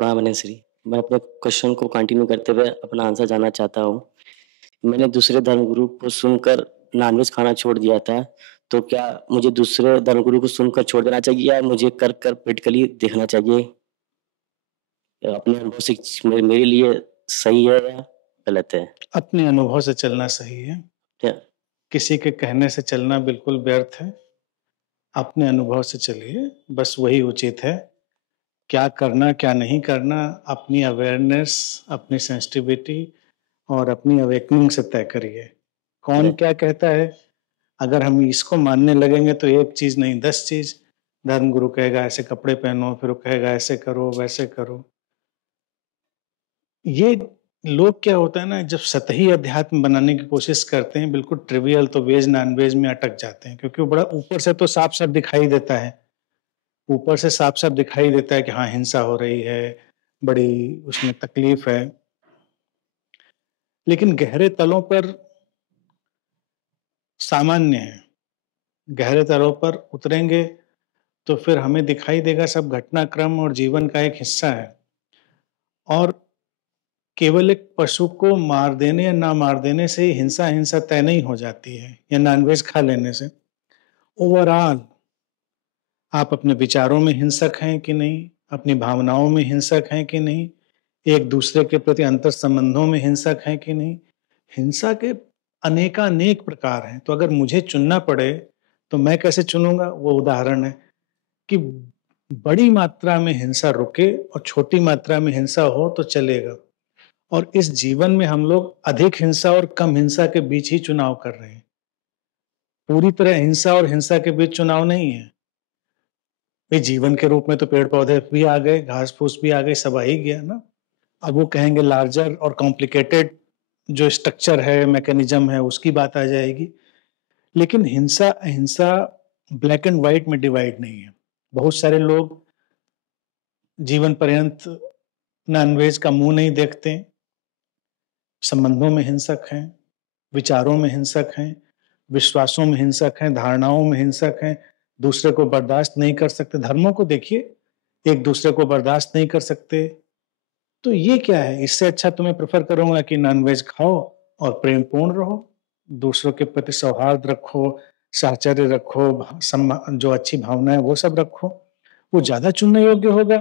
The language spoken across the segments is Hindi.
प्रणाम अनश्री। मैं अपने क्वेश्चन को कंटिन्यू करते हुए अपना आंसर जानना चाहता हूँ। मैंने दूसरे धर्मगुरु को सुनकर नॉनवेज खाना छोड़ दिया था, तो क्या मुझे दूसरे धर्मगुरु को सुनकर छोड़ देना चाहिए या मुझे कर प्रैक्टिकली देखना चाहिए? अपने अनुभव से मेरे लिए सही है या गलत है? अपने अनुभव से चलना सही है। क्या किसी के कहने से चलना बिल्कुल व्यर्थ है। अपने अनुभव से चलिए, बस वही उचित है। क्या करना, क्या नहीं करना, अपनी अवेयरनेस, अपनी सेंसिटिविटी और अपनी अवेकनिंग से तय करिए। कौन नहीं, क्या कहता है, अगर हम इसको मानने लगेंगे तो एक चीज़ नहीं 10 चीज़। धर्मगुरु कहेगा ऐसे कपड़े पहनो, फिर वो कहेगा ऐसे करो, वैसे करो। ये लोग क्या होता है ना, जब सतही अध्यात्म बनाने की कोशिश करते हैं, बिल्कुल ट्रिवियल तो वेज नॉन-वेज में अटक जाते हैं, क्योंकि वो बड़ा ऊपर से तो साफ-साफ दिखाई देता है। ऊपर से साफ-साफ दिखाई देता है कि हाँ, हिंसा हो रही है, बड़ी उसमें तकलीफ है। लेकिन गहरे तलों पर सामान्य है। गहरे तलों पर उतरेंगे तो फिर हमें दिखाई देगा सब घटनाक्रम और जीवन का एक हिस्सा है। और केवल एक पशु को मार देने या ना मार देने से ही हिंसा तय नहीं हो जाती है, या नॉनवेज खा लेने से। ओवरऑल आप अपने विचारों में हिंसक हैं कि नहीं, अपनी भावनाओं में हिंसक हैं कि नहीं, एक दूसरे के प्रति अंतर संबंधों में हिंसक हैं कि नहीं। हिंसा के अनेकानेक प्रकार हैं, तो अगर मुझे चुनना पड़े तो मैं कैसे चुनूंगा, वो उदाहरण है कि बड़ी मात्रा में हिंसा रुके और छोटी मात्रा में हिंसा हो तो चलेगा। और इस जीवन में हम लोग अधिक हिंसा और कम हिंसा के बीच ही चुनाव कर रहे हैं। पूरी तरह हिंसा और हिंसा के बीच चुनाव नहीं है। भाई जीवन के रूप में तो पेड़ पौधे भी आ गए, घास फूस भी आ गई, सब आ ही गया ना। अब वो कहेंगे लार्जर और कॉम्प्लिकेटेड जो स्ट्रक्चर है, मैकेनिज्म है, उसकी बात आ जाएगी। लेकिन हिंसा अहिंसा ब्लैक एंड व्हाइट में डिवाइड नहीं है। बहुत सारे लोग जीवन पर्यंत नॉनवेज का मुंह नहीं देखते, संबंधों में हिंसक हैं, विचारों में हिंसक हैं, विश्वासों में हिंसक हैं, धारणाओं में हिंसक हैं, दूसरे को बर्दाश्त नहीं कर सकते। धर्मों को देखिए, एक दूसरे को बर्दाश्त नहीं कर सकते। तो ये क्या है, इससे अच्छा तो मैं प्रेफर करूंगा कि नॉनवेज खाओ और प्रेम पूर्ण रहो, दूसरों के प्रति सौहार्द रखो, साहचर्य रखो, जो अच्छी भावना है वो सब रखो। वो ज्यादा चुनने योग्य होगा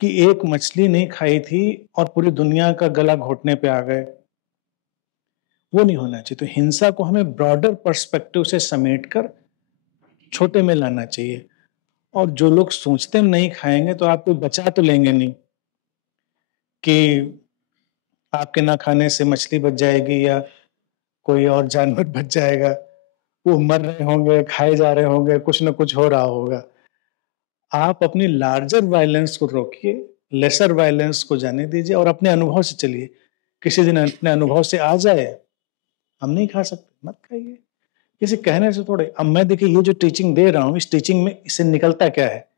कि एक मछली नहीं खाई थी और पूरी दुनिया का गला घोटने पे आ गए। वो नहीं होना चाहिए। तो हिंसा को हमें ब्रॉडर पर्सपेक्टिव से समेटकर छोटे में लाना चाहिए। और जो लोग सोचते हैं नहीं खाएंगे, तो आप कोई बचा तो लेंगे नहीं कि आपके ना खाने से मछली बच जाएगी या कोई और जानवर बच जाएगा। वो मर रहे होंगे, खाए जा रहे होंगे, कुछ ना कुछ हो रहा होगा। आप अपनी लार्जर वायलेंस को रोकिए, लेसर वायलेंस को जाने दीजिए और अपने अनुभव से चलिए। किसी दिन अपने अनुभव से आ जाए हम नहीं खा सकते, मत खाइए। किसी कहने से थोड़े। अब मैं देखिए ये जो टीचिंग दे रहा हूँ, इस टीचिंग में इससे निकलता क्या है,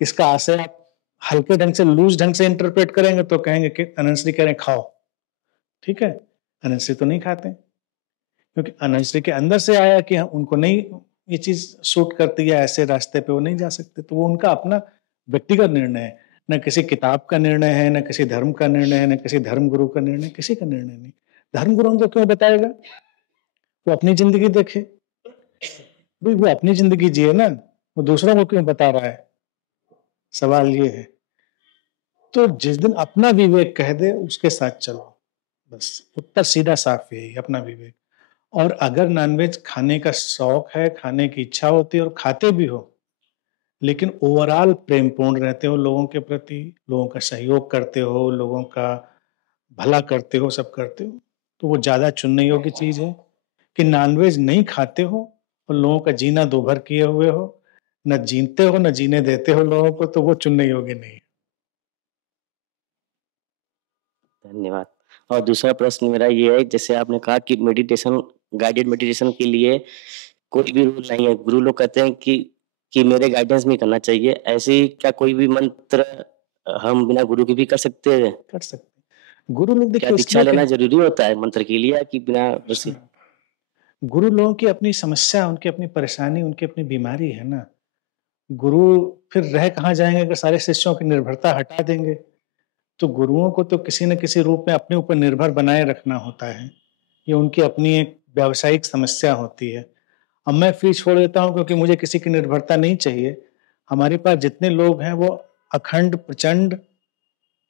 इसका आशय आप हल्के ढंग से, लूज ढंग से इंटरप्रेट करेंगे तो कहेंगे कि अनंतश्री कह रहे हैं खाओ, ठीक है। अनंतश्री तो नहीं खाते, क्योंकि अनंतश्री के अंदर से आया कि उनको नहीं ये चीज सूट करती है, ऐसे रास्ते पे वो नहीं जा सकते। तो वो उनका अपना व्यक्तिगत निर्णय है, न किसी किताब का निर्णय है, न किसी धर्म का निर्णय है, न किसी धर्म गुरु का निर्णय, किसी का निर्णय नहीं। धर्म गुरु हमको क्यों बताएगा, वो अपनी जिंदगी देखे। भाई वो अपनी जिंदगी जिए ना, वो दूसरों को क्यों बता रहा है, सवाल ये है। तो जिस दिन अपना विवेक कह दे उसके साथ चलो, बस उत्तर सीधा साफ यही, अपना विवेक। और अगर नॉनवेज खाने का शौक है, खाने की इच्छा होती है और खाते भी हो, लेकिन ओवरऑल प्रेमपूर्ण रहते हो लोगों के प्रति, लोगों का सहयोग करते हो, लोगों का भला करते हो, सब करते हो, तो वो ज्यादा चुनने योग्य चीज है कि नॉनवेज नहीं खाते हो और लोगों का जीना दोभर किए हुए हो, न जीते हो न जीने देते हो लोगों को, तो वो चुनने योग्य नहीं है। धन्यवाद। और दूसरा प्रश्न मेरा ये है, जैसे आपने कहा कि मेडिटेशन, गाइडेड मेडिटेशन के लिए कोई भी रूल नहीं है। गुरु लोग कहते हैं कि मेरे गाइडेंस में करना चाहिए। ऐसे ही क्या कोई भी मंत्र हम बिना गुरु के भी कर सकते हैं? कर सकते। गुरु लोग क्या देखिए दीक्षा इसलिए लेना कह, ज़रूरी होता है मंत्र के लिए, या कि बिना वैसे? गुरु लोगों की अपनी समस्या, उनकी अपनी परेशानी, उनकी अपनी बीमारी है ना। गुरु फिर रह कहाँ जाएंगे अगर सारे शिष्यों की निर्भरता हटा देंगे। तो गुरुओं को तो किसी न किसी रूप में अपने ऊपर निर्भर बनाए रखना होता है। ये उनकी अपनी एक व्यावसायिक समस्या होती है। अब मैं फ्री छोड़ देता हूँ क्योंकि मुझे किसी की निर्भरता नहीं चाहिए। हमारे पास जितने लोग हैं वो अखंड प्रचंड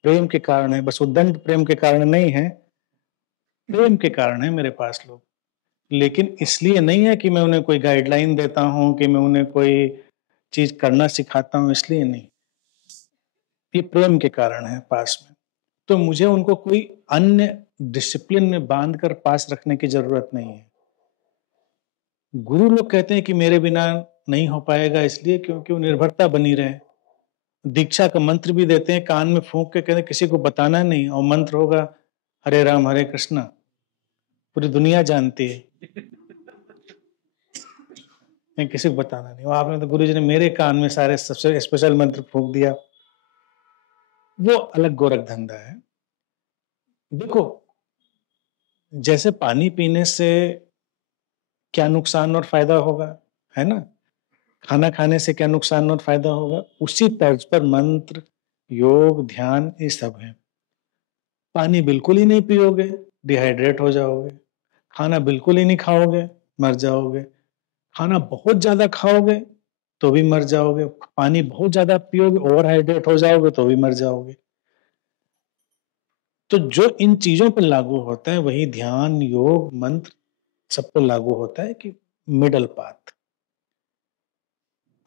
प्रेम के कारण है, बस उद्दंड प्रेम के कारण नहीं है, प्रेम के कारण है मेरे पास लोग। लेकिन इसलिए नहीं है कि मैं उन्हें कोई गाइडलाइन देता हूँ, कि मैं उन्हें कोई चीज़ करना सिखाता हूँ, इसलिए नहीं। ये प्रेम के कारण है पास में। तो मुझे उनको कोई अन्य डिसिप्लिन में बांध कर पास रखने की ज़रूरत नहीं है। गुरु लोग कहते हैं कि मेरे बिना नहीं हो पाएगा, इसलिए क्योंकि वो निर्भरता बनी रहे। दीक्षा का मंत्र भी देते हैं, कान में फूंक के कहते हैं किसी को बताना नहीं, और मंत्र होगा हरे राम हरे कृष्णा, पूरी दुनिया जानती है। नहीं, किसी को बताना नहीं। आपने तो गुरु जी ने मेरे कान में सारे सबसे स्पेशल मंत्र फूंक दिया। वो अलग गोरख धंधा है। देखो, जैसे पानी पीने से क्या नुकसान और फायदा होगा, है ना? खाना खाने से क्या नुकसान और फायदा होगा, उसी तर्ज पर मंत्र, योग, ध्यान ये सब है। पानी बिल्कुल ही नहीं पियोगे, डिहाइड्रेट हो जाओगे। खाना बिल्कुल ही नहीं खाओगे, मर जाओगे। खाना बहुत ज्यादा खाओगे तो भी मर जाओगे। पानी बहुत ज्यादा पियोगे, ओवर हाइड्रेट हो जाओगे तो भी मर जाओगे। तो जो इन चीजों पर लागू होता है वही ध्यान, योग, मंत्र सब पर लागू होता है कि मिडल पाथ,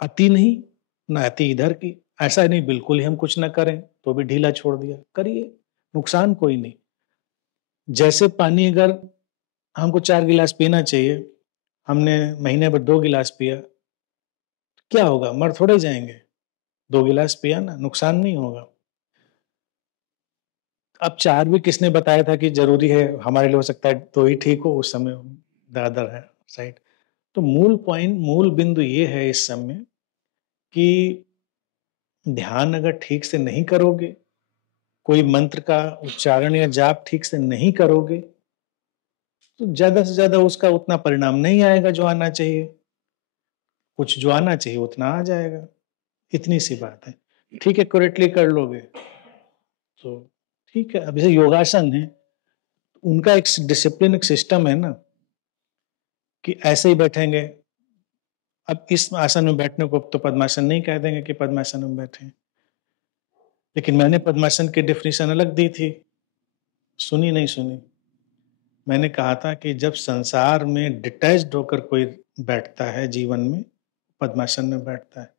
अति नहीं ना अति इधर की, ऐसा नहीं बिल्कुल ही हम कुछ ना करें तो भी ढीला छोड़ दिया, करिए, नुकसान कोई नहीं। जैसे पानी अगर हमको 4 गिलास पीना चाहिए, हमने महीने भर 2 गिलास पिया, क्या होगा? मर थोड़े जाएंगे। 2 गिलास पिया ना, नुकसान नहीं होगा। अब 4 भी किसने बताया था कि जरूरी है? हमारे लिए हो सकता है तो ही ठीक हो, उस समय दादर है साइड। तो मूल पॉइंट, मूल बिंदु ये है इस समय कि ध्यान अगर ठीक से नहीं करोगे, कोई मंत्र का उच्चारण या जाप ठीक से नहीं करोगे, तो ज्यादा से ज्यादा उसका उतना परिणाम नहीं आएगा जो आना चाहिए। कुछ जो आना चाहिए उतना आ जाएगा, इतनी सी बात है। ठीक है, करेक्टली कर लोगे तो ठीक है। अब जैसे योगासन है, उनका एक डिसिप्लिन, एक सिस्टम है ना, कि ऐसे ही बैठेंगे। अब इस आसन में बैठने को तो पद्मासन नहीं कह देंगे कि पद्मासन में बैठे, लेकिन मैंने पद्मासन की डेफिनेशन अलग दी थी, सुनी नहीं सुनी? मैंने कहा था कि जब संसार में डिटैच्ड होकर कोई बैठता है जीवन में, पद्मासन में बैठता है,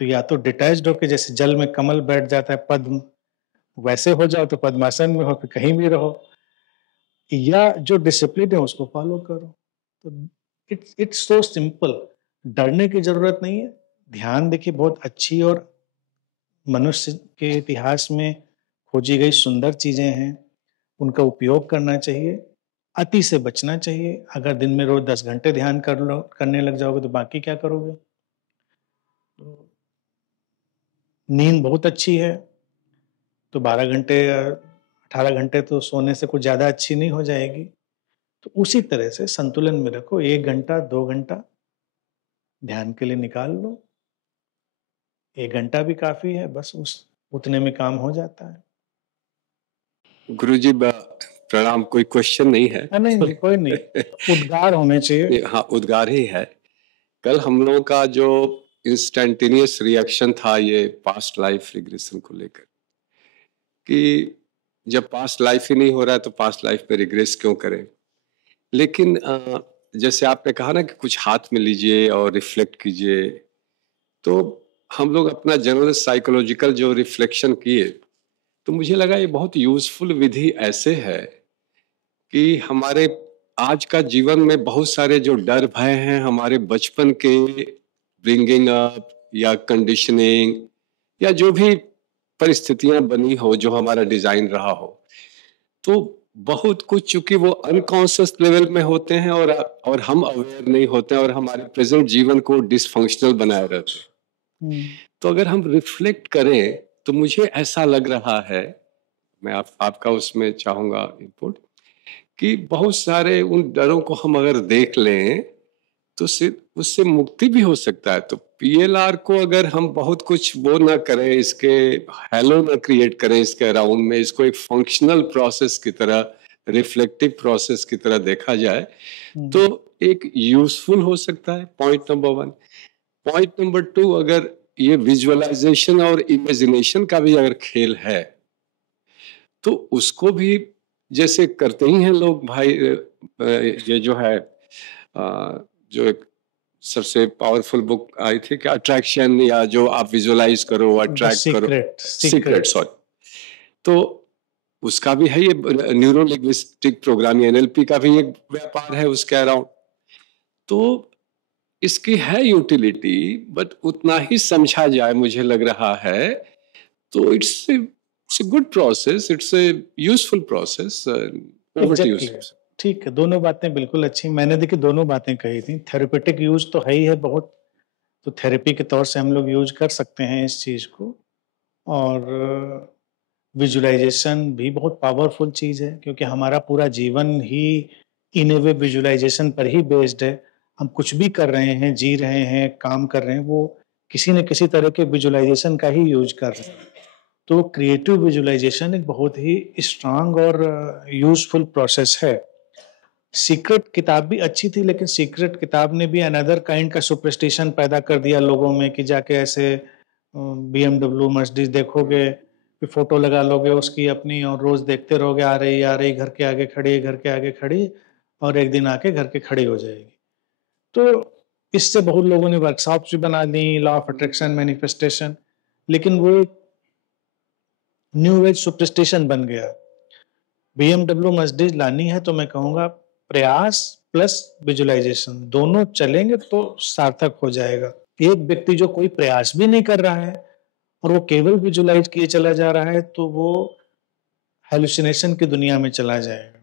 तो या तो डिटैच्ड होकर जैसे जल में कमल बैठ जाता है पद्म, वैसे हो जाओ तो पद्मासन में हो, कहीं भी रहो, या जो डिसिप्लिन है उसको फॉलो करो। तो इट्स सो सिंपल, डरने की जरूरत नहीं है। ध्यान देखिए बहुत अच्छी और मनुष्य के इतिहास में खोजी गई सुंदर चीजें हैं, उनका उपयोग करना चाहिए, अति से बचना चाहिए। अगर दिन में रोज 10 घंटे ध्यान करने लग जाओगे तो बाकी क्या करोगे? तो नींद बहुत अच्छी है तो 12 घंटे 18 घंटे तो सोने से कुछ ज्यादा अच्छी नहीं हो जाएगी। तो उसी तरह से संतुलन में रखो, 1 घंटा 2 घंटा ध्यान के लिए निकाल लो। 1 घंटा भी काफी है, बस उतने में काम हो जाता है। गुरुजी प्रणाम, कोई क्वेश्चन नहीं है। नहीं कोई नहीं, उद्गार होने चाहिए। हाँ, उद्गार ही है। कल हम लोगों का जो इंस्टेंटेनियस रिएक्शन था ये पास्ट लाइफ रिग्रेशन को लेकर, कि जब पास्ट लाइफ ही नहीं हो रहा है तो पास्ट लाइफ में रिग्रेस क्यों करें। लेकिन जैसे आपने कहा ना कि कुछ हाथ में लीजिए और रिफ्लेक्ट कीजिए, तो हम लोग अपना जनरल साइकोलॉजिकल जो रिफ्लेक्शन किए, तो मुझे लगा ये बहुत यूजफुल विधि ऐसे है कि हमारे आज का जीवन में बहुत सारे जो डर भय हैं हमारे बचपन के ब्रिंगिंग अप या कंडीशनिंग या जो भी परिस्थितियां बनी हो, जो हमारा डिजाइन रहा हो, तो बहुत कुछ चूंकि वो अनकॉन्शियस लेवल में होते हैं और हम अवेयर नहीं होते हैं और हमारे प्रेजेंट जीवन को डिसफंक्शनल बनाए रहते हैं। तो अगर हम रिफ्लेक्ट करें तो मुझे ऐसा लग रहा है, मैं आपका उसमें चाहूंगा इनपुट, कि बहुत सारे उन डरों को हम अगर देख लें तो उससे मुक्ति भी हो सकता है। तो पीएलआर को अगर हम बहुत कुछ वो ना करें, इसके हैलो ना क्रिएट करें इसके अराउंड में, इसको एक फंक्शनल प्रोसेस की तरह, रिफ्लेक्टिव प्रोसेस की तरह देखा जाए तो एक यूजफुल हो सकता है, पॉइंट नंबर 1। पॉइंट नंबर 2, अगर ये विजुअलाइजेशन और इमेजिनेशन का भी अगर खेल है तो उसको भी जैसे करते ही हैं लोग भाई। ये जो है जो एक सबसे पावरफुल बुक आई थी क्या, अट्रैक्शन, या जो आप विजुअलाइज करो, अट्रैक्ट करो, सीक्रेट, सॉरी, तो उसका भी है ये न्यूरो लिंग्विस्टिक प्रोग्रामिंग, एनएलपी का भी एक व्यापार है उसके अराउंड। तो इसकी है यूटिलिटी, बट उतना ही समझा जाए मुझे लग रहा है तो it's a good process, it's a useful process, over to you. ठीक है, दोनों बातें बिल्कुल अच्छी। मैंने देखी दोनों बातें कही थी। थेरेपेटिक यूज तो है ही है बहुत, तो थेरेपी के तौर से हम लोग यूज कर सकते हैं इस चीज को। और विजुअलाइजेशन भी बहुत पावरफुल चीज है, क्योंकि हमारा पूरा जीवन ही इन ए वे विजुअलाइजेशन पर ही बेस्ड है। हम कुछ भी कर रहे हैं, जी रहे हैं, काम कर रहे हैं, वो किसी न किसी तरह के विजुअलाइजेशन का ही यूज कर रहे हैं। तो क्रिएटिव विजुअलाइजेशन एक बहुत ही स्ट्रांग और यूजफुल प्रोसेस है। सीक्रेट किताब भी अच्छी थी, लेकिन सीक्रेट किताब ने भी अनदर काइंड का सुपरस्टिशन पैदा कर दिया लोगों में कि जाके ऐसे BMW मर्सिडीज देखोगे, फिर फोटो लगा लोगे उसकी अपनी और रोज देखते रहोगे, आ रही घर के आगे खड़ी, घर के आगे खड़ी, और एक दिन आके घर के खड़ी हो जाएगी। तो इससे बहुत लोगों ने वर्कशॉप्स भी बना ली, लॉ ऑफ अट्रैक्शन, मैनिफेस्टेशन, लेकिन वो न्यू एज सुपरस्टिशन बन गया। BMW मर्सिडीज लानी है तो मैं कहूँगा प्रयास प्लस विजुअलाइजेशन दोनों चलेंगे तो सार्थक हो जाएगा। एक व्यक्ति जो कोई प्रयास भी नहीं कर रहा है और वो केवल विजुअलाइज किए चला जा रहा है तो वो हेलुसिनेशन की दुनिया में चला जाएगा,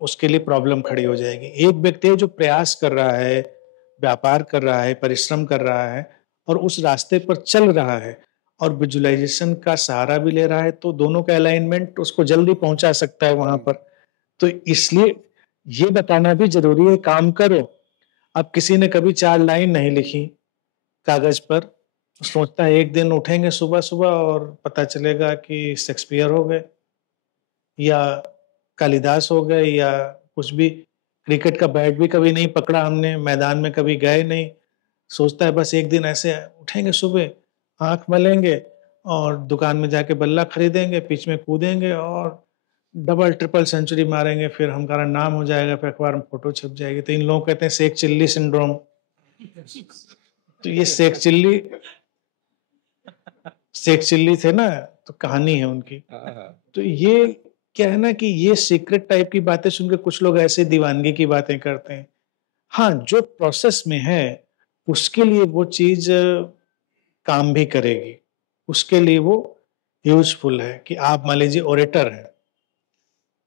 उसके लिए प्रॉब्लम खड़ी हो जाएगी। एक व्यक्ति है जो प्रयास कर रहा है, व्यापार कर रहा है, परिश्रम कर रहा है और उस रास्ते पर चल रहा है और विजुअलाइजेशन का सहारा भी ले रहा है, तो दोनों का अलाइनमेंट उसको जल्दी पहुंचा सकता है वहां पर। तो इसलिए ये बताना भी जरूरी है, काम करो। अब किसी ने कभी 4 लाइन नहीं लिखी कागज पर, सोचता है एक दिन उठेंगे सुबह सुबह और पता चलेगा कि शेक्सपियर हो गए या कालिदास हो गए या कुछ भी। क्रिकेट का बैट भी कभी नहीं पकड़ा हमने, मैदान में कभी गए नहीं। सोचता है बस एक दिन ऐसे उठेंगे सुबह, आंख मलेंगे और दुकान में जाके बल्ला खरीदेंगे, पिच में कूदेंगे और डबल ट्रिपल सेंचुरी मारेंगे, फिर हमारा नाम हो जाएगा, फिर अखबार में फोटो छप जाएगी। तो इन लोगों को कहते हैं शेख चिल्ली सिंड्रोम। तो ये शेख चिल्ली थे ना, तो कहानी है उनकी। तो ये क्या है ना कि ये सीक्रेट टाइप की बातें सुनकर कुछ लोग ऐसे दीवानगी की बातें करते हैं। हाँ, जो प्रोसेस में है उसके लिए वो चीज काम भी करेगी, उसके लिए वो यूजफुल है। कि आप मान लीजिए ओरेटर हैं,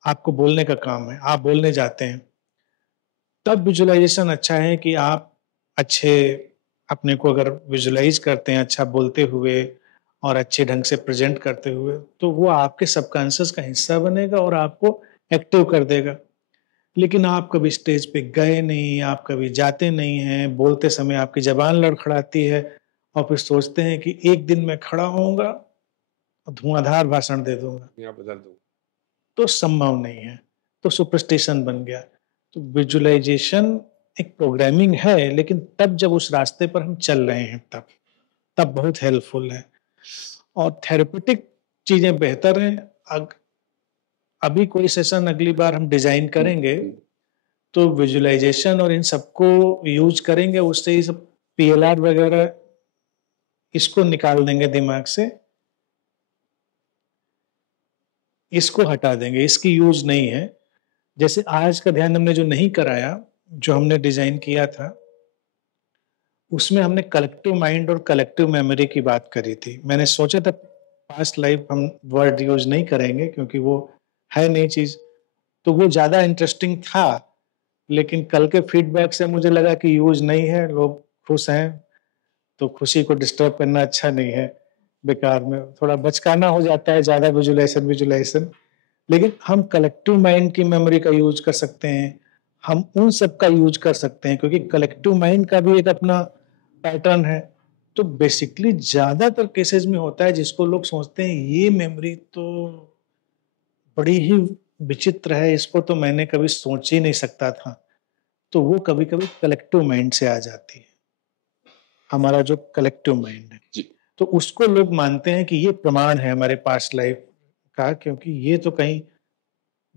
आपको बोलने का काम है, आप बोलने जाते हैं, तब विजुअलाइजेशन अच्छा है कि आप अच्छे अपने को अगर विजुअलाइज करते हैं अच्छा बोलते हुए और अच्छे ढंग से प्रेजेंट करते हुए, तो वो आपके सबकॉन्शियस का हिस्सा बनेगा और आपको एक्टिव कर देगा। लेकिन आप कभी स्टेज पे गए नहीं, आप कभी जाते नहीं हैं, बोलते समय आपकी जबान लड़खड़ाती है और फिर सोचते हैं कि एक दिन मैं खड़ा होऊंगा और धुआंधार भाषण दे दूंगा, तो संभव नहीं है, तो सुपरस्टिशन बन गया। तो विजुअलाइजेशन एक प्रोग्रामिंग है, लेकिन तब जब उस रास्ते पर हम चल रहे हैं तब बहुत हेल्पफुल है। और थेरेपेटिक चीजें बेहतर हैं। अभी कोई सेशन अगली बार हम डिजाइन करेंगे तो विजुअलाइजेशन और इन सबको यूज करेंगे, उससे ही सब PLR वगैरह इसको निकाल देंगे दिमाग से, इसको हटा देंगे, इसकी यूज नहीं है। जैसे आज का ध्यान हमने जो नहीं कराया, जो हमने डिजाइन किया था, उसमें हमने कलेक्टिव माइंड और कलेक्टिव मेमोरी की बात करी थी। मैंने सोचा था पास्ट लाइफ हम वर्ड यूज नहीं करेंगे क्योंकि वो है नई चीज, तो वो ज्यादा इंटरेस्टिंग था। लेकिन कल के फीडबैक से मुझे लगा कि यूज नहीं है, लोग खुश हैं, तो खुशी को डिस्टर्ब करना अच्छा नहीं है। बेकार में थोड़ा बचकाना हो जाता है ज्यादा विजुअलाइजेशन। लेकिन हम कलेक्टिव माइंड की मेमोरी का यूज कर सकते हैं, हम उन सब का यूज कर सकते हैं, क्योंकि कलेक्टिव माइंड का भी एक अपना पैटर्न है। तो बेसिकली ज्यादातर केसेस में होता है जिसको लोग सोचते हैं ये मेमोरी तो बड़ी ही विचित्र है, इसको तो मैंने कभी सोच ही नहीं सकता था, तो वो कभी कभी कलेक्टिव माइंड से आ जाती है, हमारा जो कलेक्टिव माइंड है जी। तो उसको लोग मानते हैं कि ये प्रमाण है हमारे पास्ट लाइफ का, क्योंकि ये तो कहीं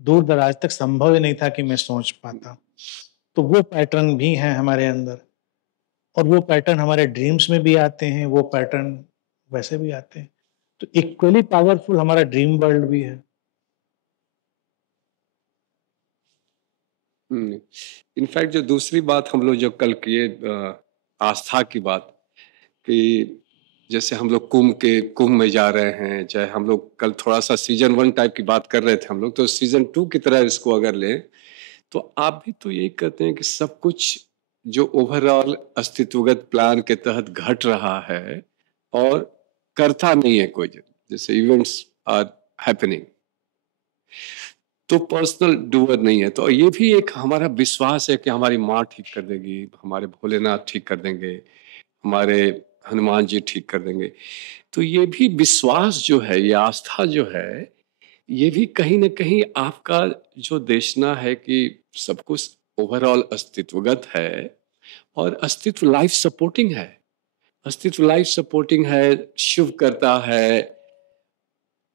दूर दराज तक संभव ही नहीं था कि मैं सोच पाता। तो वो पैटर्न भी हैं हमारे अंदर, और वो पैटर्न हमारे ड्रीम्स में भी आते हैं, वो पैटर्न वैसे भी आते हैं। तो इक्वली पावरफुल हमारा ड्रीम वर्ल्ड भी है। इनफैक्ट जो दूसरी बात हम लोग जो कल किए आस्था की बात, कि जैसे हम लोग कुंभ में जा रहे हैं, चाहे हम लोग कल थोड़ा सा सीजन 1 टाइप की बात कर रहे थे हम लोग, तो सीजन 2 की तरह इसको अगर लें तो आप भी तो यही कहते हैं कि सब कुछ जो ओवरऑल अस्तित्वगत प्लान के तहत घट रहा है और करता नहीं है कोई, जैसे इवेंट्स आर हैपनिंग, तो पर्सनल डूअर नहीं है। तो ये भी एक हमारा विश्वास है कि हमारी माँ ठीक कर देगी, हमारे भोलेनाथ ठीक कर देंगे, हमारे हनुमान जी ठीक कर देंगे। तो ये भी विश्वास जो है, ये आस्था जो है, ये भी कहीं ना कहीं आपका जो देशना है कि सब कुछ ओवरऑल अस्तित्वगत है और अस्तित्व लाइफ सपोर्टिंग है, अस्तित्व लाइफ सपोर्टिंग है, शुभ करता है।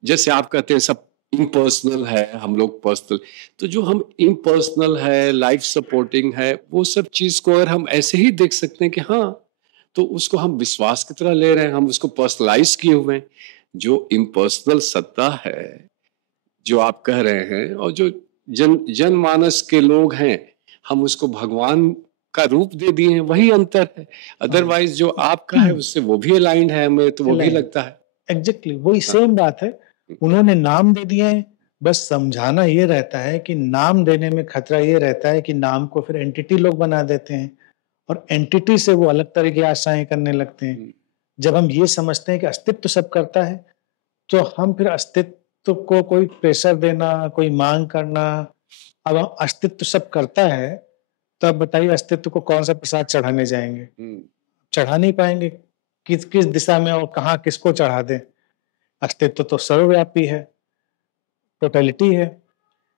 जैसे आप कहते हैं सब इम्पर्सनल है, हम लोग पर्सनल, तो जो हम इम्पर्सनल है, लाइफ सपोर्टिंग है, वो सब चीज को अगर हम ऐसे ही देख सकते हैं कि हाँ, तो उसको हम विश्वास की तरह ले रहे हैं, हम उसको पर्सनलाइज किए हुए हैं। जो इम्पर्सनल सत्ता है जो आप कह रहे हैं, और जो जनमानस के लोग हैं, हम उसको भगवान का रूप दे दिए हैं, वही अंतर है। अदरवाइज जो आपका है उससे वो भी अलाइंड है, हमें तो वो भी लगता है एग्जैक्टली वही सेम बात है। उन्होंने नाम दे दिए हैं, बस समझाना ये रहता है कि नाम देने में खतरा ये रहता है कि नाम को फिर एंटिटी लोग बना देते हैं और एंटिटी से वो अलग तरह की आशाएं करने लगते हैं। जब हम ये समझते हैं कि अस्तित्व सब करता है, तो हम फिर अस्तित्व को कोई प्रेशर देना, कोई मांग करना, अब अस्तित्व सब करता है तो अब बताइए अस्तित्व को कौन सा प्रसाद चढ़ाने जाएंगे? चढ़ा नहीं पाएंगे। किस किस दिशा में और कहाँ किसको चढ़ा दें? अस्तित्व तो सर्वव्यापी है, टोटलिटी है।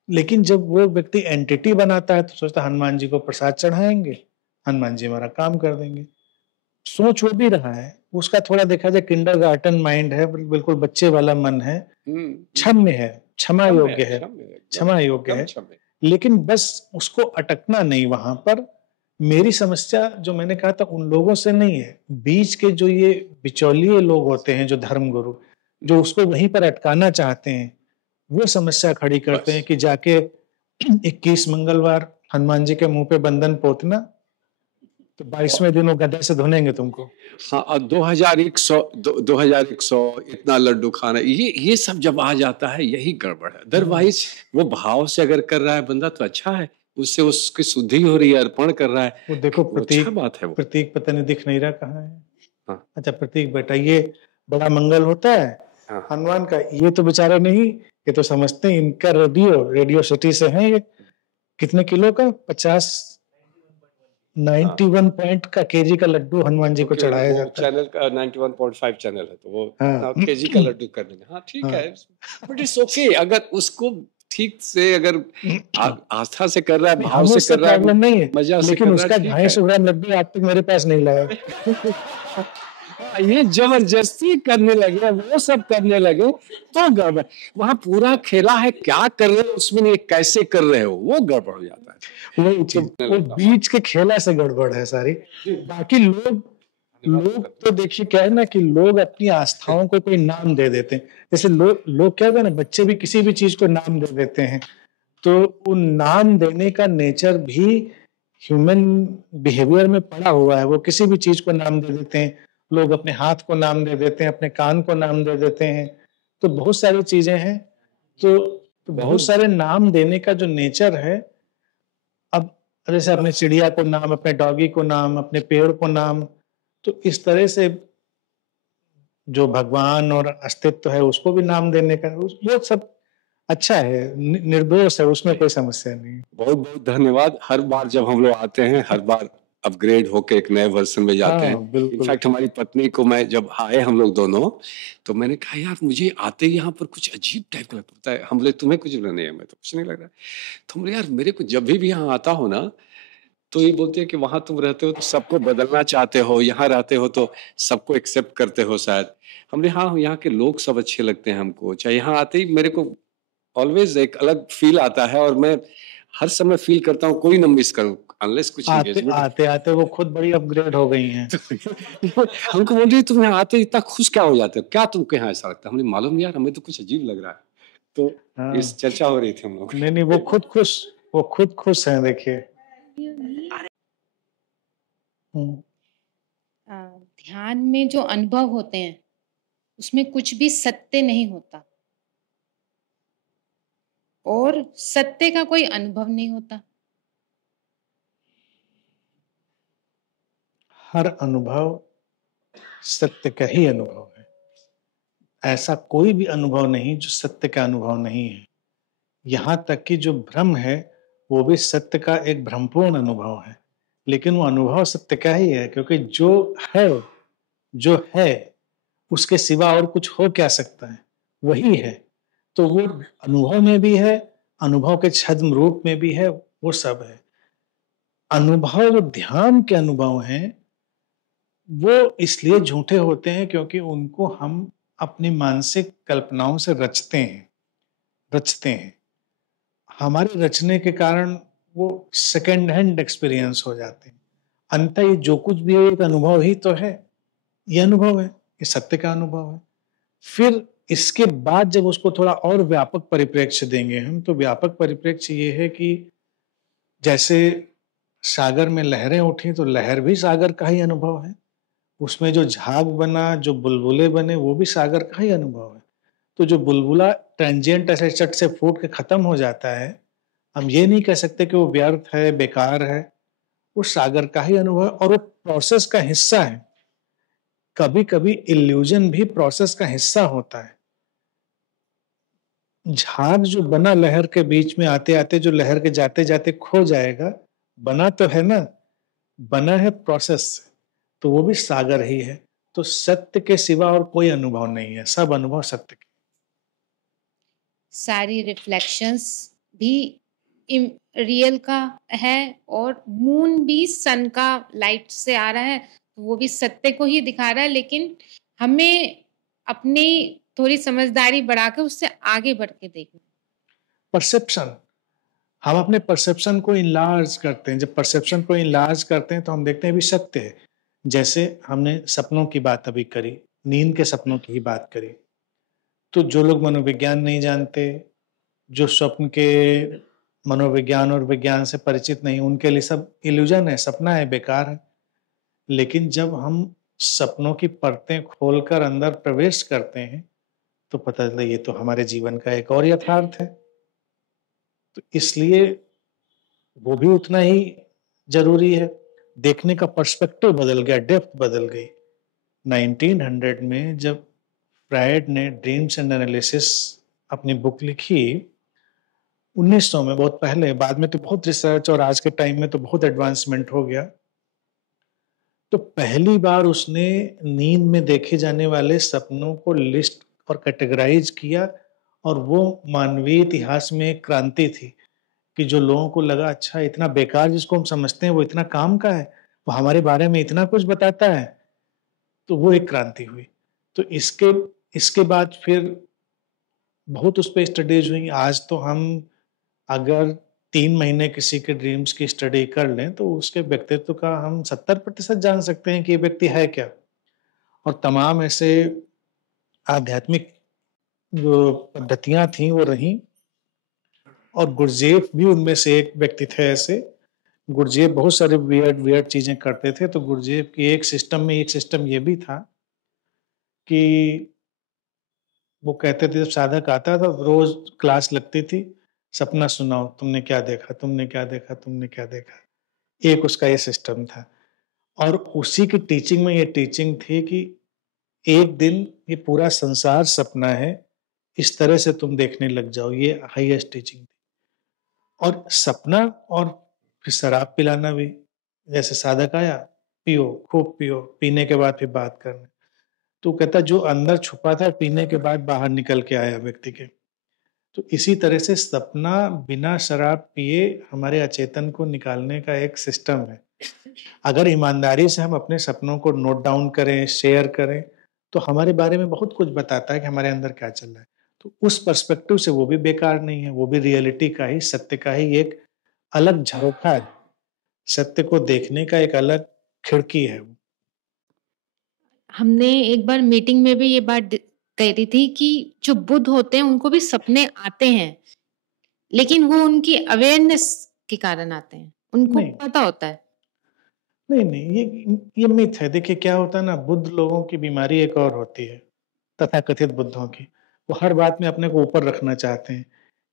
लेकिन जब वो व्यक्ति एंटिटी बनाता है तो सोचता हनुमान जी को प्रसाद चढ़ाएंगे, हनुमान जी हमारा काम कर देंगे। सोच वो भी रहा है, उसका थोड़ा देखा जाए किंडरगार्टन माइंड है, बिल्कुल बच्चे वाला मन है, क्षम्य है, क्षमा योग्य है, क्षमा योग्य है, लेकिन बस उसको अटकना नहीं वहां पर। मेरी समस्या जो मैंने कहा था उन लोगों से नहीं है, बीच के जो ये बिचौलिए लोग होते हैं, जो धर्मगुरु, जो उसको वहीं पर अटकाना चाहते हैं, वो समस्या खड़ी करते हैं कि जाके 21 मंगलवार हनुमान जी के मुंह पे बंधन पोतना, तो 22वें दिन वो गदा से धुनेंगे तुमको। हाँ, और 2100 इतना लड्डू खाना, ये सब जब आ जाता है यही गड़बड़ है। अदरवाइज वो भाव से अगर कर रहा है बंदा तो अच्छा है, उससे उसकी शुद्धि हो रही है, अर्पण कर रहा है। वो देखो प्रतीक, अच्छा बात है। वो प्रतीक पता नहीं दिख नहीं रहा कहाँ है। हाँ। अच्छा प्रतीक बेटा, ये बड़ा मंगल होता है हाँ। हनुमान का, ये तो बेचारा नहीं, ये तो समझते हैं इनका रेडियो सिटी से है, ये कितने किलो का 91 पॉइंट का केजी का लड्डू हनुमान जी को चढ़ाया जाता है। चैनल का 91.5 चैनल है, तो वो केजी का लड्डू कर देंगे। हाँ ठीक है, बट इट्स ओके। अगर उसको ठीक से अगर आस्था से कर रहा है, भाव से कर रहा है, प्रॉब्लम नहीं है, मजा से लेकिन उसका 250 ग्राम लड्डू आज तक मेरे पास नहीं लाया। ये जबरदस्ती करने लगे, वो सब करने लगे तो गड़बड़। वहां पूरा खेला है, क्या कर रहे हो उसमें नहीं, कैसे कर रहे हो, वो गड़बड़ हो जाता है। वो बीच के खेला से गड़बड़ है सारी। बाकी लोग तो देखिए क्या है ना कि लोग अपनी आस्थाओं को कोई नाम दे देते हैं। जैसे लोग क्या है ना, बच्चे भी किसी भी चीज को नाम दे देते हैं, तो उन नाम देने का नेचर भी ह्यूमन बिहेवियर में पड़ा हुआ है। वो किसी भी चीज को नाम दे देते हैं, लोग अपने हाथ को नाम दे देते हैं, अपने कान को नाम दे देते हैं, तो बहुत सारी चीजें हैं। तो बहुत सारे नाम देने का जो नेचर है, अब जैसे अपने चिड़िया को नाम, अपने डॉगी को नाम, अपने पेड़ को नाम, तो इस तरह से जो भगवान और अस्तित्व है उसको भी नाम देने का वो सब अच्छा है, निर्दोष है, उसमें कोई समस्या नहीं। बहुत बहुत धन्यवाद। हर बार जब हम लोग आते हैं, हर बार अपग्रेड होके एक नए वर्जन में जाते हैं। बिल्कुल। इनफैक्ट हमारी पत्नी को मैं जब आए हम लोग दोनों, तो मैंने कहा यार मुझे आते ही यहाँ पर कुछ अजीब टाइप का लगता है। हम बोले तुम्हें कुछ नहीं है, मैं तो कुछ नहीं लग रहा है। तो हम बोले यार मेरे को जब भी यहाँ आता हो ना, तो ये बोलते हैं कि वहां तुम रहते हो तो सबको बदलना चाहते हो, यहाँ रहते हो तो सबको एक्सेप्ट करते हो शायद। हमने हाँ यहाँ के लोग सब अच्छे लगते हैं हमको, चाहे यहाँ आते ही मेरे को ऑलवेज एक अलग फील आता है, और मैं हर समय फील करता हूँ कोई ना मिस करूँ अनलेस कुछ एंगेजमेंट। आते आते वो खुद बड़ी अपग्रेड हो गई हैं। हमको बोल रही तुम यहाँ आते इतना खुश क्या हो जाते हो, क्या तुमको यहाँ ऐसा लगता है? हमने मालूम यार हमें तो कुछ अजीब लग रहा है। तो इस चर्चा हो रही थी हम लोग। नहीं वो खुद खुश हैं, देखिए। ध्यान में जो अनुभव होते हैं उसमें कुछ भी सत्य नहीं होता, और सत्य का कोई अनुभव नहीं होता। हर अनुभव सत्य का ही अनुभव है। ऐसा कोई भी अनुभव नहीं जो सत्य का अनुभव नहीं है। यहाँ तक कि जो भ्रम है वो भी सत्य का एक भ्रमपूर्ण अनुभव है, लेकिन वो अनुभव सत्य का ही है, क्योंकि जो है उसके सिवा और कुछ हो क्या सकता है, वही है। तो वो अनुभव में भी है, अनुभव के छद्म रूप में भी है, वो सब है। अनुभव ध्यान के अनुभव हैं, वो इसलिए झूठे होते हैं क्योंकि उनको हम अपनी मानसिक कल्पनाओं से रचते हैं। हमारे रचने के कारण वो सेकेंड हैंड एक्सपीरियंस हो जाते हैं। अंततः ये जो कुछ भी है एक अनुभव ही तो है। ये अनुभव है, ये सत्य का अनुभव है। फिर इसके बाद जब उसको थोड़ा और व्यापक परिप्रेक्ष्य देंगे हम, तो व्यापक परिप्रेक्ष्य ये है कि जैसे सागर में लहरें उठी तो लहर भी सागर का ही अनुभव है। उसमें जो झाग बना, जो बुलबुले बने, वो भी सागर का ही अनुभव है। तो जो बुलबुला ट्रांजिएंट ऐसे चट से फूट के खत्म हो जाता है, हम ये नहीं कह सकते कि वो व्यर्थ है, बेकार है। वो सागर का ही अनुभव है और वो प्रोसेस का हिस्सा है। कभी कभी इल्यूजन भी प्रोसेस का हिस्सा होता है। झाग जो बना लहर के बीच में आते आते, जो लहर के जाते जाते खो जाएगा, बना तो है ना, बना है प्रोसेस से, तो वो भी सागर ही है। तो सत्य के सिवा और कोई अनुभव नहीं है, सब अनुभव सत्य के। सारी रिफ्लेक्शंस भी रियल का है, और मून भी सन का लाइट से आ रहा है, वो भी सत्य को ही दिखा रहा है। लेकिन हमें अपनी थोड़ी समझदारी बढ़ाकर उससे आगे बढ़ के देखना। परसेप्शन, हम अपने परसेप्शन को इनलार्ज करते हैं। जब परसेप्शन को इनलार्ज करते हैं तो हम देखते हैं भी सत्य है। जैसे हमने सपनों की बात अभी करी, नींद के सपनों की ही बात करी, तो जो लोग मनोविज्ञान नहीं जानते, जो स्वप्न के मनोविज्ञान और विज्ञान से परिचित नहीं, उनके लिए सब इल्यूजन है, सपना है, बेकार है। लेकिन जब हम सपनों की परतें खोलकर अंदर प्रवेश करते हैं तो पता चलता है ये तो हमारे जीवन का एक और यथार्थ है। तो इसलिए वो भी उतना ही जरूरी है। देखने का पर्सपेक्टिव बदल गया, डेप्थ बदल गई। 1900 में जब फ्रायड ने ड्रीम्स एंड एनालिसिस अपनी बुक लिखी, 1900 में, बहुत पहले, बाद में तो बहुत रिसर्च और आज के टाइम में तो बहुत एडवांसमेंट हो गया। तो पहली बार उसने नींद में देखे जाने वाले सपनों को लिस्ट और कैटेगराइज किया, और वो मानवीय इतिहास में एक क्रांति थी कि जो लोगों को लगा अच्छा इतना बेकार जिसको हम समझते हैं वो इतना काम का है, वो हमारे बारे में इतना कुछ बताता है, तो वो एक क्रांति हुई। तो इसके बाद फिर बहुत उस पर स्टडीज हुई। आज तो हम अगर 3 महीने किसी के ड्रीम्स की स्टडी कर लें तो उसके व्यक्तित्व का हम 70% जान सकते हैं कि ये व्यक्ति है क्या। और तमाम ऐसे आध्यात्मिक जो पद्धतियां थी वो रही, और गुरजेफ भी उनमें से एक व्यक्ति थे। ऐसे गुरजेफ बहुत सारे वियर्ड चीजें करते थे। तो गुरजेफ की एक सिस्टम ये भी था कि वो कहते थे, जब साधक आता था रोज क्लास लगती थी, सपना सुनाओ, तुमने क्या देखा, तुमने क्या देखा, तुमने क्या देखा। एक उसका ये सिस्टम था, और उसी की टीचिंग में ये टीचिंग थी कि एक दिन ये पूरा संसार सपना है, इस तरह से तुम देखने लग जाओ। ये हाईएस्ट टीचिंग थी। और सपना और फिर शराब पिलाना भी, जैसे साधक आया, पियो, खूब पियो, पीने के बाद फिर बात करना। तो कहता जो अंदर छुपा था पीने के बाद बाहर निकल के आया व्यक्ति के। तो इसी तरह से सपना बिना शराब पिए हमारे अचेतन को निकालने का एक सिस्टम है। अगर ईमानदारी से हम अपने सपनों को नोट डाउन करें, शेयर करें, तो हमारे बारे में बहुत कुछ बताता है कि हमारे अंदर क्या चल रहा है। तो उस पर्सपेक्टिव से वो भी बेकार नहीं है, वो भी रियलिटी का ही, सत्य का ही एक अलग झरोखा है। सत्य को देखने का एक अलग खिड़की है वो। हमने एक बार मीटिंग में भी ये बात कह रही थी कि जो बुद्ध होते हैं उनको भी सपने आते हैं, लेकिन वो उनकी अवेयरनेस के कारण आते हैं, उनको नहीं। पता होता है। नहीं, ये मिथ है। देखिए क्या होता है ना, बुद्ध लोगों की बीमारी एक और होती है, तथाकथित बुद्धों की। वो हर बात में अपने को ऊपर रखना चाहते हैं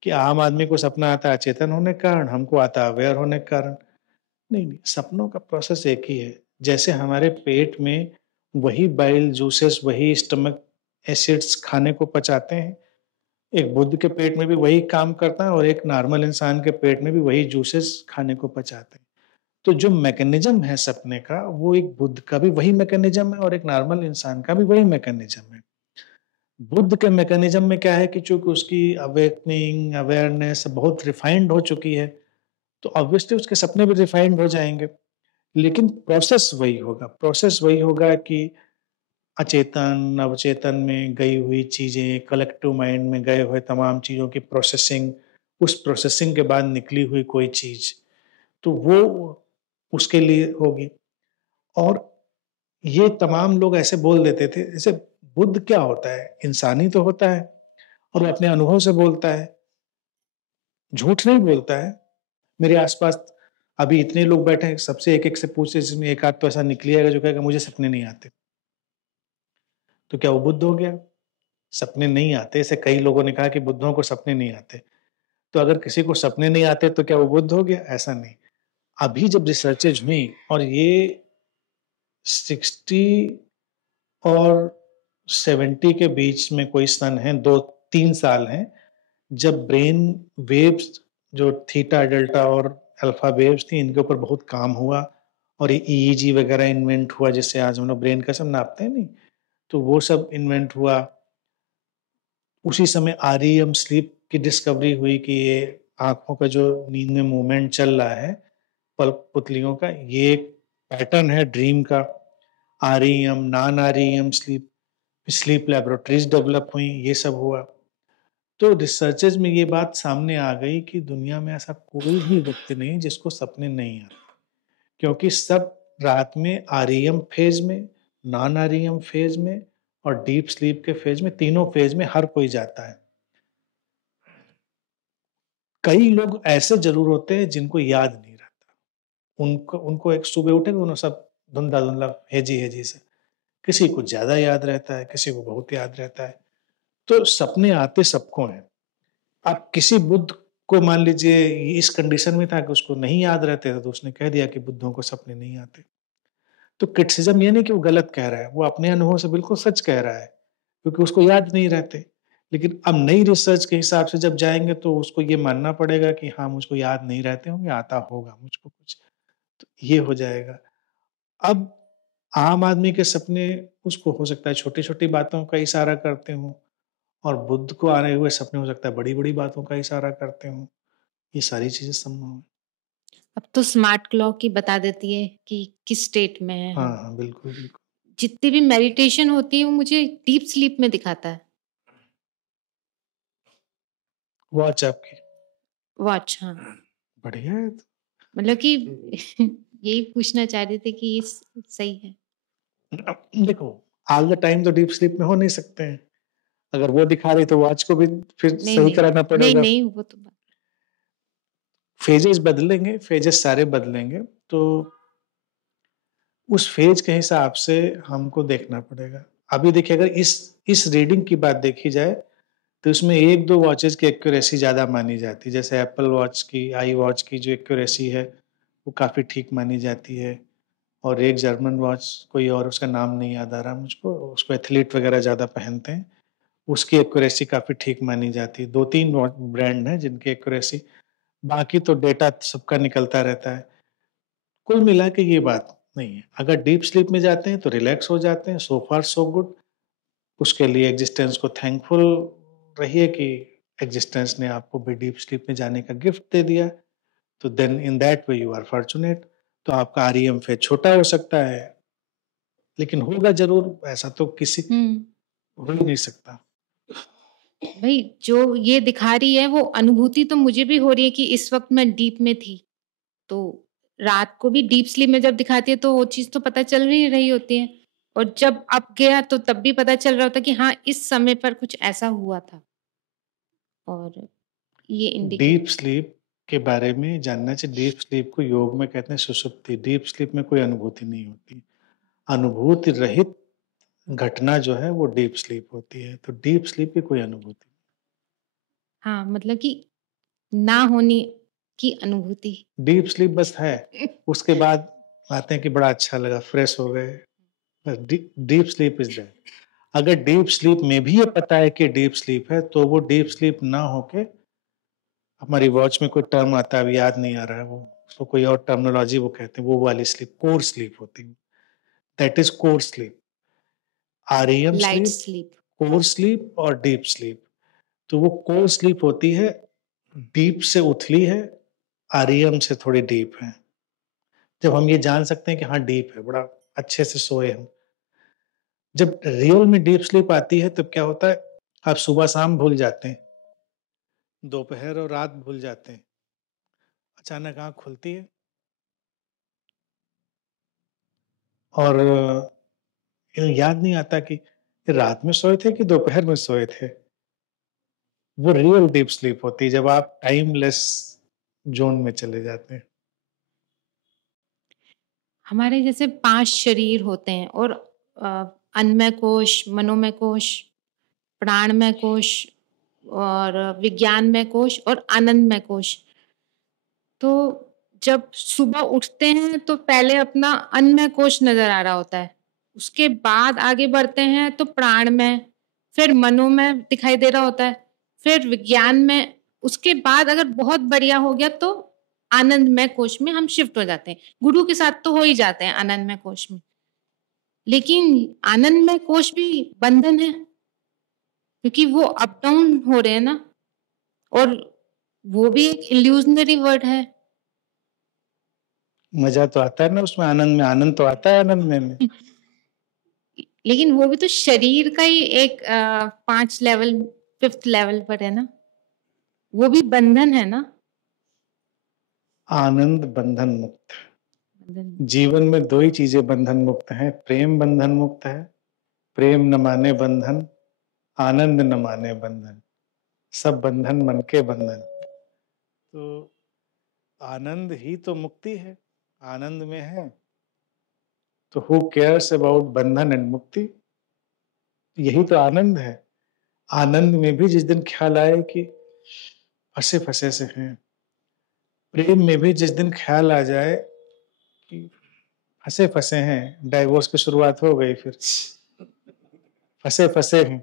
कि आम आदमी को सपना आता है अचेतन होने के कारण, हमको आता है अवेयर होने के कारण। नहीं, सपनों का प्रोसेस एक ही है। जैसे हमारे पेट में वही बाइल जूसेस, वही स्टमक एसिड्स खाने को पचाते हैं, एक बुद्ध के पेट में भी वही काम करता है और एक नॉर्मल इंसान के पेट में भी वही जूसेस खाने को पचाते हैं। तो जो मैकेनिज्म है सपने का, वो एक बुद्ध का भी वही मैकेनिज्म है और एक नॉर्मल इंसान का भी वही मैकेनिज्म है। बुद्ध के मैकेनिज्म में क्या है कि चूंकि उसकी अवेकनिंग, अवेयरनेस बहुत रिफाइंड हो चुकी है, तो ऑब्वियसली उसके सपने भी रिफाइंड हो जाएंगे। लेकिन प्रोसेस वही होगा। प्रोसेस वही होगा कि अचेतन, अवचेतन में गई हुई चीजें, कलेक्टिव माइंड में गए हुए तमाम चीजों की प्रोसेसिंग, उस प्रोसेसिंग के बाद निकली हुई कोई चीज, तो वो उसके लिए होगी। और ये तमाम लोग ऐसे बोल देते थे, जैसे बुद्ध क्या होता है, इंसान ही तो होता है और वो अपने अनुभव से बोलता है, झूठ नहीं बोलता है। मेरे आसपास अभी इतने लोग बैठे हैं, सबसे एक एक से पूछे, जिसमें एक आध तो ऐसा निकली आएगा जो कहेगा मुझे सपने नहीं आते। तो क्या वो बुद्ध हो गया? सपने नहीं आते, ऐसे कई लोगों ने कहा कि बुद्धों को सपने नहीं आते। तो अगर किसी को सपने नहीं आते तो क्या वो बुद्ध हो गया? ऐसा नहीं। अभी जब रिसर्चेज हुई और ये 60 और 70 के बीच में कोई सन है, 2-3 साल हैं, जब ब्रेन वेव्स जो थीटा, डेल्टा और अल्फा वेव्स थी, इनके ऊपर बहुत काम हुआ और ये ईईजी वगैरह इन्वेंट हुआ, जिससे आज हम लोग ब्रेन का सब नापते हैं नहीं, तो वो सब इन्वेंट हुआ। उसी समय आरईएम स्लीप की डिस्कवरी हुई कि ये आंखों का जो नींद में मूवमेंट चल रहा है पलक पुतलियों का, ये एक पैटर्न है ड्रीम का। REM, non REM sleep, sleep laboratories develop हुई, ये सब हुआ। तो रिसर्चेज में ये बात सामने आ गई कि दुनिया में ऐसा कोई भी व्यक्ति नहीं जिसको सपने नहीं आते, क्योंकि सब रात में आरईएम फेज में, नॉन आरईएम फेज में और डीप स्लीप के फेज में, तीनों फेज में हर कोई जाता है। कई लोग ऐसे जरूर होते हैं जिनको याद नहीं रहता, उनको उनको एक सुबह उठेंगे उन्हें सब धुंधला धुंधला हेजी हेजी से, किसी को ज्यादा याद रहता है, किसी को बहुत याद रहता है। तो सपने आते सबको हैं। आप किसी बुद्ध को मान लीजिए इस कंडीशन में था कि उसको नहीं याद रहते थे, तो उसने कह दिया कि बुद्धों को सपने नहीं आते। तो क्रिटिसिज्म ये नहीं कि वो गलत कह रहा है, वो अपने अनुभव से बिल्कुल सच कह रहा है, क्योंकि उसको याद नहीं रहते। लेकिन अब नई रिसर्च के हिसाब से जब जाएंगे तो उसको ये मानना पड़ेगा कि हाँ, मुझको याद नहीं रहते होंगे, आता होगा मुझको कुछ, तो ये हो जाएगा। अब आम आदमी के सपने उसको हो सकता है छोटी छोटी बातों का इशारा करते हों, और बुद्ध को आ रहे हुए सपने हो सकता है बड़ी बड़ी बातों का इशारा करते हों। ये सारी चीजें संभव है। अब तो स्मार्ट क्लॉक ही बता देती है कि किस स्टेट में है हाँ हम। हाँ, बिल्कुल बिल्कुल। जितनी भी मेडिटेशन होती है वो मुझे डीप स्लीप में दिखाता है। वॉच आपकी वॉच, हाँ। बढ़िया है तो। मतलब कि यही पूछना चाह रही थी कि ये सही है। अब देखो, ऑल द टाइम तो डीप स्लीप में हो नहीं सकते हैं। अगर वो दिखा रही तो वॉच को भी फिर नहीं सही नहीं कराना नहीं पड़ेगा। नहीं, वो तो फेजेस बदलेंगे, फेजेस सारे बदलेंगे, तो उस फेज के हिसाब से हमको देखना पड़ेगा। अभी देखिए, अगर इस रीडिंग की बात देखी जाए तो इसमें 1-2 वॉचेस की एक्यूरेसी ज़्यादा मानी जाती है। जैसे एप्पल वॉच की, आई वॉच की जो एक्यूरेसी है वो काफ़ी ठीक मानी जाती है। और एक जर्मन वॉच, कोई और उसका नाम नहीं याद आ रहा मुझको, उसको एथलीट वगैरह ज़्यादा पहनते हैं, उसकी एक्यूरेसी काफ़ी ठीक मानी जाती है। 2-3 ब्रांड हैं जिनकी एक्यूरेसी, बाकी तो डेटा सबका निकलता रहता है। कुल मिला के ये बात नहीं है। अगर डीप स्लीप में जाते हैं तो रिलैक्स हो जाते हैं, सो फार सो गुड। उसके लिए एग्जिस्टेंस को थैंकफुल रहिए कि एग्जिस्टेंस ने आपको भी डीप स्लीप में जाने का गिफ्ट दे दिया, तो then in that way you are fortunate. तो आपका आरईएम फिर छोटा हो सकता है, लेकिन होगा जरूर, ऐसा तो किसी हो ही नहीं सकता। भाई जो ये दिखा रही है वो अनुभूति तो मुझे भी हो रही है कि इस वक्त मैं डीप में थी, तो रात को भी डीप स्लीप में जब दिखाती है तो वो चीज तो पता चल ही रही होती है, और जब अब गया तो तब भी पता चल रहा होता कि हाँ इस समय पर कुछ ऐसा हुआ था। और ये इंडिकेट डीप स्लीप के बारे में जानना चाहिए। डीप स्लीप को योग में कहते हैं सुषुप्ति। डीप स्लीप में कोई अनुभूति नहीं होती, अनुभूति रहित घटना जो है वो डीप स्लीप होती है। तो डीप स्लीप की कोई अनुभूति, हाँ मतलब कि ना होने की अनुभूति। डीप स्लीप बस है, उसके बाद आते हैं कि बड़ा अच्छा लगा, फ्रेश हो गए, बस डीप स्लीप इज दैट। अगर डीप स्लीप में भी ये पता है कि डीप स्लीप है, तो वो डीप स्लीप ना होके, हमारी वॉच में कोई टर्म आता है, अभी याद नहीं आ रहा है वो, उसको कोई और टर्मिनोलॉजी वो कहते हैं, वो वाली स्लीप कोर स्लीप होती है। That is core sleep. REM light sleep, sleep. Core sleep और डीप स्लीप। तो वो कोर स्लीप होती है, डीप से उथली है, आरईएम से थोड़ी डीप है। जब हम ये जान सकते हैं कि हाँ डीप है, बड़ा अच्छे से सोए हम। जब रियल में डीप स्लीप आती है तब क्या होता है, आप सुबह शाम भूल जाते हैं, दोपहर और रात भूल जाते हैं, अचानक आंख खुलती है और याद नहीं आता कि रात में सोए थे कि दोपहर में सोए थे। वो रियल डीप स्लीप होती है, जब आप टाइमलेस जोन में चले जाते हैं। हमारे जैसे 5 शरीर होते हैं, और अन्नमय कोश, मनोमय कोश, प्राणमय कोश और विज्ञानमय कोश और आनंदमय कोश। तो जब सुबह उठते हैं तो पहले अपना अन्नमय कोश नजर आ रहा होता है, उसके बाद आगे बढ़ते हैं तो प्राणमय, फिर मनोमय दिखाई दे रहा होता है, फिर विज्ञान में, उसके बाद अगर बहुत बढ़िया हो गया तो आनंदमय कोश में हम शिफ्ट हो जाते हैं। गुरु के साथ तो हो ही जाते हैं आनंदमय कोश में, लेकिन आनंदमय कोश भी बंधन है, क्योंकि वो अप डाउन हो रहे हैं ना, और वो भी एक इल्यूजनरी वर्ड है। मजा तो आता है ना उसमें, आनंद में, आनंद तो आता है आनंद में। लेकिन वो भी तो शरीर का ही एक 5 लेवल, 5th लेवल पर है ना, वो भी बंधन है ना। आनंद बंधन मुक्त। बंधन। जीवन में दो ही चीजें बंधन मुक्त हैं, प्रेम बंधन मुक्त है, प्रेम न माने बंधन, आनंद न माने बंधन, सब बंधन मन के बंधन। तो आनंद ही तो मुक्ति है, आनंद में है तो हु केयर्स अबाउट बंधन एंड मुक्ति। यही तो आनंद है। आनंद में भी जिस दिन ख्याल आए कि फंसे फंसे से हैं, प्रेम में भी जिस दिन ख्याल आ जाए कि फंसे फंसे हैं, डाइवोर्स की शुरुआत हो गई, फिर फंसे फंसे हैं,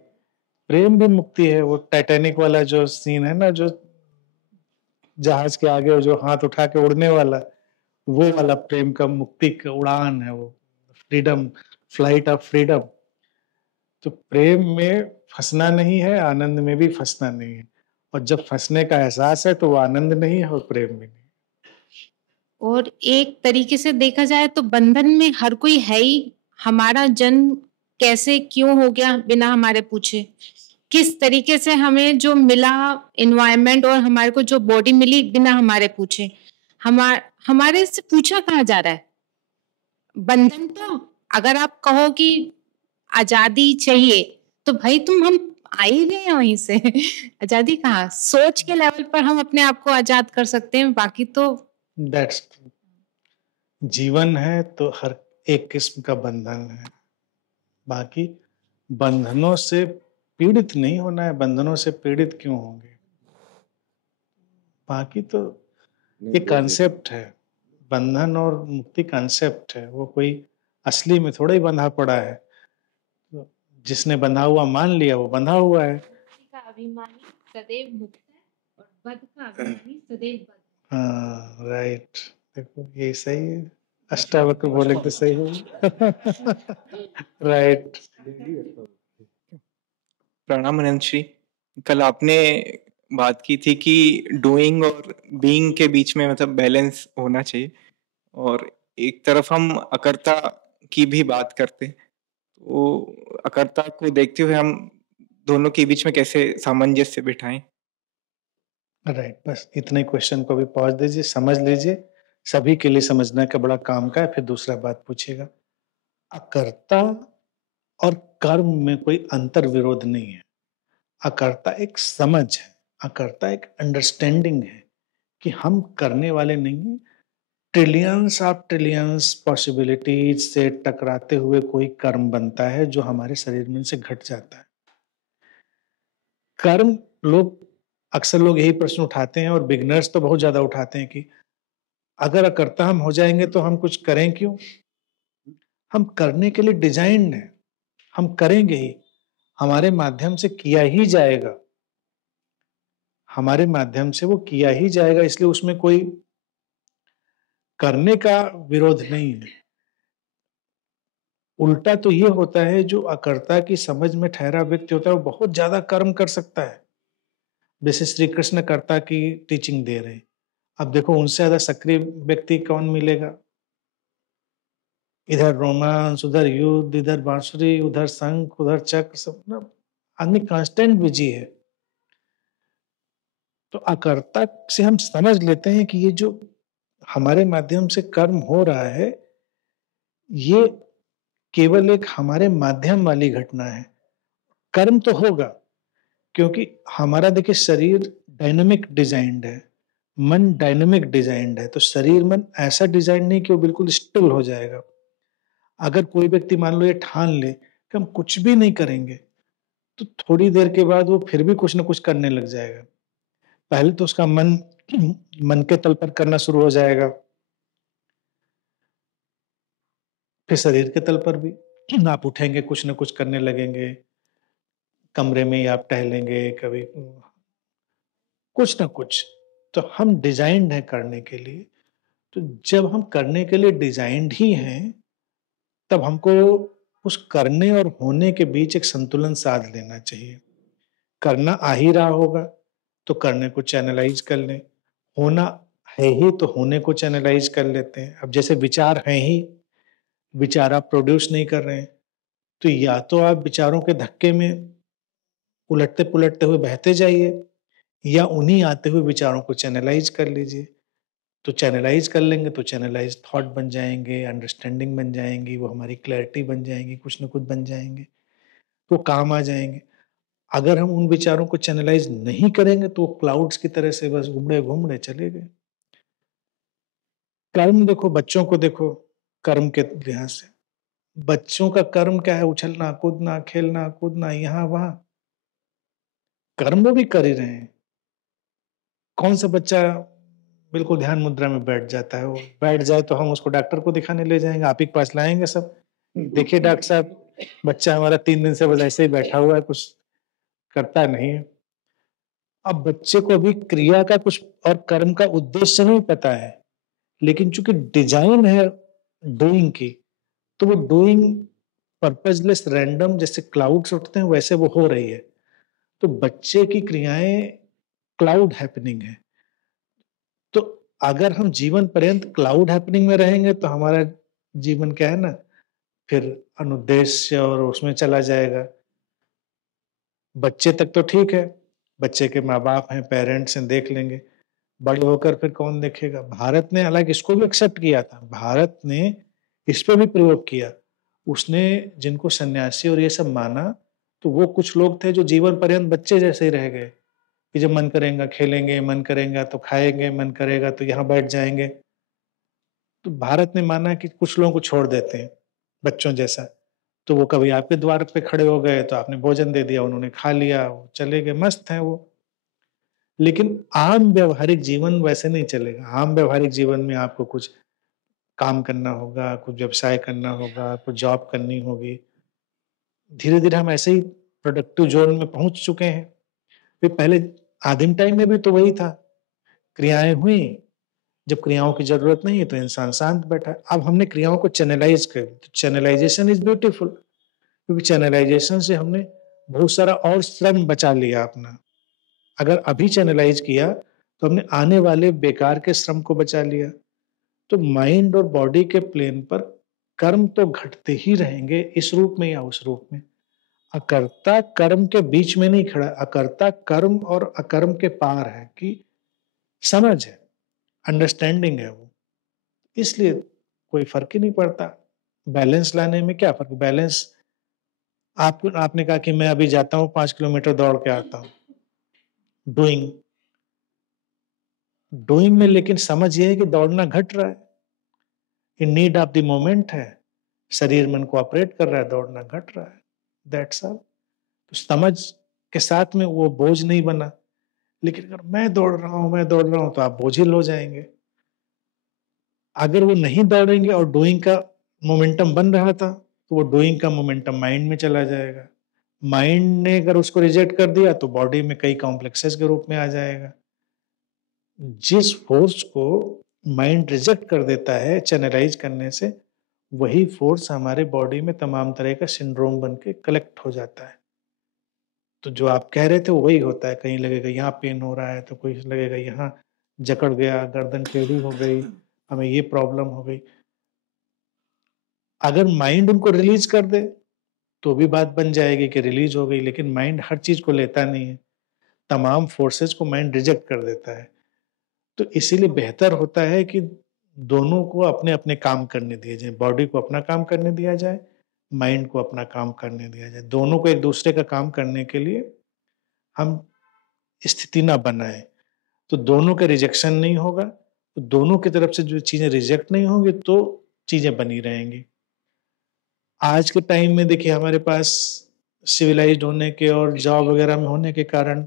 प्रेम भी मुक्ति है। वो टाइटैनिक वाला जो सीन है ना, जो जहाज के आगे जो हाथ उठा के उड़ने वाला, वो वाला प्रेम का मुक्ति का उड़ान है, वो फ्रीडम, फ्लाइट ऑफ फ्रीडम। तो प्रेम में फंसना नहीं है, आनंद में भी फंसना नहीं है, और जब फंसने का एहसास है तो वो आनंद नहीं है और प्रेम भी नहीं। और एक तरीके से देखा जाए तो बंधन में हर कोई है ही। हमारा जन्म कैसे क्यों हो गया बिना हमारे पूछे, किस तरीके से हमें जो मिला एनवायरनमेंट और हमारे को जो बॉडी मिली बिना हमारे पूछे, हमारे से पूछा कहाँ जा रहा है। बंधन तो अगर आप कहो कि आजादी चाहिए तो भाई हम आ ही गए हैं वहीं से। आजादी कहाँ, सोच के लेवल पर हम अपने आप को आजाद कर सकते हैं, बाकी तो दैट्स ट्रू। जीवन है तो हर एक किस्म का बंधन है, बाकी बंधनों से पीड़ित नहीं होना है। बंधनों से पीड़ित क्यों होंगे, बाकी तो ये कॉन्सेप्ट है, बंधन और मुक्ति कॉन्सेप्ट है, वो कोई असली में थोड़ा ही बंधा पड़ा है। तो जिसने बंधा हुआ मान लिया वो बंधा हुआ है। का अभिमानी सदैव मुक्त है और बद्ध का अभिमानी सदैव बद्ध। हाँ राइट, देखो ये सही है। अष्टावक्र बोले तो सही हो। राइट। प्रणाम अनंत श्री। कल आपने बात की थी कि डूइंग और बीइंग के बीच में मतलब बैलेंस होना चाहिए, और एक तरफ हम अकर्ता की भी बात करते हैं, तो अकर्ता को देखते हुए हम दोनों के बीच में कैसे सामंजस्य बिठाएं? राइट, बस इतने क्वेश्चन को भी पॉज दीजिए, समझ लीजिए, सभी के लिए समझना का बड़ा काम का है, फिर दूसरा बात पूछिएगा। अकर्ता और कर्म में कोई अंतर विरोध नहीं है। अकर्ता एक समझ है, अकर्ता एक अंडरस्टैंडिंग है कि हम करने वाले नहीं, ट्रिलियंस ऑफ ट्रिलियंस पॉसिबिलिटीज से टकराते हुए कोई कर्म बनता है जो हमारे शरीर में से घट जाता है। कर्म अक्सर लोग यही प्रश्न उठाते हैं, और बिगनर्स तो बहुत ज्यादा उठाते हैं कि अगर अकर्ता हम हो जाएंगे तो हम कुछ करें क्यों? हम करने के लिए डिजाइन्ड हैं, हम करेंगे ही, हमारे माध्यम से किया ही जाएगा, हमारे माध्यम से वो किया ही जाएगा, इसलिए उसमें कोई करने का विरोध नहीं है। उल्टा तो ये होता है, जो अकर्ता की समझ में ठहरा व्यक्ति होता है वो बहुत ज्यादा कर्म कर सकता है। जैसे श्री कृष्ण कर्ता की टीचिंग दे रहे हैं, अब देखो उनसे ज्यादा सक्रिय व्यक्ति कौन मिलेगा? इधर रोमांस, उधर युद्ध, इधर बांसुरी, उधर शंख, उधर चक्र, सब ना, आदमी कांस्टेंट बिजी है। तो अकर्ता से हम समझ लेते हैं कि ये जो हमारे माध्यम से कर्म हो रहा है, ये केवल एक हमारे माध्यम वाली घटना है। कर्म तो होगा, क्योंकि हमारा देखिए शरीर डायनामिक डिजाइन्ड है, मन डायनामिक डिजाइन्ड है, तो शरीर मन ऐसा डिजाइन नहीं कि वो बिल्कुल स्टिल हो जाएगा। अगर कोई व्यक्ति मान लो ये ठान ले कि हम कुछ भी नहीं करेंगे, तो थोड़ी देर के बाद वो फिर भी कुछ ना कुछ करने लग जाएगा। पहले तो उसका मन के तल पर करना शुरू हो जाएगा, फिर शरीर के तल पर भी आप उठेंगे, कुछ ना कुछ करने लगेंगे, कमरे में ही आप टहलेंगे, कभी कुछ ना कुछ। तो हम डिजाइन्ड है करने के लिए। तो जब हम करने के लिए डिजाइन्ड ही हैं, तब हमको उस करने और होने के बीच एक संतुलन साध लेना चाहिए। करना आ ही रहा होगा तो करने को चैनलाइज कर लें, होना है ही तो होने को चैनलाइज कर लेते हैं। अब जैसे विचार हैं ही, विचार आप प्रोड्यूस नहीं कर रहे हैं, तो या तो आप विचारों के धक्के में उलटते पुलटते हुए बहते जाइए, या उन्हीं आते हुए विचारों को चैनलाइज कर लीजिए। तो चैनलाइज कर लेंगे तो चैनलाइज थॉट बन जाएंगे, अंडरस्टैंडिंग बन जाएंगी, वो हमारी क्लैरिटी बन जाएंगी, कुछ ना कुछ बन जाएंगे, वो काम आ जाएंगे। अगर हम उन विचारों को चैनलाइज नहीं करेंगे तो क्लाउड्स की तरह से बस घूमड़े घूमड़े चले गए। कर्म देखो, बच्चों को देखो, कर्म के लिहाज से बच्चों का कर्म क्या है? उछलना कूदना, खेलना कूदना, यहाँ वहां, कर्म वो भी कर ही रहे हैं। कौन सा बच्चा बिल्कुल ध्यान मुद्रा में बैठ जाता है? वो बैठ जाए तो हम उसको डॉक्टर को दिखाने ले जाएंगे, आप ही के पास लाएंगे सब, देखिए डॉक्टर साहब बच्चा हमारा 3 दिन से बस ऐसे ही बैठा हुआ है, कुछ करता नहीं है। अब बच्चे को अभी क्रिया का कुछ और कर्म का उद्देश्य नहीं पता है, लेकिन चूंकि डिजाइन है डूइंग की, तो वो डूइंग पर्पजलेस रैंडम जैसे क्लाउड्स उठते हैं वैसे वो हो रही है। तो बच्चे की क्रियाएं क्लाउड हैपनिंग है। तो अगर हम जीवन पर्यंत क्लाउड हैपनिंग में रहेंगे तो हमारा जीवन क्या है ना, फिर अनुद्देश्य और उसमें चला जाएगा। बच्चे तक तो ठीक है, बच्चे के माँ बाप हैं, पेरेंट्स हैं, देख लेंगे। बड़े होकर फिर कौन देखेगा? भारत ने हालांकि इसको भी एक्सेप्ट किया था, भारत ने इस पे भी प्रयोग किया। उसने जिनको सन्यासी और ये सब माना, तो वो कुछ लोग थे जो जीवन पर्यंत बच्चे जैसे ही रह गए कि जब मन करेगा खेलेंगे, मन करेगा तो खाएंगे, मन करेगा तो यहाँ बैठ जाएंगे। तो भारत ने माना कि कुछ लोगों को छोड़ देते हैं बच्चों जैसा, तो वो कभी आपके द्वार पे खड़े हो गए तो आपने भोजन दे दिया, उन्होंने खा लिया, वो चले गए, मस्त हैं वो। लेकिन आम व्यवहारिक जीवन वैसे नहीं चलेगा। आम व्यवहारिक जीवन में आपको कुछ काम करना होगा, कुछ व्यवसाय करना होगा, कुछ जॉब करनी होगी। धीरे धीरे हम ऐसे ही प्रोडक्टिव जोन में पहुंच चुके हैं। फिर पहले आदिम टाइम में भी तो वही था, क्रियाएं हुई, जब क्रियाओं की जरूरत नहीं है तो इंसान शांत बैठा है। अब हमने क्रियाओं को चैनलाइज कर दिया, तो चैनलाइजेशन इज ब्यूटीफुल, क्योंकि चैनलाइजेशन से हमने बहुत सारा और श्रम बचा लिया अपना। अगर अभी चैनलाइज किया तो हमने आने वाले बेकार के श्रम को बचा लिया। तो माइंड और बॉडी के प्लेन पर कर्म तो घटते ही रहेंगे, इस रूप में या उस रूप में। अकर्ता कर्म के बीच में नहीं खड़ा, अकर्ता कर्म और अकर्म के पार है, कि समझ है, अंडरस्टैंडिंग है वो। इसलिए कोई फर्क ही नहीं पड़ता। बैलेंस लाने में क्या फर्क? बैलेंस आपने कहा कि मैं अभी जाता हूँ 5 किलोमीटर दौड़ के आता हूँ, डूइंग में, लेकिन समझ ये है कि दौड़ना घट रहा है, in need of the moment है, शरीर मन को ऑपरेट कर रहा है, दौड़ना घट रहा है, दैट्स ऑल। तो समझ के साथ में वो बोझ नहीं बना। लेकिन अगर मैं दौड़ रहा हूं तो आप बोझिल हो जाएंगे। अगर वो नहीं दौड़ेंगे और डूइंग का मोमेंटम बन रहा था तो वो डूइंग का मोमेंटम माइंड में चला जाएगा। माइंड ने अगर उसको रिजेक्ट कर दिया तो बॉडी में कई कॉम्प्लेक्सेस के रूप में आ जाएगा। जिस फोर्स को माइंड रिजेक्ट कर देता है चैनलाइज करने से, वही फोर्स हमारे बॉडी में तमाम तरह का सिंड्रोम बन के कलेक्ट हो जाता है। तो जो आप कह रहे थे वही होता है, कहीं लगेगा यहाँ पेन हो रहा है तो कोई लगेगा यहाँ जकड़ गया, गर्दन टेढ़ी हो गई, हमें ये प्रॉब्लम हो गई। अगर माइंड उनको रिलीज कर दे तो भी बात बन जाएगी कि रिलीज हो गई, लेकिन माइंड हर चीज को लेता नहीं है, तमाम फोर्सेस को माइंड रिजेक्ट कर देता है। तो इसीलिए बेहतर होता है कि दोनों को अपने अपने काम करने दिए जाए, बॉडी को अपना काम करने दिया जाए, माइंड को अपना काम करने दिया जाए। दोनों को एक दूसरे का काम करने के लिए हम स्थिति ना बनाए, तो दोनों का रिजेक्शन नहीं होगा। तो दोनों की तरफ से जो चीजें रिजेक्ट नहीं होंगी तो चीजें बनी रहेंगी। आज के टाइम में देखिए हमारे पास सिविलाइज्ड होने के और जॉब वगैरह में होने के कारण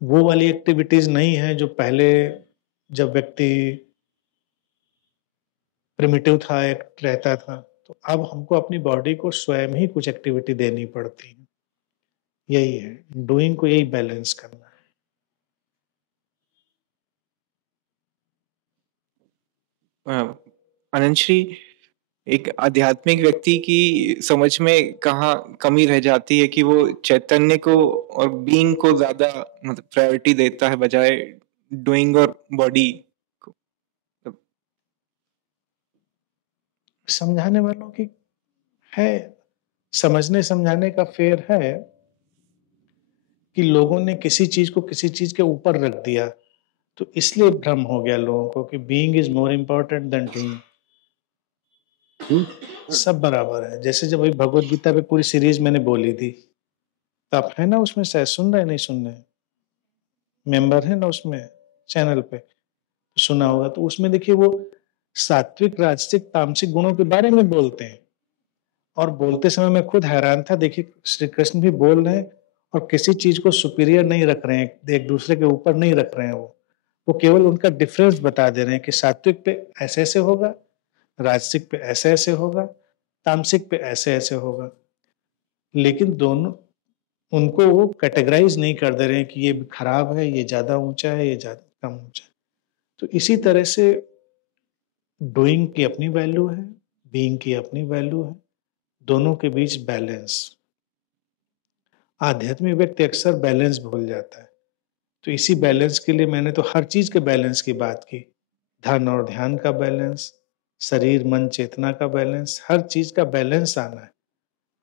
वो वाली एक्टिविटीज नहीं है जो पहले, जब व्यक्ति प्रिमिटिव था, एक रहता था। तो अब हमको अपनी बॉडी को स्वयं ही कुछ एक्टिविटी देनी पड़ती है। यही है डूइंग को, यही बैलेंस करना है। आनंद श्री, एक आध्यात्मिक व्यक्ति की समझ में कहाँ कमी रह जाती है कि वो चैतन्य को और बीइंग को ज्यादा मतलब प्रायोरिटी देता है बजाय डूइंग और बॉडी को? समझाने वालों की है, समझने समझाने का फेर है कि लोगों ने किसी चीज को किसी चीज के ऊपर रख दिया, तो इसलिए भ्रम हो गया लोगों को कि being is more important then doing. सब बराबर है। जैसे जब अभी भगवत गीता पे पूरी सीरीज मैंने बोली थी, तो आप है ना उसमें, शायद सुन रहे नहीं सुन रहे, मेंबर है ना उसमें चैनल पे, तो सुना होगा। तो उसमें देखिए वो सात्विक राजसिक तामसिक गुणों के बारे में बोलते हैं, और बोलते समय मैं खुद हैरान था। देखिए श्री कृष्ण भी बोल रहे हैं और किसी चीज को सुपीरियर नहीं रख रहे हैं, एक दूसरे के ऊपर नहीं रख रहे हैं। वो केवल उनका डिफरेंस बता दे रहे हैं कि सात्विक पे ऐसे ऐसे होगा, राजसिक पे ऐसे ऐसे होगा, तामसिक पे ऐसे ऐसे होगा। लेकिन दोनों उनको वो कैटेगराइज नहीं कर दे रहे हैं कि ये खराब है, ये ज्यादा ऊंचा है, ये ज्यादा कम ऊंचा है। तो इसी तरह से डूइंग की अपनी वैल्यू है, बीइंग की अपनी वैल्यू है, दोनों के बीच बैलेंस। आध्यात्मिक व्यक्ति अक्सर बैलेंस भूल जाता है। तो इसी बैलेंस के लिए मैंने तो हर चीज के बैलेंस की बात की, धन और ध्यान का बैलेंस, शरीर मन चेतना का बैलेंस, हर चीज का बैलेंस आना है,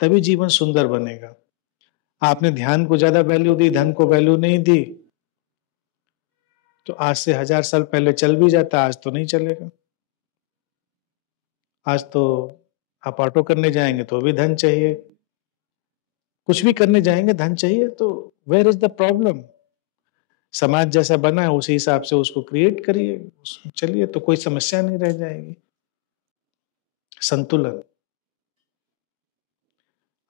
तभी जीवन सुंदर बनेगा। आपने ध्यान को ज्यादा वैल्यू दी, धन को वैल्यू नहीं दी, तो आज से 1000 साल पहले चल भी जाता, आज तो नहीं चलेगा। आज तो आप ऑटो करने जाएंगे तो भी धन चाहिए, कुछ भी करने जाएंगे धन चाहिए। तो वेयर इज द प्रॉब्लम? समाज जैसा बना है उसी हिसाब से उसको क्रिएट करिए, उसमें चलिए, तो कोई समस्या नहीं रह जाएगी। संतुलन,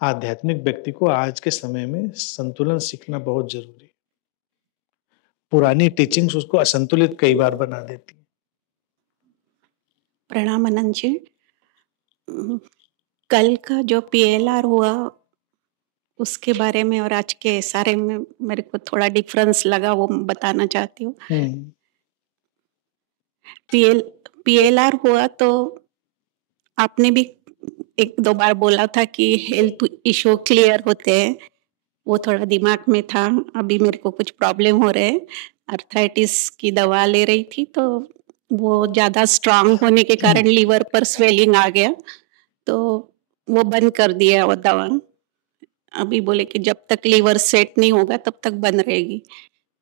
आध्यात्मिक व्यक्ति को आज के समय में संतुलन सीखना बहुत जरूरी है। पुरानी टीचिंग्स उसको असंतुलित कई बार बना देती है। प्रणाम आनंद जी। कल का जो PLR हुआ उसके बारे में और आज के सारे में मेरे को थोड़ा डिफरेंस लगा, वो बताना चाहती हूँ। पीएलआर हुआ तो आपने भी एक दो बार बोला था कि हेल्थ इशू क्लियर होते हैं, वो थोड़ा दिमाग में था। अभी मेरे को कुछ प्रॉब्लम हो रहे हैं, अर्थराइटिस की दवा ले रही थी तो वो ज़्यादा स्ट्रांग होने के कारण लीवर पर स्वेलिंग आ गया, तो वो बंद कर दिया वो दवा। अभी बोले कि जब तक लीवर सेट नहीं होगा तब तक बंद रहेगी।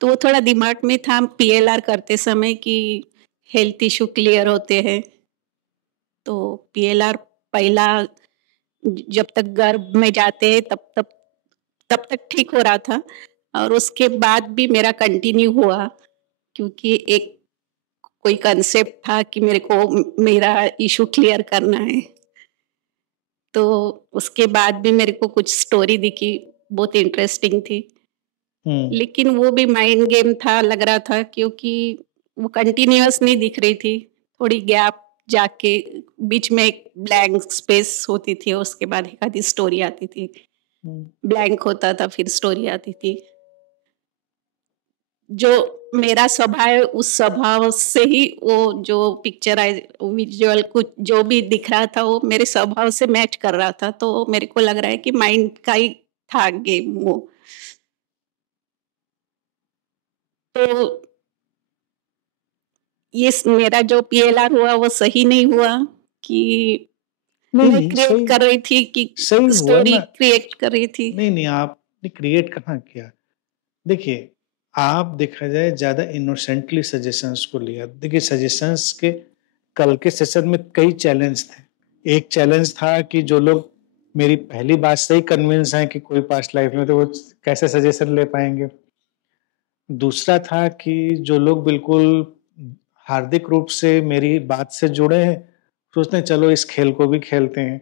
तो वो थोड़ा दिमाग में था पीएलआर करते समय कि हेल्थ इशू क्लियर होते हैं। तो पीएलआर पहला जब तक गर्भ में जाते हैं तब तक ठीक हो रहा था, और उसके बाद भी मेरा कंटिन्यू हुआ, क्योंकि एक कोई कंसेप्ट था कि मेरे को मेरा इशू क्लियर करना है। तो उसके बाद भी मेरे को कुछ स्टोरी दिखी, बहुत इंटरेस्टिंग थी, लेकिन वो भी माइंड गेम था लग रहा था, क्योंकि वो कंटिन्यूअस नहीं दिख रही थी, थोड़ी गैप जाके बीच में एक ब्लैंक स्पेस होती थी, उसके बाद एक आधी स्टोरी आती थी, ब्लैंक होता था फिर स्टोरी आती थी। जो मेरा स्वभाव है उस स्वभाव से ही वो जो पिक्चराइज विजुअल कुछ जो भी दिख रहा था वो मेरे स्वभाव से मैच कर रहा था, तो मेरे को लग रहा है कि माइंड का ही था गेम वो। तो ये मेरा जो पीएलआर हुआ वो सही नहीं हुआ कि मैं क्रिएट कर रही थी कि स्टोरी क्रिएट कर रही थी। नहीं, आपने क्रिएट कहाँ किया। देखिए, आप देखा जाए ज्यादा इनोसेंटली सजेशंस को लिया। देखिए, सजेशंस के कल के सेशन में कई चैलेंज थे। एक चैलेंज था कि जो लोग मेरी पहली बात से ही कन्विंस हैं कि कोई पास्ट लाइफ में, तो वो कैसे सजेशन ले पाएंगे। दूसरा था कि जो लोग बिल्कुल हार्दिक रूप से मेरी बात से जुड़े हैं, सोचते हैं चलो इस खेल को भी खेलते हैं,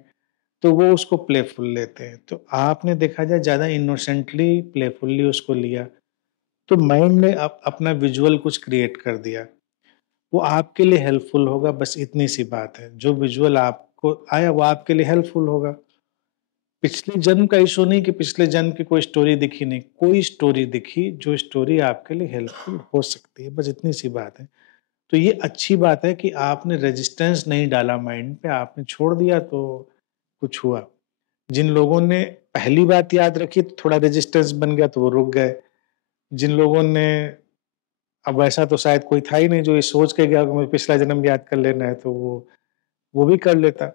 तो वो उसको प्लेफुल लेते हैं। तो आपने देखा जाए ज्यादा इनोसेंटली प्लेफुल्ली उसको लिया, तो माइंड ने अपना विजुअल कुछ क्रिएट कर दिया। वो आपके लिए हेल्पफुल होगा, बस इतनी सी बात है। जो विजुअल आपको आया वो आपके लिए हेल्पफुल होगा। पिछले जन्म का इशू नहीं कि पिछले जन्म की कोई स्टोरी दिखी नहीं, कोई स्टोरी दिखी जो स्टोरी आपके लिए हेल्पफुल हो सकती है, बस इतनी सी बात है। तो ये अच्छी बात है कि आपने रेजिस्टेंस नहीं डाला माइंड पे, आपने छोड़ दिया तो कुछ हुआ। जिन लोगों ने पहली बात याद रखी तो थोड़ा रेजिस्टेंस बन गया तो वो रुक गए। जिन लोगों ने, अब वैसा तो शायद कोई था ही नहीं जो ये सोच के गया कि मुझे पिछला जन्म याद कर लेना है, तो वो भी कर लेता।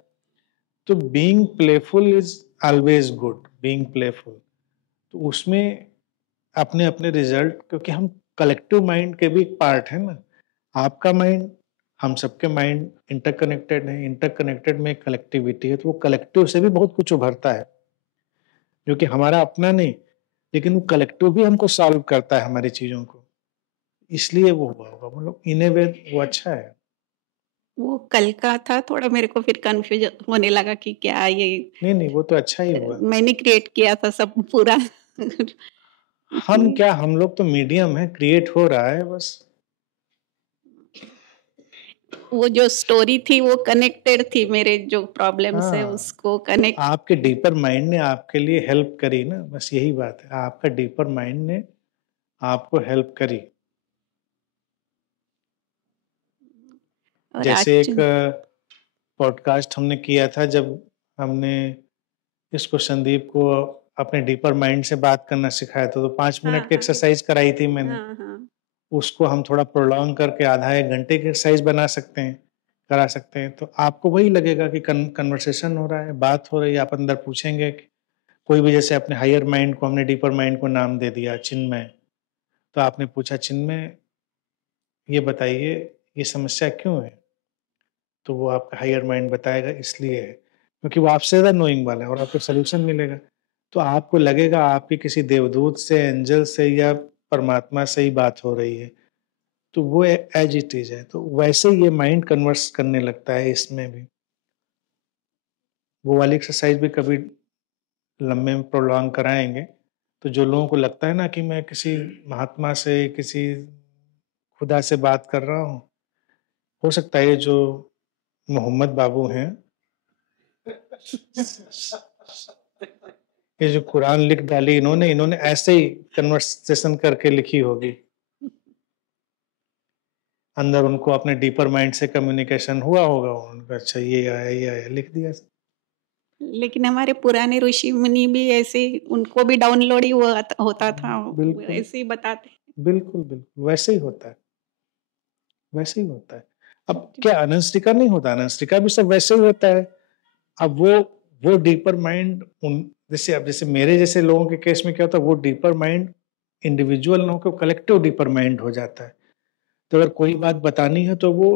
तो being playful is always good, being playful. तो उसमें अपने अपने रिजल्ट, क्योंकि हम कलेक्टिव माइंड के भी एक पार्ट है ना। आपका माइंड, हम सबके माइंड इंटरकनेक्टेड है, इंटरकनेक्टेड में कलेक्टिविटी है, तो वो कलेक्टिव से भी बहुत कुछ उभरता है जो कि हमारा अपना नहीं, लेकिन वो कलेक्टिव भी हमको सॉल्व करता है हमारी चीजों को, इसलिए वो हुआ होगा। मतलब इन ए वे वो अच्छा है। वो कल का था, थोड़ा मेरे को फिर कंफ्यूज होने लगा कि क्या ये नहीं, वो तो अच्छा ही हुआ। मैंने क्रिएट किया था सब पूरा। हम लोग तो मीडियम है, क्रिएट हो रहा है बस। वो जो स्टोरी थी वो कनेक्टेड थी, मेरे जो प्रॉब्लम्स है उसको कनेक्ट, आपके डीपर माइंड ने आपके लिए हेल्प करी ना, बस यही बात है। आपका डीपर माइंड ने आपको हेल्प करी। जैसे एक पॉडकास्ट हमने किया था, जब हमने इसको संदीप को अपने डीपर माइंड से बात करना सिखाया था, तो 5 मिनट की एक्सरसाइज कराई थी मैंने। उसको हम थोड़ा प्रोलॉन्ग करके आधा 1 घंटे की एक्सरसाइज बना सकते हैं, करा सकते हैं। तो आपको वही लगेगा कि कन्वर्सेशन हो रहा है, बात हो रही है। आप अंदर पूछेंगे कि कोई भी, जैसे अपने हायर माइंड को हमने डीपर माइंड को नाम दे दिया चिन्मय, तो आपने पूछा चिन्मय ये बताइए ये समस्या क्यों है, तो वो आपका हायर माइंड बताएगा इसलिए है, क्योंकि वो आपसे ज़्यादा नोइंग वाला है और आपको सोल्यूशन मिलेगा। तो आपको लगेगा आपकी किसी देवदूत से, एंजल से या परमात्मा से ही बात हो रही है, तो वो एज इट इज है। तो वैसे ये माइंड कन्वर्स करने लगता है इसमें भी। वो वाली एक्सरसाइज भी कभी लंबे में प्रोलॉन्ग कराएंगे। तो जो लोगों को लगता है ना कि मैं किसी महात्मा से, किसी खुदा से बात कर रहा हूँ, हो सकता है ये जो मोहम्मद बाबू हैं, ये जो कुरान लिख डाली इन्होंने ऐसे ही कन्वर्सेशन करके लिखी होगी। अंदर उनको अपने डीपर माइंड से कम्युनिकेशन हुआ होगा, उनका अच्छा ये आया लिख दिया। लेकिन हमारे पुराने ऋषि मुनि भी ऐसे, उनको भी डाउनलोड ही होता था, बिल्कुल ऐसे ही बताते। बिल्कुल बिल्कुल वैसे ही होता है, वैसे ही होता है। अब क्या अनंत स्टिका नहीं होता, अनंत स्टिका भी सब वैसे ही होता है। अब वो डीपर माइंड उन जैसे मेरे जैसे लोगों के केस में क्या होता है, वो डीपर माइंड इंडिविजुअल लोगों को कलेक्टिव डीपर माइंड हो जाता है। तो अगर कोई बात बतानी है तो वो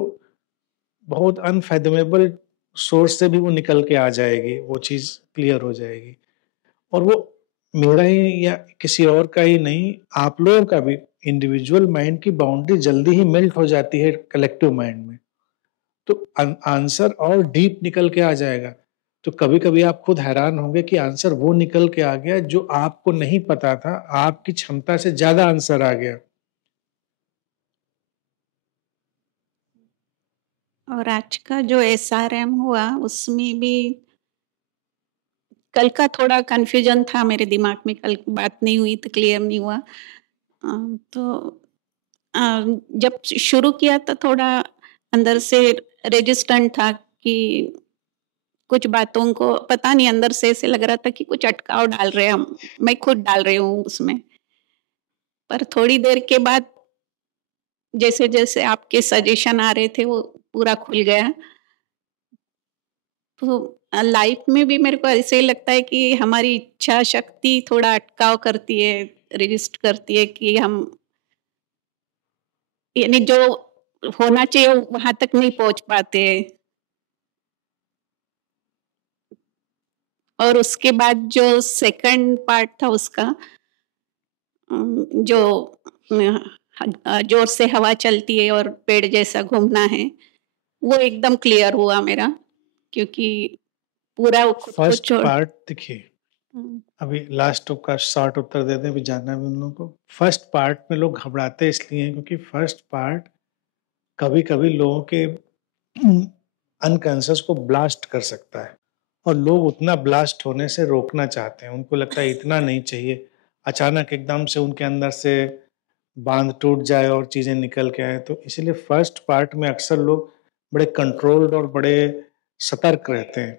बहुत अनफैथमेबल सोर्स से भी वो निकल के आ जाएगी, वो चीज क्लियर हो जाएगी। और वो मेरा ही या किसी और का ही नहीं, आप लोगों का भी इंडिविजुअल माइंड की बाउंड्री जल्दी ही मेल्ट हो जाती है कलेक्टिव माइंड में, तो आंसर और डीप निकल के आ जाएगा। तो कभी कभी आप खुद हैरान होंगे कि आंसर वो निकल के आ गया जो आपको नहीं पता था, आपकी क्षमता से ज्यादा आंसर आ गया। और आज का जो SRM हुआ उसमें भी कल का थोड़ा कंफ्यूजन था मेरे दिमाग में, कल बात नहीं हुई तो क्लियर नहीं हुआ। तो जब शुरू किया तो थोड़ा अंदर से रेजिस्टेंट था कि कुछ बातों को पता नहीं, अंदर से ऐसे लग रहा था कि कुछ अटकाव डाल रहे हैं हम, मैं खुद डाल रही हूँ उसमें। पर थोड़ी देर के बाद जैसे जैसे आपके सजेशन आ रहे थे वो पूरा खुल गया। तो लाइफ में भी मेरे को ऐसे ही लगता है कि हमारी इच्छा शक्ति थोड़ा अटकाव करती है, रेजिस्ट करती है कि हम यानी जो होना चाहिए वहां तक नहीं पहुंच पाते। और उसके बाद जो सेकंड पार्ट था उसका, जो जोर से हवा चलती है और पेड़ जैसा घूमना है, वो एकदम क्लियर हुआ मेरा, क्योंकि पूरा फर्स्ट पार्ट देखिए, अभी लास्ट का शॉर्ट उत्तर दे दें, अभी जानना भी उन लोगों को। फर्स्ट पार्ट में लोग घबराते इसलिए हैं क्योंकि फर्स्ट पार्ट कभी कभी लोगों के अनकॉन्शियस को ब्लास्ट कर सकता है, और लोग उतना ब्लास्ट होने से रोकना चाहते हैं। उनको लगता है इतना नहीं चाहिए, अचानक एकदम से उनके अंदर से बांध टूट जाए और चीज़ें निकल के आए। तो इसीलिए फर्स्ट पार्ट में अक्सर लोग बड़े कंट्रोल्ड और बड़े सतर्क रहते हैं,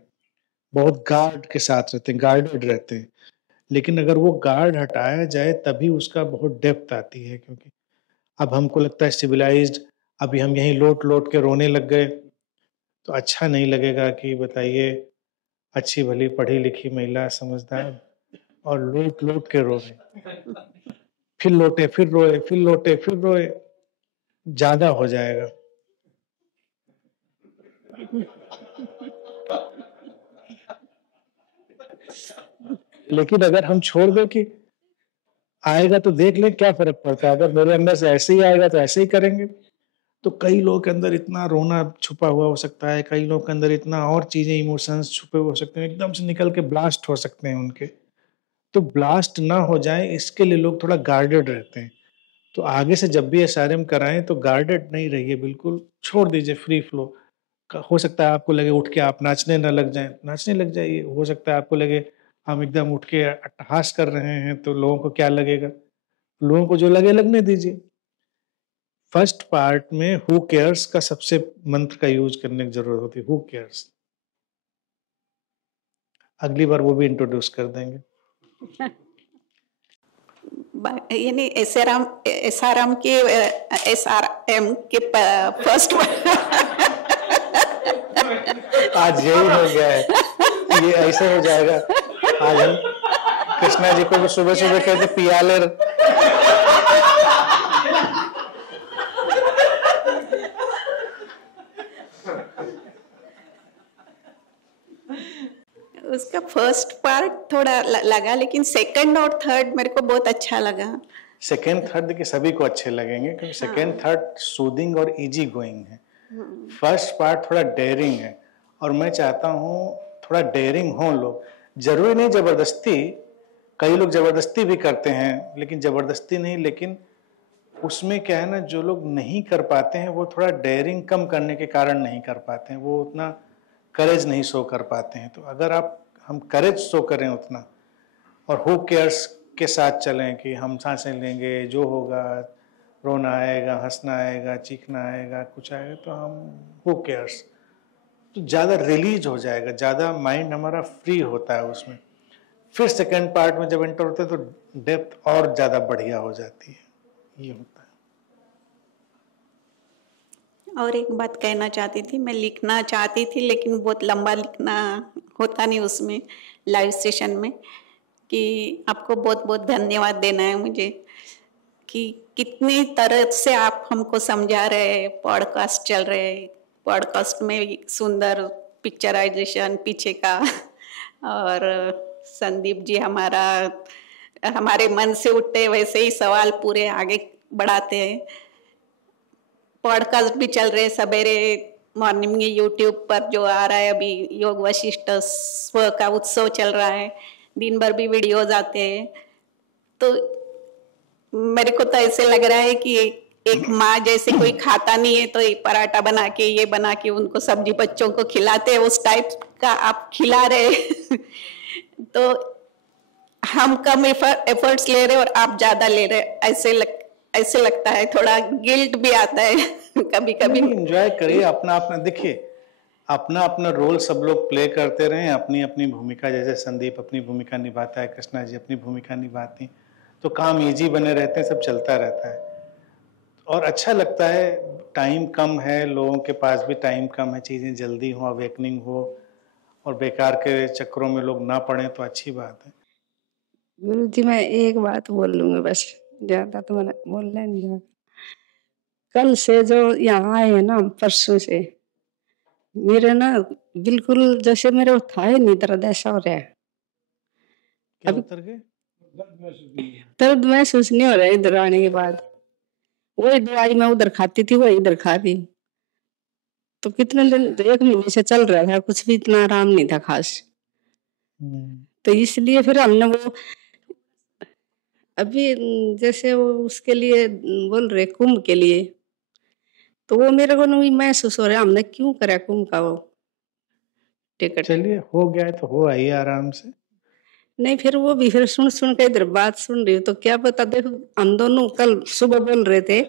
बहुत गार्ड के साथ रहते हैं, गार्डेड रहते हैं। लेकिन अगर वो गार्ड हटाया जाए तभी उसका बहुत डेप्थ आती है। क्योंकि अब हमको लगता है सिविलाइज्ड, अभी हम यहीं लोट लोट के रोने लग गए तो अच्छा नहीं लगेगा कि बताइए अच्छी भली पढ़ी लिखी महिला समझदार और लोट लोट के रो रहे, फिर लौटे फिर रोए, फिर लौटे फिर रोए, ज्यादा हो जाएगा। लेकिन अगर हम छोड़ दें कि आएगा तो देख लें क्या फर्क पड़ता है, अगर मेरे अंदर से ऐसे ही आएगा तो ऐसे ही करेंगे। तो कई लोगों के अंदर इतना रोना छुपा हुआ हो सकता है, कई लोगों के अंदर इतना और चीजें इमोशंस छुपे हुए हो सकते हैं, एकदम से निकल के ब्लास्ट हो सकते हैं उनके। तो ब्लास्ट ना हो जाए इसके लिए लोग थोड़ा गार्डेड रहते हैं। तो आगे से जब भी SRM कराएं तो गार्डेड नहीं रहिए, बिल्कुल छोड़ दीजिए फ्री फ्लो। हो सकता है आपको लगे उठ के आप नाचने न लग जाएं, नाचने लग जाइए। हो सकता है आपको लगे हम एकदम उठ के अट्टहास कर रहे हैं तो लोगों को क्या लगेगा, लोगों को जो लगे लगने दीजिए। फर्स्ट पार्ट में हु केयर्स का सबसे मंत्र का यूज करने की जरूरत होती है, हु केयर्स। अगली बार वो भी इंट्रोड्यूस कर देंगे। यानी SRM के फर्स्ट आज यही हो गया है, ये ऐसे हो जाएगा। आज हम कृष्णा जी को भी सुबह सुबह कहते पियाले। उसका फर्स्ट पार्ट थोड़ा लगा, लेकिन सेकंड और थर्ड मेरे को बहुत अच्छा लगा। सेकंड थर्ड देखिए सभी को अच्छे लगेंगे क्योंकि सेकंड थर्ड सूदिंग और इजी गोइंग है। फर्स्ट पार्ट थोड़ा डेयरिंग है, और मैं चाहता हूँ थोड़ा डेयरिंग हो लोग, जरूरी नहीं जबरदस्ती। कई लोग जबरदस्ती भी करते हैं, लेकिन जबरदस्ती नहीं, लेकिन उसमें क्या है ना, जो लोग नहीं कर पाते हैं वो थोड़ा डेयरिंग कम करने के कारण नहीं कर पाते हैं, वो उतना करेज नहीं शो कर पाते हैं। तो अगर हम करेज शो करें उतना, और हु केयर्स के साथ चलें कि हम सांसें लेंगे जो होगा रोना आएगा, हंसना आएगा, चीखना आएगा, कुछ आएगा, तो हम हु केयर्स, तो ज़्यादा रिलीज हो जाएगा, ज़्यादा माइंड हमारा फ्री होता है उसमें। फिर सेकंड पार्ट में जब एंटर होते हैं तो डेप्थ और ज़्यादा बढ़िया हो जाती है, ये होता है। और एक बात कहना चाहती थी, मैं लिखना चाहती थी लेकिन बहुत लंबा लिखना होता नहीं उसमें लाइव सेशन में, कि आपको बहुत बहुत धन्यवाद देना है मुझे कि कितनी तरह से आप हमको समझा रहे हैं। पॉडकास्ट चल रहे हैं, पॉडकास्ट में सुंदर पिक्चराइजेशन पीछे का, और संदीप जी हमारे मन से उठते वैसे ही सवाल पूरे आगे बढ़ाते हैं। पॉडकास्ट भी चल रहे सवेरे मॉर्निंग में यूट्यूब पर जो आ रहा है, अभी योग वशिष्ठ स्व का उत्सव चल रहा है, दिन भर भी वीडियोज आते हैं। तो मेरे को तो ऐसे लग रहा है कि एक माँ जैसे कोई खाता नहीं है तो एक पराठा बना के, ये बना के उनको सब्जी बच्चों को खिलाते हैं, उस टाइप का आप खिला रहे तो हम कम एफर्ट्स ले रहे और आप ज्यादा ले रहे, ऐसे लगता है, थोड़ा गिल्ट भी आता है कभी कभी। एंजॉय करिए, अपना अपना देखिए, अपना अपना रोल सब लोग प्ले करते रहे, अपनी अपनी भूमिका, जैसे संदीप अपनी भूमिका निभाता है, कृष्णा जी अपनी भूमिका निभाती, तो काम इजी बने रहते हैं, सब चलता रहता है और अच्छा लगता है। टाइम कम है, लोगों के पास भी टाइम कम है, चीज़ें जल्दी हो, अवेकनिंग हो और बेकार के चक्करों में लोग ना पड़े तो अच्छी बात है। गुरु जी मैं एक बात बोल लूंगी बस, ज्यादा तो मैंने बोलना नहीं। कल से जो यहाँ आए हैं ना, परसों से मेरे ना बिल्कुल जैसे मेरे वो था ही नहीं, दर्द ऐसा हो रहा है। क्या उतर गए? दर्द महसूस नहीं हो रहा है इधर आने के बाद। वही दवाई मैं उधर खाती थी, वही इधर खा रही, तो कितने दिन, 1 महीने से चल रहा था, कुछ भी इतना आराम नहीं था खास। तो इसलिए फिर हमने वो अभी जैसे वो उसके लिए बोल रहे कुंभ के लिए, तो वो मेरे को नहीं महसूस हो रहा है, हमने क्यों करा कुंभ का वो टिकट। चलिए हो गया है तो हो आइए आराम से। नहीं फिर वो भी फिर सुन के इधर बात सुन रही हूँ, तो क्या पता, देखो हम दोनों कल सुबह बोल रहे थे,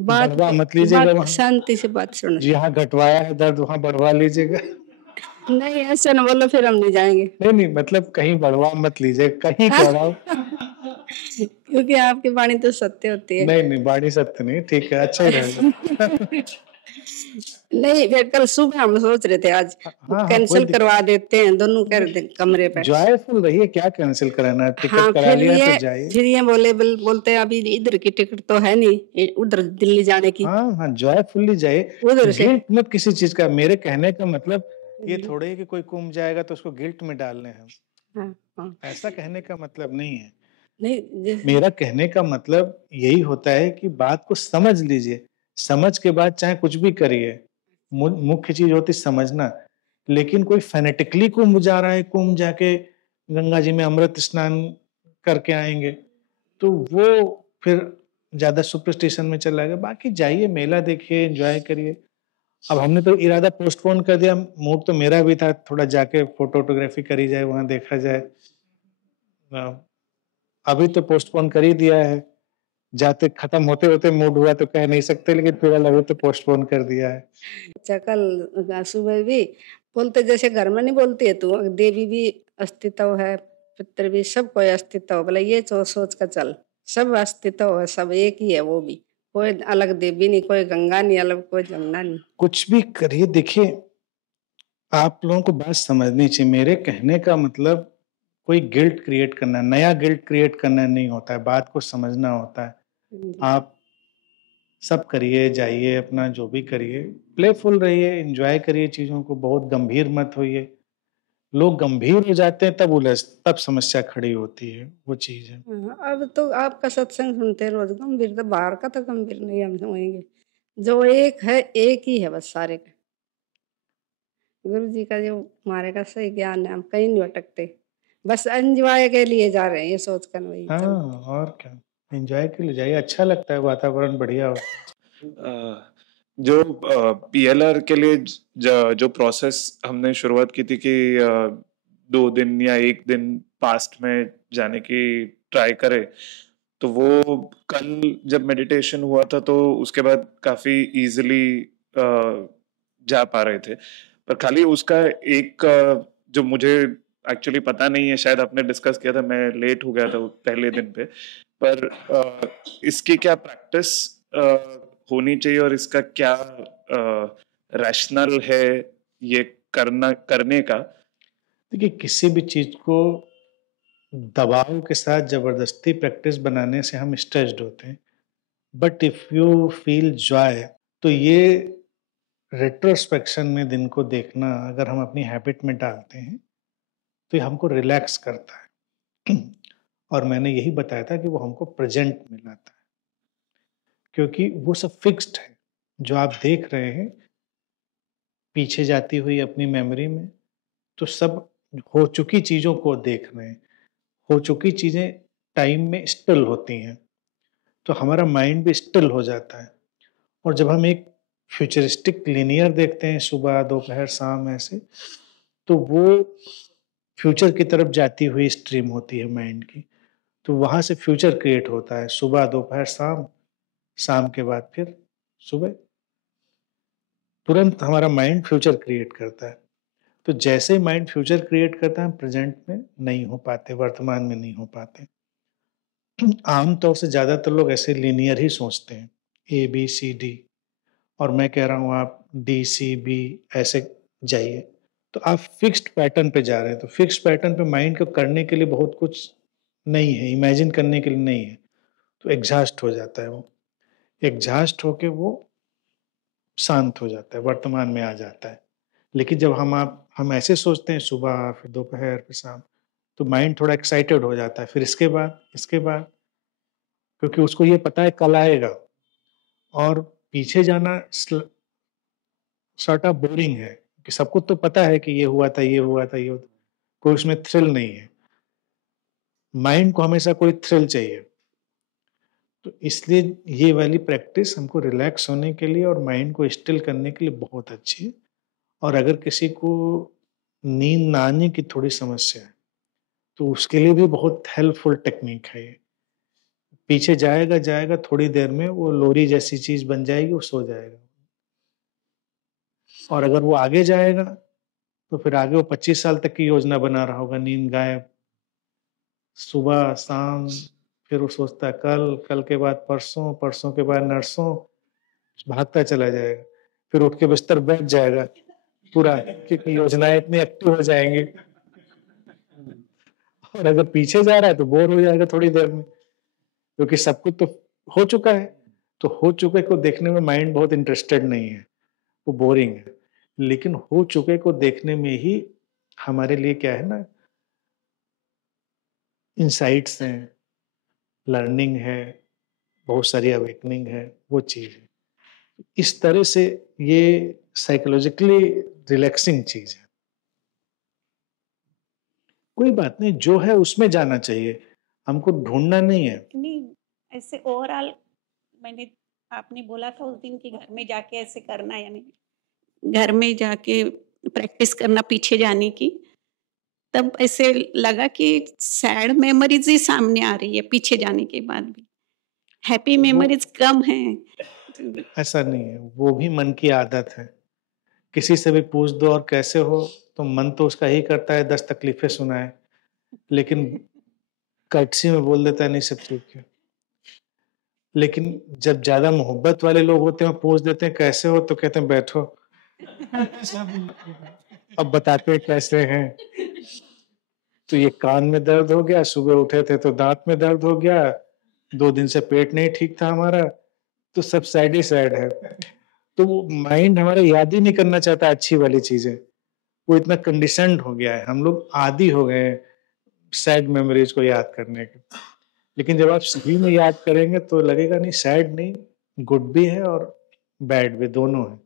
बात मत लीजिएगा, शांति से बात सुन। जहाँ घटवाया है दर्द वहाँ बढ़वा लीजिएगा। नहीं ऐसा न बोलो, फिर हम नहीं जाएंगे। नहीं मतलब कहीं बढ़वा मत लीजिए, कहीं बढ़ाओ क्योंकि आपकी वाणी तो सत्य होती है। नहीं वाणी सत्य नहीं, ठीक है, अच्छा ही रहेगा। नहीं फिर कल सुबह हम सोच रहे थे आज कैंसिल करवा देते हैं, दोनों कर दे कमरे पे। जॉयफुल रहिए, क्या कैंसिल कराना है, टिकट करा लिया तो जाइए। फिर ये बोलते अभी इधर की टिकट तो है नहीं, उधर दिल्ली जाने की। हाँ जॉयफुल्ली जाइए, उधर से गिल्ट मत किसी चीज का। मेरे कहने का मतलब ये थोड़े ही कि कोई कुंभ जाएगा तो उसको गिल्ट में डालने हैं, ऐसा कहने का मतलब नहीं है। नहीं, मेरा कहने का मतलब यही होता है कि बात को समझ लीजिए, समझ के बाद चाहे कुछ भी करिए, मुख्य चीज होती समझना। लेकिन कोई फेनेटिकली कुंभ जा रहा है, कुंभ जाके गंगा जी में अमृत स्नान करके आएंगे, तो वो फिर ज्यादा सुपरस्टिशन में चला गया। बाकी जाइए, मेला देखिए, एंजॉय करिए। अब हमने तो इरादा पोस्टपोन कर दिया, मूड तो मेरा भी था थोड़ा जाके फोटोग्राफी करी जाए, वहां देखा जाए। अभी तो पोस्टपोन कर ही दिया है, जाते खत्म होते होते मूड हुआ तो कह नहीं सकते, लेकिन फिलहाल अभी तो पोस्टपोन कर दिया है। अच्छा कल सुबह भी बोलते, जैसे घर में नहीं बोलती है तू, देवी भी अस्तित्व है, पितर भी, सब कोई अस्तित्व, बोला ये सोच कर चल, सब अस्तित्व है, सब एक ही है, वो भी कोई अलग देवी नहीं, कोई गंगा नहीं अलग, कोई जमुना नहीं। कुछ भी करिए, देखिए आप लोगों को बात समझनी चाहिए। मेरे कहने का मतलब कोई गिल्ट क्रिएट करना, नया गिल्ट क्रिएट करना नहीं होता है, बात को समझना होता है। आप सब करिए, जाइए अपना जो भी करिए, प्लेफुल रहिए, एंजॉय करिए चीजों को, बहुत गंभीर मत होइए। लोग गंभीर हो जाते हैं तब समस्या खड़ी होती है, वो चीज है। अब तो आपका सत्संग सुनते रोज, गंभीर तो बाहर का तो गंभीर नहीं हम समझेंगे, जो एक है एक ही है बस सारे का। गुरु जी का जो हमारे का सही ज्ञान है, हम कहीं नहीं भटकते, बस एंजॉय के लिए जा रहे हैं, ये सोच कर वही। हाँ और क्या, एंजॉय के लिए जाइए, अच्छा लगता है, वातावरण बढ़िया हो। जो पीएलआर के लिए जो प्रोसेस हमने शुरुआत की थी कि 2 दिन या 1 दिन पास्ट में जाने की ट्राई करे, तो वो कल जब मेडिटेशन हुआ था तो उसके बाद काफी इजीली जा पा रहे थे। पर खाली उसका एक जो मुझे एक्चुअली पता नहीं है, शायद आपने डिस्कस किया था, मैं लेट हो गया था पहले दिन पे, पर इसकी क्या प्रैक्टिस होनी चाहिए और इसका क्या रैशनल है ये करने का? देखिए, किसी भी चीज को दबाव के साथ जबरदस्ती प्रैक्टिस बनाने से हम स्ट्रेस्ड होते हैं, but if you feel Joy, तो ये रेट्रोस्पेक्शन में दिन को देखना अगर हम अपनी हैबिट में डालते हैं तो ये हमको रिलैक्स करता है। और मैंने यही बताया था कि वो हमको प्रेजेंट में लाता है, क्योंकि वो सब फिक्स्ड है जो आप देख रहे हैं पीछे जाती हुई अपनी मेमोरी में, तो सब हो चुकी चीज़ों को देख रहे हैं। हो चुकी चीज़ें टाइम में स्टिल होती हैं, तो हमारा माइंड भी स्टिल हो जाता है। और जब हम एक फ्यूचरिस्टिक लिनियर देखते हैं, सुबह दोपहर शाम ऐसे, तो वो फ्यूचर की तरफ जाती हुई स्ट्रीम होती है माइंड की। तो वहाँ से फ्यूचर क्रिएट होता है, सुबह दोपहर शाम, शाम के बाद फिर सुबह, तुरंत हमारा माइंड फ्यूचर क्रिएट करता है। तो जैसे माइंड फ्यूचर क्रिएट करता है, हम प्रेजेंट में नहीं हो पाते, वर्तमान में नहीं हो पाते। आमतौर से ज़्यादातर लोग ऐसे लीनियर ही सोचते हैं, ए बी सी डी, और मैं कह रहा हूँ आप डी सी बी ऐसे जाइए, तो आप फिक्स्ड पैटर्न पे जा रहे हैं। तो फिक्स्ड पैटर्न पे माइंड को करने के लिए बहुत कुछ नहीं है, इमेजिन करने के लिए नहीं है, तो एग्जॉस्ट हो जाता है। वो एग्जॉस्ट होके वो शांत हो जाता है, वर्तमान में आ जाता है। लेकिन जब हम ऐसे सोचते हैं सुबह फिर दोपहर फिर शाम, तो माइंड थोड़ा एक्साइटेड हो जाता है। फिर इसके बाद क्योंकि उसको ये पता है कल आएगा, और पीछे जाना सॉर्ट ऑफ बोरिंग है कि सबको तो पता है कि ये हुआ था, ये हुआ था, ये हुआ था, कोई उसमें थ्रिल नहीं है। माइंड को हमेशा कोई थ्रिल चाहिए। तो इसलिए ये वाली प्रैक्टिस हमको रिलैक्स होने के लिए और माइंड को स्टिल करने के लिए बहुत अच्छी है। और अगर किसी को नींद ना आने की थोड़ी समस्या है, तो उसके लिए भी बहुत हेल्पफुल टेक्निक है ये। पीछे जाएगा थोड़ी देर में वो लोरी जैसी चीज बन जाएगी, वो सो जाएगा। और अगर वो आगे जाएगा तो फिर आगे वो 25 साल तक की योजना बना रहा होगा, नींद गायब, सुबह शाम, फिर वो सोचता है कल के बाद परसों, परसों के बाद नरसों, भागता चला जाएगा। फिर उठ के बिस्तर बैठ जाएगा पूरा, क्योंकि योजनाएं इतनी एक्टिव हो जाएंगी। और अगर पीछे जा रहा है तो बोर हो जाएगा थोड़ी देर में, क्योंकि सब कुछ तो हो चुका है। तो हो चुके को देखने में माइंड बहुत इंटरेस्टेड नहीं है, वो बोरिंग है। लेकिन हो चुके को देखने में ही हमारे लिए क्या है ना, इंसाइट्स हैं, लर्निंग है, बहुत सारी अवेकनिंग है, वो चीज है। इस तरह से ये साइकोलॉजिकली रिलैक्सिंग चीज है। कोई बात नहीं, जो है उसमें जाना चाहिए, हमको ढूंढना नहीं है। नहीं, ऐसे ओवरऑल मैंने, आपने बोला था उस दिन कि घर में जाके ऐसे करना, यानी घर में जाके प्रैक्टिस करना पीछे जाने की, तब ऐसे लगा कि सैड मेमोरीज ही सामने आ रही है पीछे जाने के बाद भी, हैप्पी मेमोरीज कम हैं। ऐसा नहीं है, वो भी मन की आदत है। किसी से भी पूछ दो और कैसे हो, तो मन तो उसका ही करता है 10 तकलीफें सुनाए, लेकिन कर्टसी में बोल देता है नहीं सब ठीक है। लेकिन जब ज्यादा मोहब्बत वाले लोग होते हैं, पूछ देते हैं कैसे हो, तो कहते हैं बैठो। अब बताते हैं कैसे हैं। तो ये कान में दर्द हो गया, सुबह उठे थे तो दांत में दर्द हो गया, 2 दिन से पेट नहीं ठीक था हमारा, तो सब सैड ही सैड है। तो वो माइंड हमारा याद ही नहीं करना चाहता अच्छी वाली चीजें, वो इतना कंडीशनड हो गया है, हम लोग आदी हो गए हैं सैड मेमोरीज को याद करने के। लेकिन जब आप सही में याद करेंगे तो लगेगा नहीं, सैड नहीं, गुड भी है और बैड भी, दोनों है।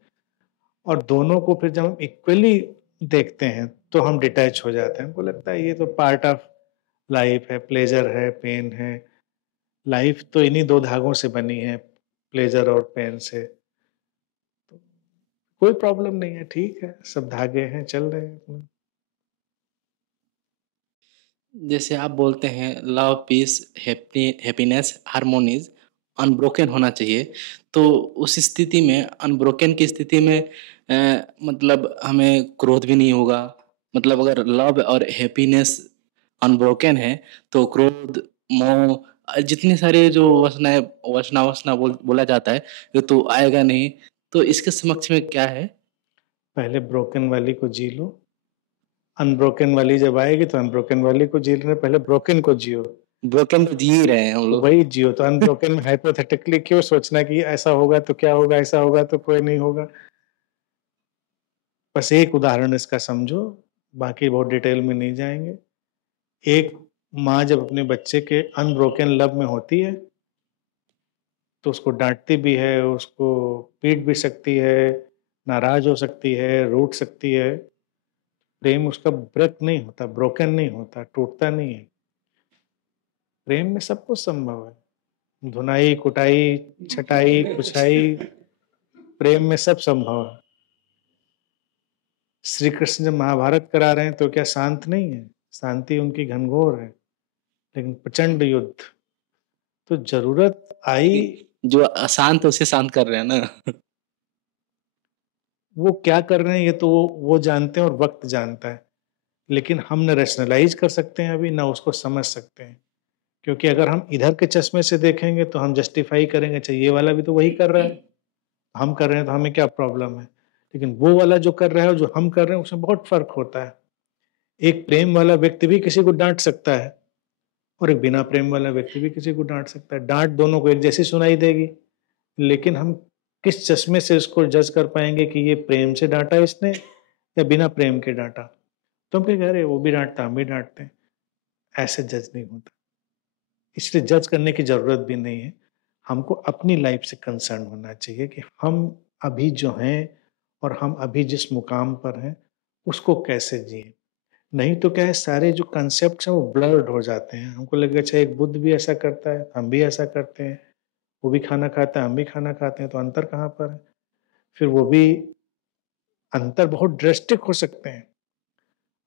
और दोनों को फिर जब हम इक्वली देखते हैं तो हम डिटैच हो जाते हैं। हमको लगता है ये तो पार्ट ऑफ लाइफ है, प्लेजर है, पेन है। लाइफ तो इन्हीं 2 धागों से बनी है, प्लेजर और पेन से। तो कोई प्रॉब्लम नहीं है, ठीक है, सब धागे हैं, चल रहे हैं अपना। जैसे आप बोलते हैं लव, पीस, हैप्पीनेस, हार्मोनीज अनब्रोकन होना चाहिए, तो उस स्थिति में, अनब्रोकन की स्थिति में मतलब हमें क्रोध भी नहीं होगा। मतलब अगर लव और हैप्पीनेस अनब्रोकन है तो क्रोध, मोह, जितने सारे जो वसना बोला जाता है ये तो आएगा नहीं। तो इसके समक्ष में क्या है? पहले ब्रोकन वाली को जी लो, अनब्रोकन वाली जब आएगी तो अनब्रोकन वाली को जी लेना, पहले ब्रोकन को जियो। ब्रोकन तो जी ही रहे हैं हम तो लोग। वही जियो। तो अनब्रोकन में हाइपोथेटिकली क्यों सोचना कि ऐसा होगा तो क्या होगा, ऐसा होगा तो कोई नहीं होगा। बस एक उदाहरण इसका समझो, बाकी बहुत डिटेल में नहीं जाएंगे। एक माँ जब अपने बच्चे के अनब्रोकन लव में होती है तो उसको डांटती भी है, उसको पीट भी सकती है, नाराज हो सकती है, रूठ सकती है। प्रेम उसका ब्रेक नहीं होता, ब्रोकन नहीं होता, टूटता नहीं है। प्रेम में सब कुछ संभव है, धुनाई, कुटाई, छटाई, पुछाई, प्रेम में सब संभव है। श्री कृष्ण जब महाभारत करा रहे हैं तो क्या शांत नहीं है? शांति उनकी घनघोर है, लेकिन प्रचंड युद्ध। तो जरूरत आई, जो अशांत है उसे शांत कर रहे हैं ना। वो क्या कर रहे हैं ये तो वो जानते हैं और वक्त जानता है, लेकिन हम न रैशनलाइज कर सकते हैं अभी, ना उसको समझ सकते हैं। क्योंकि अगर हम इधर के चश्मे से देखेंगे तो हम जस्टिफाई करेंगे, अच्छा ये वाला भी तो वही कर रहा है, हम कर रहे हैं तो हमें क्या प्रॉब्लम है। लेकिन वो वाला जो कर रहा है और जो हम कर रहे हैं उसमें बहुत फर्क होता है। एक प्रेम वाला व्यक्ति भी किसी को डांट सकता है और एक बिना प्रेम वाला व्यक्ति भी किसी को डांट सकता है। डांट दोनों को एक जैसी सुनाई देगी, लेकिन हम किस चश्मे से इसको जज कर पाएंगे कि ये प्रेम से डांटा इसने या बिना प्रेम के डांटा। तो हम कह रहे वो भी डांटता, हम भी डांटते हैं, ऐसे जज नहीं होता। इसलिए जज करने की जरूरत भी नहीं है। हमको अपनी लाइफ से कंसर्न होना चाहिए कि हम अभी जो हैं और हम अभी जिस मुकाम पर हैं उसको कैसे जिए। नहीं तो क्या है, सारे जो कंसेप्ट हैं वो ब्लर्ड हो जाते हैं। हमको लगेगा अच्छा एक बुद्ध भी ऐसा करता है, हम भी ऐसा करते हैं, वो भी खाना खाता है, हम भी खाना खाते हैं, तो अंतर कहाँ पर है? फिर वो भी अंतर बहुत ड्रेस्टिक हो सकते हैं,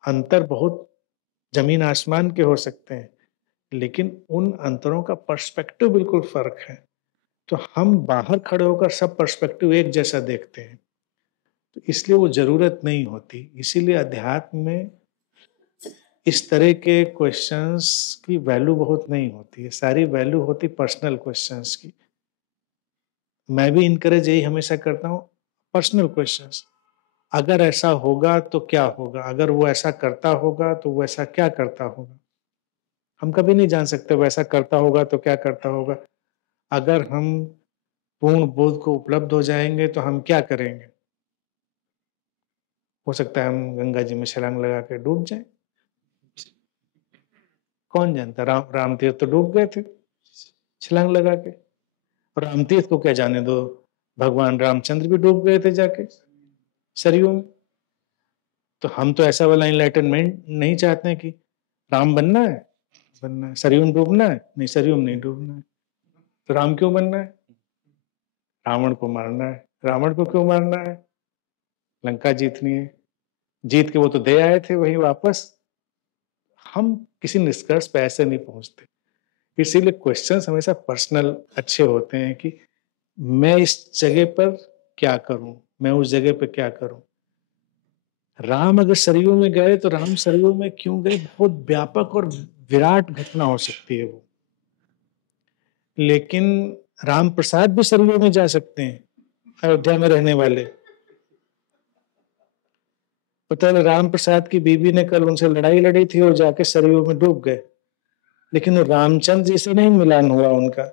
अंतर बहुत जमीन आसमान के हो सकते हैं, लेकिन उन अंतरों का पर्सपेक्टिव बिल्कुल फर्क है। तो हम बाहर खड़े होकर सब पर्सपेक्टिव एक जैसा देखते हैं, तो इसलिए वो जरूरत नहीं होती। इसीलिए अध्यात्म में इस तरह के क्वेश्चंस की वैल्यू बहुत नहीं होती है, सारी वैल्यू होती पर्सनल क्वेश्चंस की। मैं भी इनकरेज यही हमेशा करता हूँ, पर्सनल क्वेश्चंस। अगर ऐसा होगा तो क्या होगा, अगर वो ऐसा करता होगा तो वो ऐसा क्या करता होगा। हम कभी नहीं जान सकते वो ऐसा करता होगा तो क्या करता होगा। अगर हम पूर्ण बोध को उपलब्ध हो जाएंगे तो हम क्या करेंगे। हो सकता है हम गंगा जी में छलांग लगा के डूब जाएं, कौन जानता। राम तीर्थ तो डूब गए थे छलांग लगा के, और राम तीर्थ को क्या जाने दो, भगवान रामचंद्र भी डूब गए थे जाके सरयू में। तो हम तो ऐसा वाला इनलाइटनमेंट नहीं चाहते हैं कि राम बनना है, सरयू में डूबना है, नहीं सरयू में नहीं डूबना है। तो राम क्यों बनना है? रावण को मारना है। रावण को क्यों मारना है? लंका जीतनी है, जीत के वो तो दे आए थे वही वापस। हम किसी निष्कर्ष पे ऐसे नहीं पहुंचते, इसीलिए क्वेश्चंस हमेशा पर्सनल अच्छे होते हैं कि मैं इस जगह पर क्या करूं, मैं उस जगह पर क्या करूं। राम अगर सरयू में गए तो राम सरयू में क्यों गए, बहुत व्यापक और विराट घटना हो सकती है वो। लेकिन राम प्रसाद भी सरयू में जा सकते हैं, अयोध्या में रहने वाले। पता है राम प्रसाद की बीबी ने कल उनसे लड़ाई लड़ी थी और जाके सरयू में डूब गए, लेकिन वो रामचंद्र जी से नहीं मिलान हुआ उनका।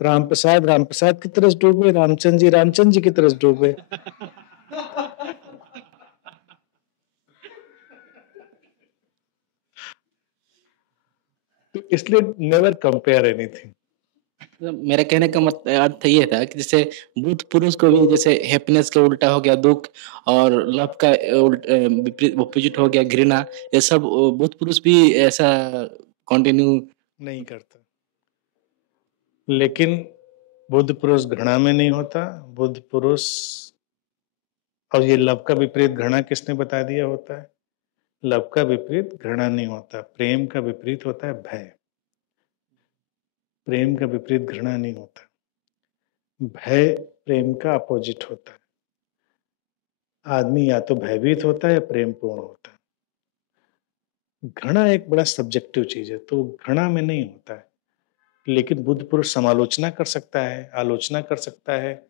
राम प्रसाद की तरफ डूबे, रामचंद्र जी की तरफ डूबे। तो इसलिए नेवर कंपेयर एनीथिंग। मेरा कहने का अर्थ ये था कि जैसे बुद्ध पुरुष को भी जैसे हैप्पीनेस का उल्टा हो गया दुख, और लव का ऑपोजिट हो गया घृणा, ये सब बुद्ध पुरुष भी ऐसा कंटिन्यू नहीं करता। लेकिन बुद्ध पुरुष घृणा में नहीं होता। बुद्ध पुरुष, और ये लव का विपरीत घृणा किसने बता दिया होता है? लव का विपरीत घृणा नहीं होता, प्रेम का विपरीत होता है भय। प्रेम का विपरीत घृणा नहीं होता, भय प्रेम का अपोजिट होता है। आदमी या तो भयभीत होता है या प्रेम पूर्ण होता है। घृणा एक बड़ा सब्जेक्टिव चीज है, तो घृणा में नहीं होता है। लेकिन बुद्ध पुरुष समालोचना कर सकता है, आलोचना कर सकता है,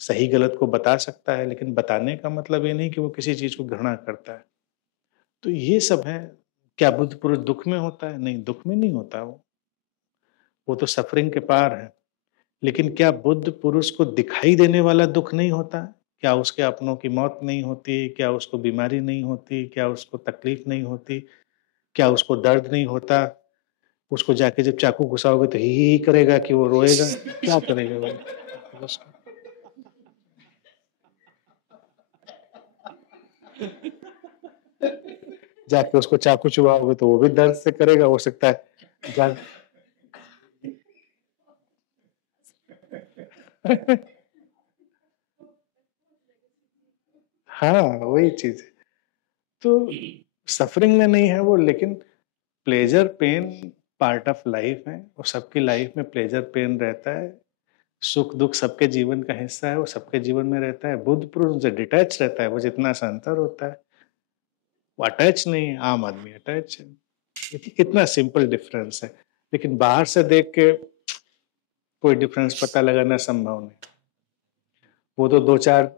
सही गलत को बता सकता है, लेकिन बताने का मतलब ये नहीं कि वो किसी चीज को घृणा करता है। तो ये सब है। क्या बुद्ध पुरुष दुख में होता है? नहीं, दुख में नहीं होता वो तो सफरिंग के पार है। लेकिन क्या बुद्ध पुरुष को दिखाई देने वाला दुख नहीं होता? क्या उसके अपनों की मौत नहीं होती? क्या उसको बीमारी नहीं होती? क्या उसको तकलीफ नहीं होती? क्या उसको दर्द नहीं होता? उसको जाके जब चाकू घुसाओगे तो ही करेगा कि वो रोएगा? क्या करेगा वो उसको? जाके उसको चाकू चुभाओगे तो वो भी दर्द से करेगा, हो सकता है हाँ, वही चीज है। तो सफरिंग में नहीं है वो, लेकिन pleasure pain part of life है, और सबकी लाइफ में प्लेजर पेन रहता है। सुख दुख सबके जीवन का हिस्सा है, वो सबके जीवन में रहता है। बुद्ध पुरुष उनसे डिटैच रहता है, वो जितना सा अंतर होता है। वो अटैच नहीं है, आम आदमी अटैच है। इतना सिंपल डिफरेंस है। लेकिन बाहर से देख के कोई डिफरेंस पता लगाना संभव नहीं। वो तो 2-4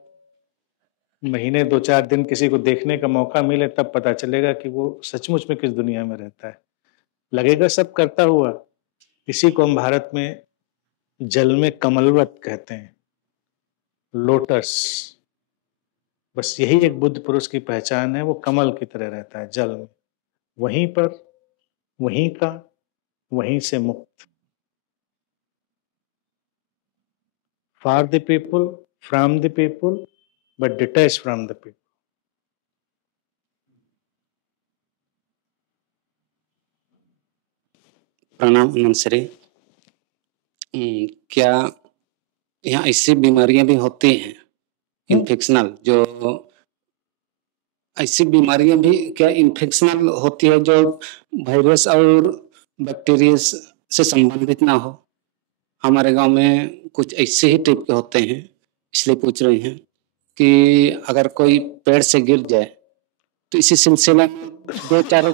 महीने 2-4 दिन किसी को देखने का मौका मिले तब पता चलेगा कि वो सचमुच में किस दुनिया में रहता है। लगेगा सब करता हुआ। इसी को हम भारत में जल में कमलवत कहते हैं, लोटस। बस यही एक बुद्ध पुरुष की पहचान है, वो कमल की तरह रहता है जल में, वहीं पर, वहीं का, वहीं से मुक्त। For the people, from the people, but detached from the people. प्रणाम मनसरे। क्या यहाँ ऐसी बीमारियां भी होती हैं इन्फेक्शनल, जो ऐसी बीमारियां भी क्या इन्फेक्शनल होती है जो वायरस और बैक्टीरिया से संबंधित ना हो? हमारे गांव में कुछ ऐसे ही टाइप के होते हैं, इसलिए पूछ रहे हैं कि अगर कोई पेड़ से गिर जाए तो इसी सिलसिले में 2-4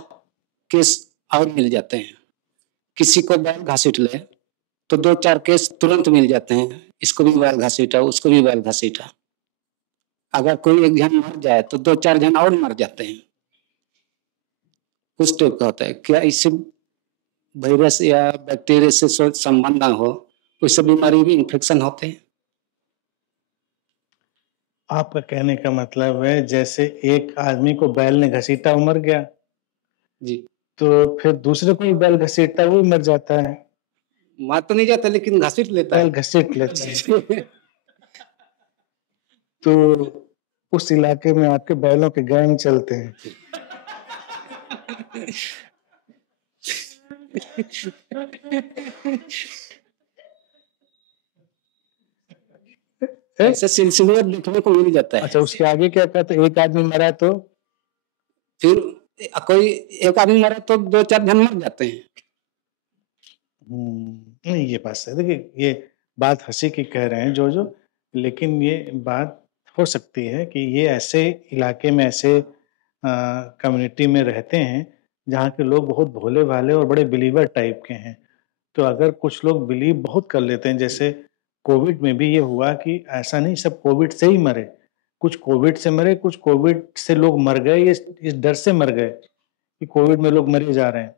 केस और मिल जाते हैं। किसी को बैल घसीट ले तो 2-4 केस तुरंत मिल जाते हैं, इसको भी बैल घसीटा, उसको भी बैल घसीटा। अगर कोई एक जन मर जाए तो 2-4 जन और मर जाते हैं। उस टाइप का होता है। क्या इससे वायरस या बैक्टीरिया से संबंध ना हो, उससे बीमारी भी इन्फेक्शन होते हैं? आपका कहने का मतलब है जैसे एक आदमी को बैल ने घसीटा, वो मर गया जी, तो फिर दूसरे को भी बैल घसीटता, वो मर जाता है। मार तो नहीं जाता लेकिन घसीट लेता है। बैल घसीट लेता है। तो उस इलाके में आपके बैलों के गैंग चलते हैं। ऐसे सिलसिले देखने को मिल जाता है। अच्छा, उसके आगे क्या कहते हैं? एक आदमी मरा तो फिर कोई एक आदमी मरा तो 2-4 जन मर जाते हैं। नहीं, ये बात सही। देखिए, ये बात हंसी की कह रहे हैं जो, लेकिन ये बात हो सकती है कि ये ऐसे इलाके में, ऐसे कम्युनिटी में रहते हैं जहाँ के लोग बहुत भोले भाले और बड़े बिलीवर टाइप के हैं। तो अगर कुछ लोग बिलीव बहुत कर लेते हैं, जैसे कोविड में भी ये हुआ कि ऐसा नहीं सब कोविड से ही मरे, कुछ कोविड से मरे, कुछ कोविड से लोग मर गए, ये इस डर से मर गए कि कोविड में लोग मरे जा रहे हैं,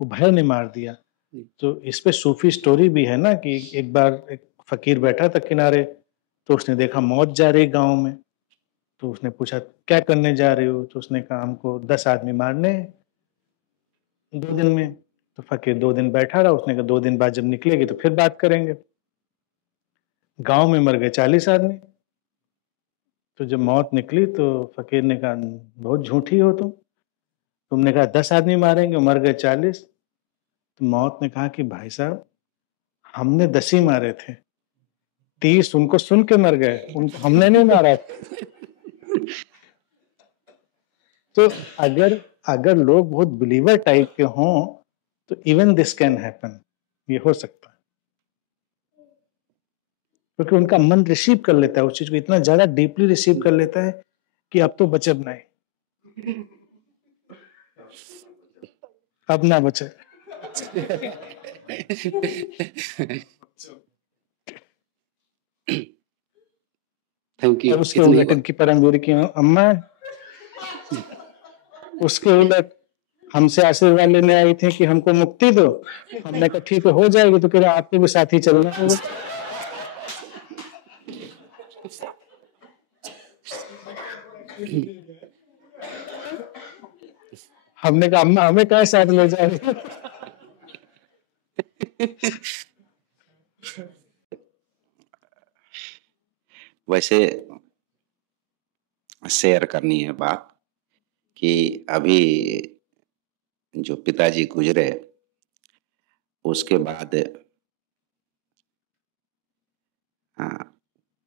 वो भय ने मार दिया। तो इस पे सूफी स्टोरी भी है ना कि एक बार एक फकीर बैठा था किनारे, तो उसने देखा मौत जा रही गांव में, तो उसने पूछा क्या करने जा रहे हो? तो उसने कहा हमको 10 आदमी मारने 2 दिन में। तो फकीर 2 दिन बैठा रहा, उसने कहा 2 दिन बाद जब निकलेगी तो फिर बात करेंगे। गांव में मर गए 40 आदमी। तो जब मौत निकली तो फकीर ने कहा बहुत झूठी हो तुमने कहा 10 आदमी मारेंगे, मर गए 40। तो मौत ने कहा कि भाई साहब, हमने 10 ही मारे थे, 30 उनको सुन के मर गए, उनको हमने नहीं मारा। तो अगर लोग बहुत बिलीवर टाइप के हों तो इवन दिस कैन हैपन, ये हो सकता है, क्योंकि उनका मन रिसीव कर लेता है उस चीज को, इतना ज्यादा डीपली रिसीव कर लेता है कि अब तो बचे नहीं, अब ना बचे। Thank you. उसके उलट इनकी परमवीर की अम्मा, उसके उलट हमसे आशीर्वाद लेने आई थी कि हमको मुक्ति दो, हमने कहा ठीक है हो जाएगी, तो कह रहा आपके भी साथ ही चलना होगा। हमने कहा अम्मा हमें क्या साथ ले जा रही है। वैसे शेयर करनी है बात कि अभी जो पिताजी गुजरे उसके बाद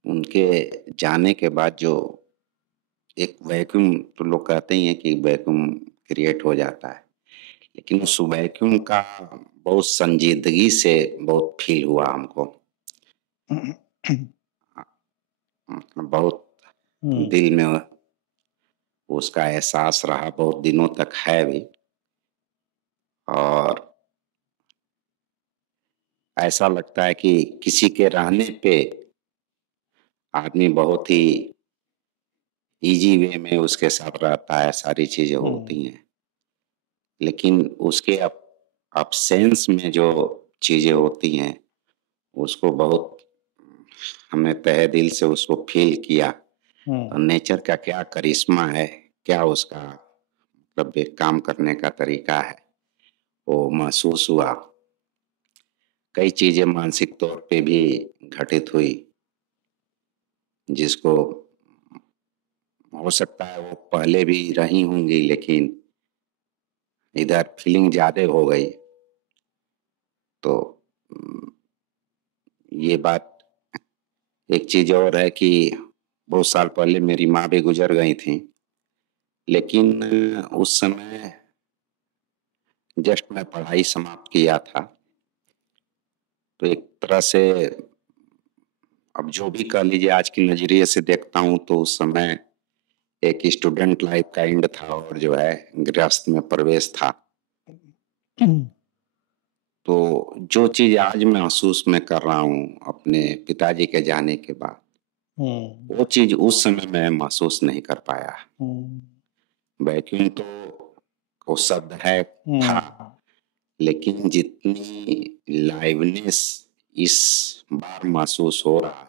उनके जाने के बाद जो एक वैक्यूम, तो लोग कहते ही हैं कि वैक्यूम क्रिएट हो जाता है, लेकिन उस वैक्यूम का बहुत संजीदगी से बहुत फील हुआ हमको, मतलब बहुत दिल में उसका एहसास रहा, बहुत दिनों तक है भी। और ऐसा लगता है कि किसी के रहने पे आदमी बहुत ही इजी वे में उसके साथ रहता है, सारी चीजें होती हैं, लेकिन उसके अब्सेंस में जो चीजें होती हैं उसको बहुत हमने तहे दिल से उसको फील किया। और नेचर का क्या करिश्मा है, क्या उसका मतलब एक काम करने का तरीका है, वो महसूस हुआ। कई चीजें मानसिक तौर पे भी घटित हुई, जिसको हो सकता है वो पहले भी रही होंगी, लेकिन इधर फीलिंग ज्यादा हो गई। तो ये बात, एक चीज और है कि बहुत साल पहले मेरी माँ भी गुजर गई थी, लेकिन उस समय जस्ट मैं पढ़ाई समाप्त किया था, तो एक तरह से अब जो भी कह लीजिए आज के नजरिए से देखता हूँ तो उस समय एक स्टूडेंट लाइफ का एंड था और जो है गृहस्थ में प्रवेश था। तो जो चीज आज महसूस मैं कर रहा हूँ अपने पिताजी के जाने के बाद, वो चीज उस समय मैं महसूस नहीं कर पाया। वैक्यूम तो वो शब्द है था, लेकिन जितनी लाइवनेस इस बार महसूस हो रहा है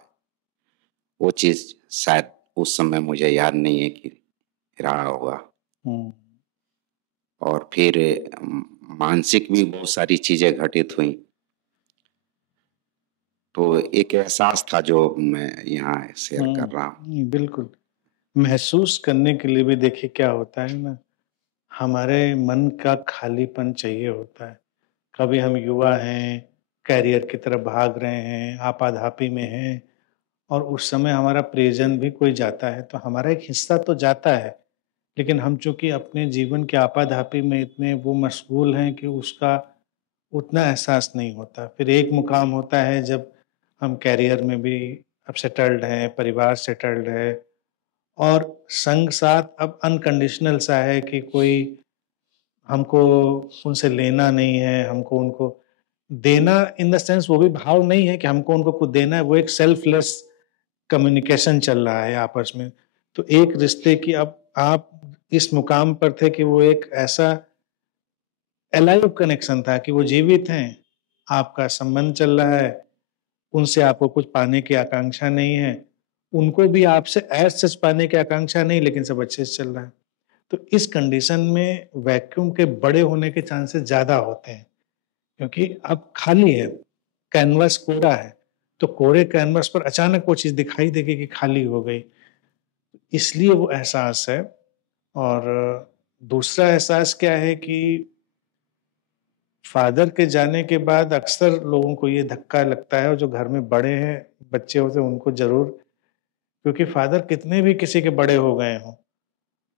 वो चीज शायद उस समय मुझे याद नहीं है कि रहा होगा। और फिर मानसिक भी बहुत सारी चीजें घटित हुई, तो एक एहसास था जो मैं यहाँ शेयर कर रहा हूँ। बिल्कुल, महसूस करने के लिए भी देखिए क्या होता है ना, हमारे मन का खालीपन चाहिए होता है। कभी हम युवा हैं, कैरियर की तरफ भाग रहे हैं, आपाधापी में हैं, और उस समय हमारा प्रियजन भी कोई जाता है तो हमारा एक हिस्सा तो जाता है, लेकिन हम चूंकि अपने जीवन के आपाधापी में इतने वो मशगूल हैं कि उसका उतना एहसास नहीं होता। फिर एक मुकाम होता है जब हम कैरियर में भी अब सेटल्ड हैं, परिवार सेटल्ड है, और संग साथ अब अनकंडीशनल सा है कि कोई हमको उनसे लेना नहीं है, हमको उनको देना इन द सेंस वो भी भाव नहीं है कि हमको उनको कुछ देना है, वो एक सेल्फलेस कम्युनिकेशन चल रहा है आपस में। तो एक रिश्ते की अब आप इस मुकाम पर थे कि वो एक ऐसा अलाइव कनेक्शन था कि वो जीवित हैं, आपका संबंध चल रहा है, उनसे आपको कुछ पाने की आकांक्षा नहीं है, उनको भी आपसे एज सच पाने की आकांक्षा नहीं, लेकिन सब अच्छे से चल रहा है। तो इस कंडीशन में वैक्यूम के बड़े होने के चांसेस ज्यादा होते हैं, क्योंकि अब खाली है, कैनवस कोरा है, तो कोरे कैनवस पर अचानक वो चीज दिखाई देगी कि खाली हो गई, इसलिए वो एहसास है। और दूसरा एहसास क्या है कि फादर के जाने के बाद अक्सर लोगों को ये धक्का लगता है, और जो घर में बड़े हैं, बच्चे होते हैं, उनको जरूर, क्योंकि फादर कितने भी किसी के बड़े हो गए हों,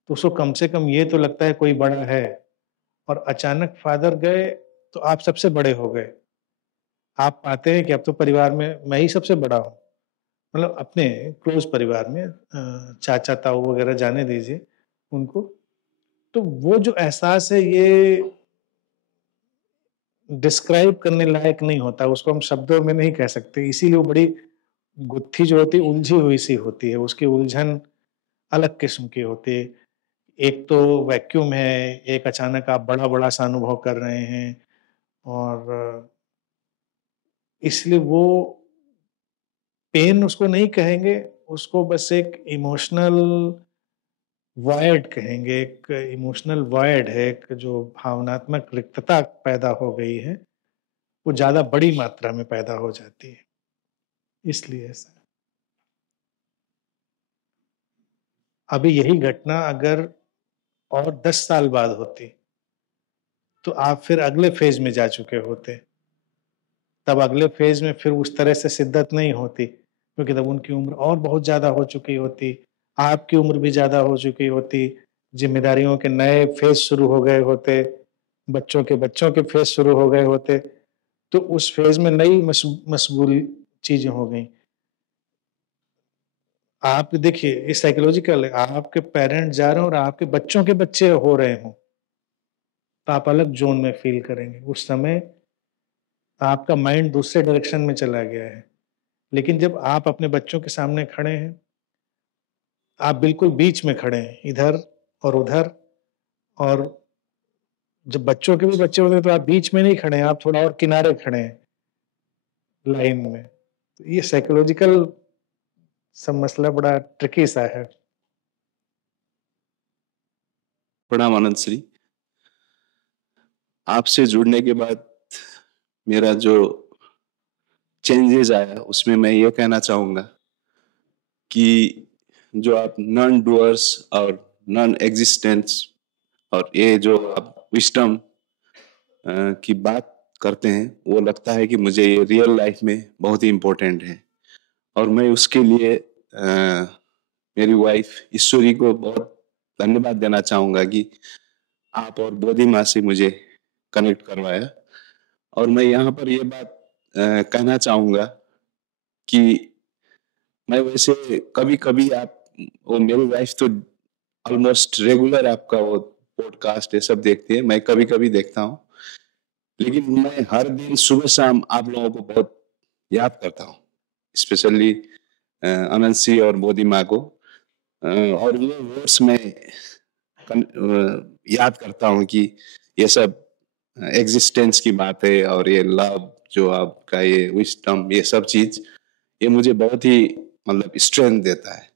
तो उसको कम से कम ये तो लगता है कोई बड़ा है, और अचानक फादर गए तो आप सबसे बड़े हो गए। आप पाते हैं कि अब तो परिवार में मैं ही सबसे बड़ा हूँ, मतलब अपने क्लोज परिवार में चाचा ताऊ वगैरह जाने दीजिए उनको, तो वो जो एहसास है ये डिस्क्राइब करने लायक नहीं होता, उसको हम शब्दों में नहीं कह सकते। इसीलिए वो बड़ी गुत्थी जो होती है उलझी हुई सी होती है, उसकी उलझन अलग किस्म की होती है। एक तो वैक्यूम है, एक अचानक आप बड़ा-बड़ा सा अनुभव कर रहे हैं, और इसलिए वो पेन उसको नहीं कहेंगे, उसको बस एक इमोशनल वॉइड कहेंगे। एक इमोशनल वॉइड है, एक जो भावनात्मक रिक्तता पैदा हो गई है, वो ज़्यादा बड़ी मात्रा में पैदा हो जाती है, इसलिए ऐसा। अभी यही घटना अगर और 10 साल बाद होती, तो आप फिर अगले फेज में जा चुके होते। तब अगले फेज में फिर उस तरह से शिद्दत नहीं होती, क्योंकि तब उनकी उम्र और बहुत ज़्यादा हो चुकी होती, आपकी उम्र भी ज़्यादा हो चुकी होती, जिम्मेदारियों के नए फेज शुरू हो गए होते, बच्चों के फेज शुरू हो गए होते, तो उस फेज में नई मशगूल चीज़ें हो गई। आप देखिए, ये साइकोलॉजिकल है, आपके पेरेंट्स जा रहे हैं और आपके बच्चों के बच्चे हो रहे हों, तो आप अलग ज़ोन में फ़ील करेंगे। उस समय आपका माइंड दूसरे डायरेक्शन में चला गया है। लेकिन जब आप अपने बच्चों के सामने खड़े हैं, आप बिल्कुल बीच में खड़े हैं, इधर और उधर, और जब बच्चों के भी बच्चे होते हैं तो आप बीच में नहीं खड़े हैं, आप थोड़ा और किनारे खड़े हैं लाइन में। तो ये साइकोलॉजिकल सब मसला बड़ा ट्रिकी सा है। प्रणाम आनंद श्री। आपसे जुड़ने के बाद मेरा जो चेंजेस आया उसमें मैं ये कहना चाहूँगा कि जो आप नॉन डूअर्स और नॉन एग्जिस्टेंस और ये जो आप विस्डम की बात करते हैं, वो लगता है कि मुझे ये रियल लाइफ में बहुत ही इम्पोर्टेंट है, और मैं उसके लिए मेरी वाइफ ईश्वरी को बहुत धन्यवाद देना चाहूँगा कि आप और बोधी माँ से मुझे कनेक्ट करवाया। और मैं यहाँ पर ये बात कहना चाहूँगा कि मैं वैसे कभी कभी आप, वो मेरी वाइफ तो ऑलमोस्ट रेगुलर आपका वो पॉडकास्ट ये सब देखती है, मैं कभी कभी देखता हूँ, लेकिन मैं हर दिन सुबह शाम आप लोगों को बहुत याद करता हूँ, स्पेशली अनंत सिंह और बोधी माँ को, और वो वर्ड्स में याद करता हूँ कि ये सब एग्जिस्टेंस की बात है, और ये लव जो आपका ये विस्डम, ये सब चीज ये मुझे बहुत ही मतलब स्ट्रेंथ देता है।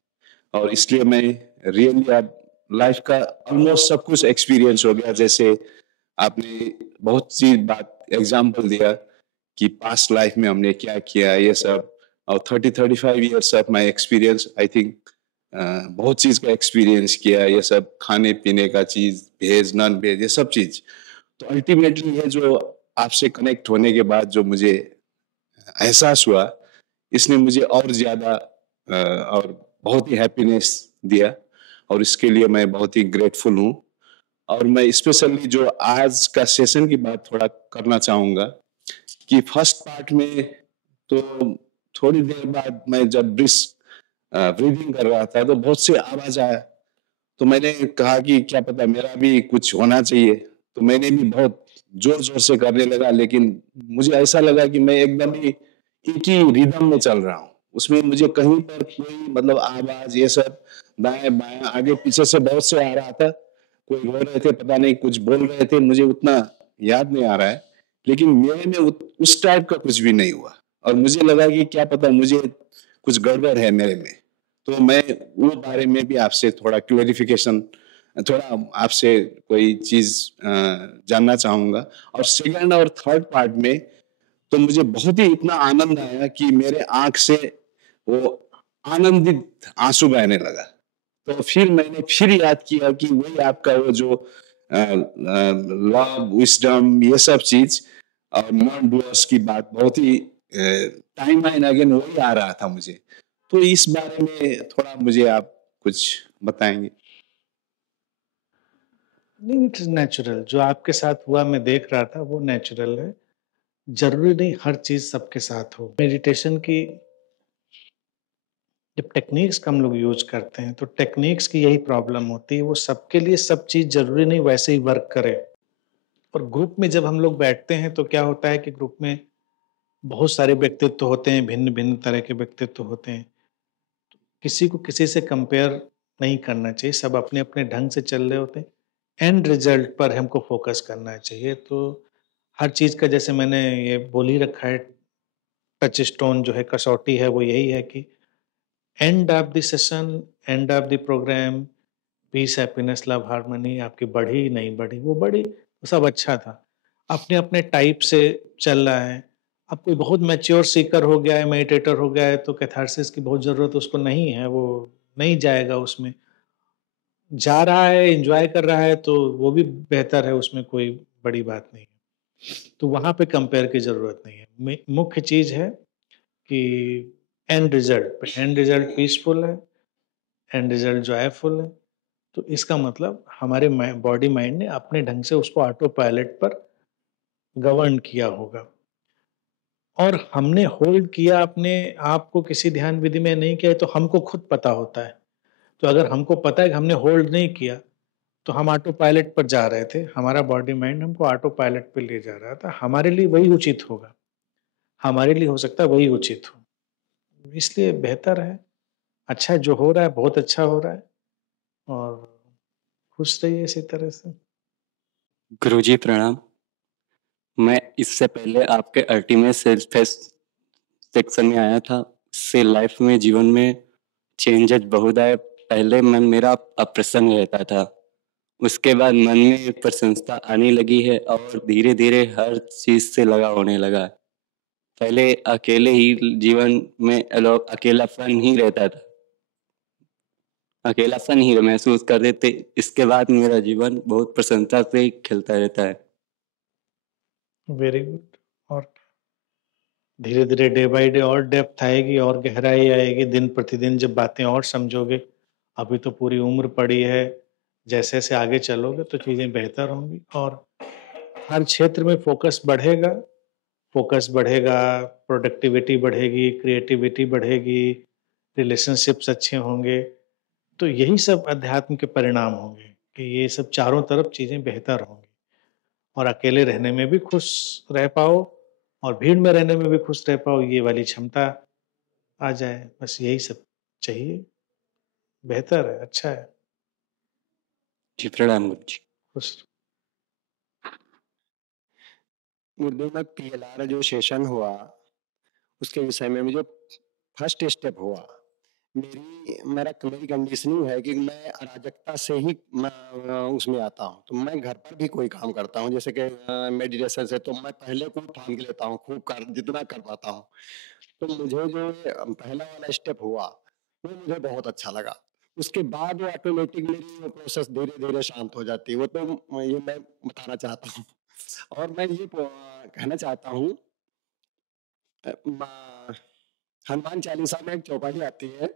और इसलिए मैं रियली आप लाइफ का ऑलमोस्ट सब कुछ एक्सपीरियंस हो गया, जैसे आपने बहुत सी बात एग्जाम्पल दिया कि पास्ट लाइफ में हमने क्या किया ये सब, और 30-35 years of my experience, I think बहुत चीज का एक्सपीरियंस किया, ये सब खाने पीने का चीज, भेज नॉन भेज ये सब चीज। तो अल्टीमेटली ये जो आपसे कनेक्ट होने के बाद जो मुझे एहसास हुआ, इसने मुझे और ज्यादा और बहुत ही हैप्पीनेस दिया, और इसके लिए मैं बहुत ही ग्रेटफुल हूँ। और मैं स्पेशली जो आज का सेशन की बात थोड़ा करना चाहूँगा कि फर्स्ट पार्ट में तो थोड़ी देर बाद मैं जब ब्रीदिंग कर रहा था तो बहुत से आवाज आया, तो मैंने कहा कि क्या पता मेरा भी कुछ होना चाहिए, तो मैंने भी बहुत जोर जोर से करने लगा, लेकिन मुझे ऐसा लगा कि मैं एकदम ही एक ही रिदम में चल रहा हूँ, उसमें मुझे कहीं पर कोई मतलब आवाज ये सब दाएं बाएं आगे पीछे से बहुत से आ रहा था, कोई रो रहे थे, पता नहीं कुछ बोल रहे थे, मुझे उतना याद नहीं आ रहा है, लेकिन मेरे में उस टाइप का कुछ भी नहीं हुआ, और मुझे लगा कि क्या पता मुझे कुछ गड़बड़ है मेरे में। तो मैं वो बारे में भी आपसे थोड़ा क्लैरिफिकेशन, थोड़ा आपसे कोई चीज जानना चाहूंगा। और सेकंड और थर्ड पार्ट में तो मुझे बहुत ही इतना आनंद आया कि मेरे आंख से वो आनंदित आंसू बहने लगा। तो फिर मैंने फिर याद किया कि वही आपका वो जो लव विस्डम ये सब चीज और नॉन डूअर्स की बात बहुत ही टाइम एंड अगेन वही आ रहा था मुझे। तो इस बारे में थोड़ा मुझे आप कुछ बताएंगे? नहीं, इट्स नेचुरल। जो आपके साथ हुआ मैं देख रहा था वो नेचुरल है। जरूरी नहीं हर चीज सबके साथ हो। मेडिटेशन की जब टेक्निक्स का हम लोग यूज करते हैं तो टेक्निक्स की यही प्रॉब्लम होती है, वो सबके लिए सब चीज जरूरी नहीं वैसे ही वर्क करे। और ग्रुप में जब हम लोग बैठते हैं तो क्या होता है कि ग्रुप में बहुत सारे व्यक्तित्व होते हैं, भिन्न भिन्न तरह के व्यक्तित्व होते हैं। किसी को किसी से कंपेयर नहीं करना चाहिए, सब अपने अपने ढंग से चल रहे होते हैं। एंड रिजल्ट पर हमको फोकस करना चाहिए। तो हर चीज का जैसे मैंने ये बोल ही रखा है, टच स्टोन जो है, कसौटी है, वो यही है कि end of the session, end of the programme, peace, happiness, love, harmony आपकी बढ़ी नहीं बढ़ी, वो बढ़ी, वो सब अच्छा था। अपने अपने टाइप से चल रहा है। अब कोई बहुत मैच्योर सीकर हो गया है, मेडिटेटर हो गया है, तो कैथारसिस की बहुत जरूरत उसको नहीं है, वो नहीं जाएगा उसमें। जा रहा है, एंजॉय कर रहा है, तो वो भी बेहतर है, उसमें कोई बड़ी बात नहीं है। तो वहां पे कंपेयर की जरूरत नहीं है। मुख्य चीज है कि एंड रिजल्ट पीसफुल है, एंड रिजल्ट जॉयफुल है। तो इसका मतलब हमारे बॉडी माइंड ने अपने ढंग से उसको ऑटो पायलट पर गवर्न किया होगा। और हमने होल्ड किया अपने आप को किसी ध्यान विधि में नहीं किया, तो हमको खुद पता होता है। तो अगर हमको पता है कि हमने होल्ड नहीं किया तो हम ऑटो पायलट पर जा रहे थे, हमारा बॉडी माइंड हमको ऑटो पायलट पर ले जा रहा था, हमारे लिए वही उचित होगा, हमारे लिए हो सकता है वही उचित हो। इसलिए बेहतर है, अच्छा जो हो रहा है बहुत अच्छा हो रहा है, और खुश रहिए इसी तरह से। गुरुजी प्रणाम। मैं इससे पहले आपके अल्टीमेट सेल्फ फेस्ट सेक्शन में आया था। इससे लाइफ में, जीवन में चेंजेस बहुत आए। पहले मन मेरा अप्रसन्न रहता था, उसके बाद मन में प्रसन्नता आने लगी है और धीरे धीरे हर चीज से लगा होने लगा। पहले अकेले ही जीवन में अकेलापन ही रहता था, अकेलापन ही महसूस करते थे। इसके बाद मेरा जीवन बहुत प्रसन्नता से खिलता रहता है। Very good. और धीरे धीरे डे बाय डे और डेप्थ आएगी और गहराई आएगी, दिन प्रतिदिन जब बातें और समझोगे। अभी तो पूरी उम्र पड़ी है, जैसे जैसे आगे चलोगे तो चीज़ें बेहतर होंगी और हर क्षेत्र में फोकस बढ़ेगा, प्रोडक्टिविटी बढ़ेगी, क्रिएटिविटी बढ़ेगी, रिलेशनशिप्स अच्छे होंगे। तो यही सब अध्यात्म के परिणाम होंगे कि ये सब चारों तरफ चीज़ें बेहतर होंगी और अकेले रहने में भी खुश रह पाओ और भीड़ में रहने में भी खुश रह पाओ, ये वाली क्षमता आ जाए। बस यही सब चाहिए, बेहतर है, अच्छा है। जी प्रणाम गुरु जी। खुश। गुरुदेव, में PLR जो सेशन हुआ उसके विषय में जो फर्स्ट स्टेप हुआ, मेरी कंडीशनिंग है कि मैं अराजकता से ही उसमें आता हूँ। तो मैं घर पर भी कोई काम करता हूँ, जैसे कि मेडिटेशन से, तो मैं पहले को ठान के लेता हूँ, खूब जितना कर पाता हूँ। तो मुझे जो पहला वाला स्टेप हुआ वो मुझे बहुत अच्छा लगा। उसके बाद वो ऑटोमेटिक मेरी प्रोसेस धीरे धीरे शांत हो जाती है। वो तो ये मैं बताना चाहता हूँ। और मैं ये कहना चाहता हूँ, हनुमान चालीसा में एक चौपाई आती है,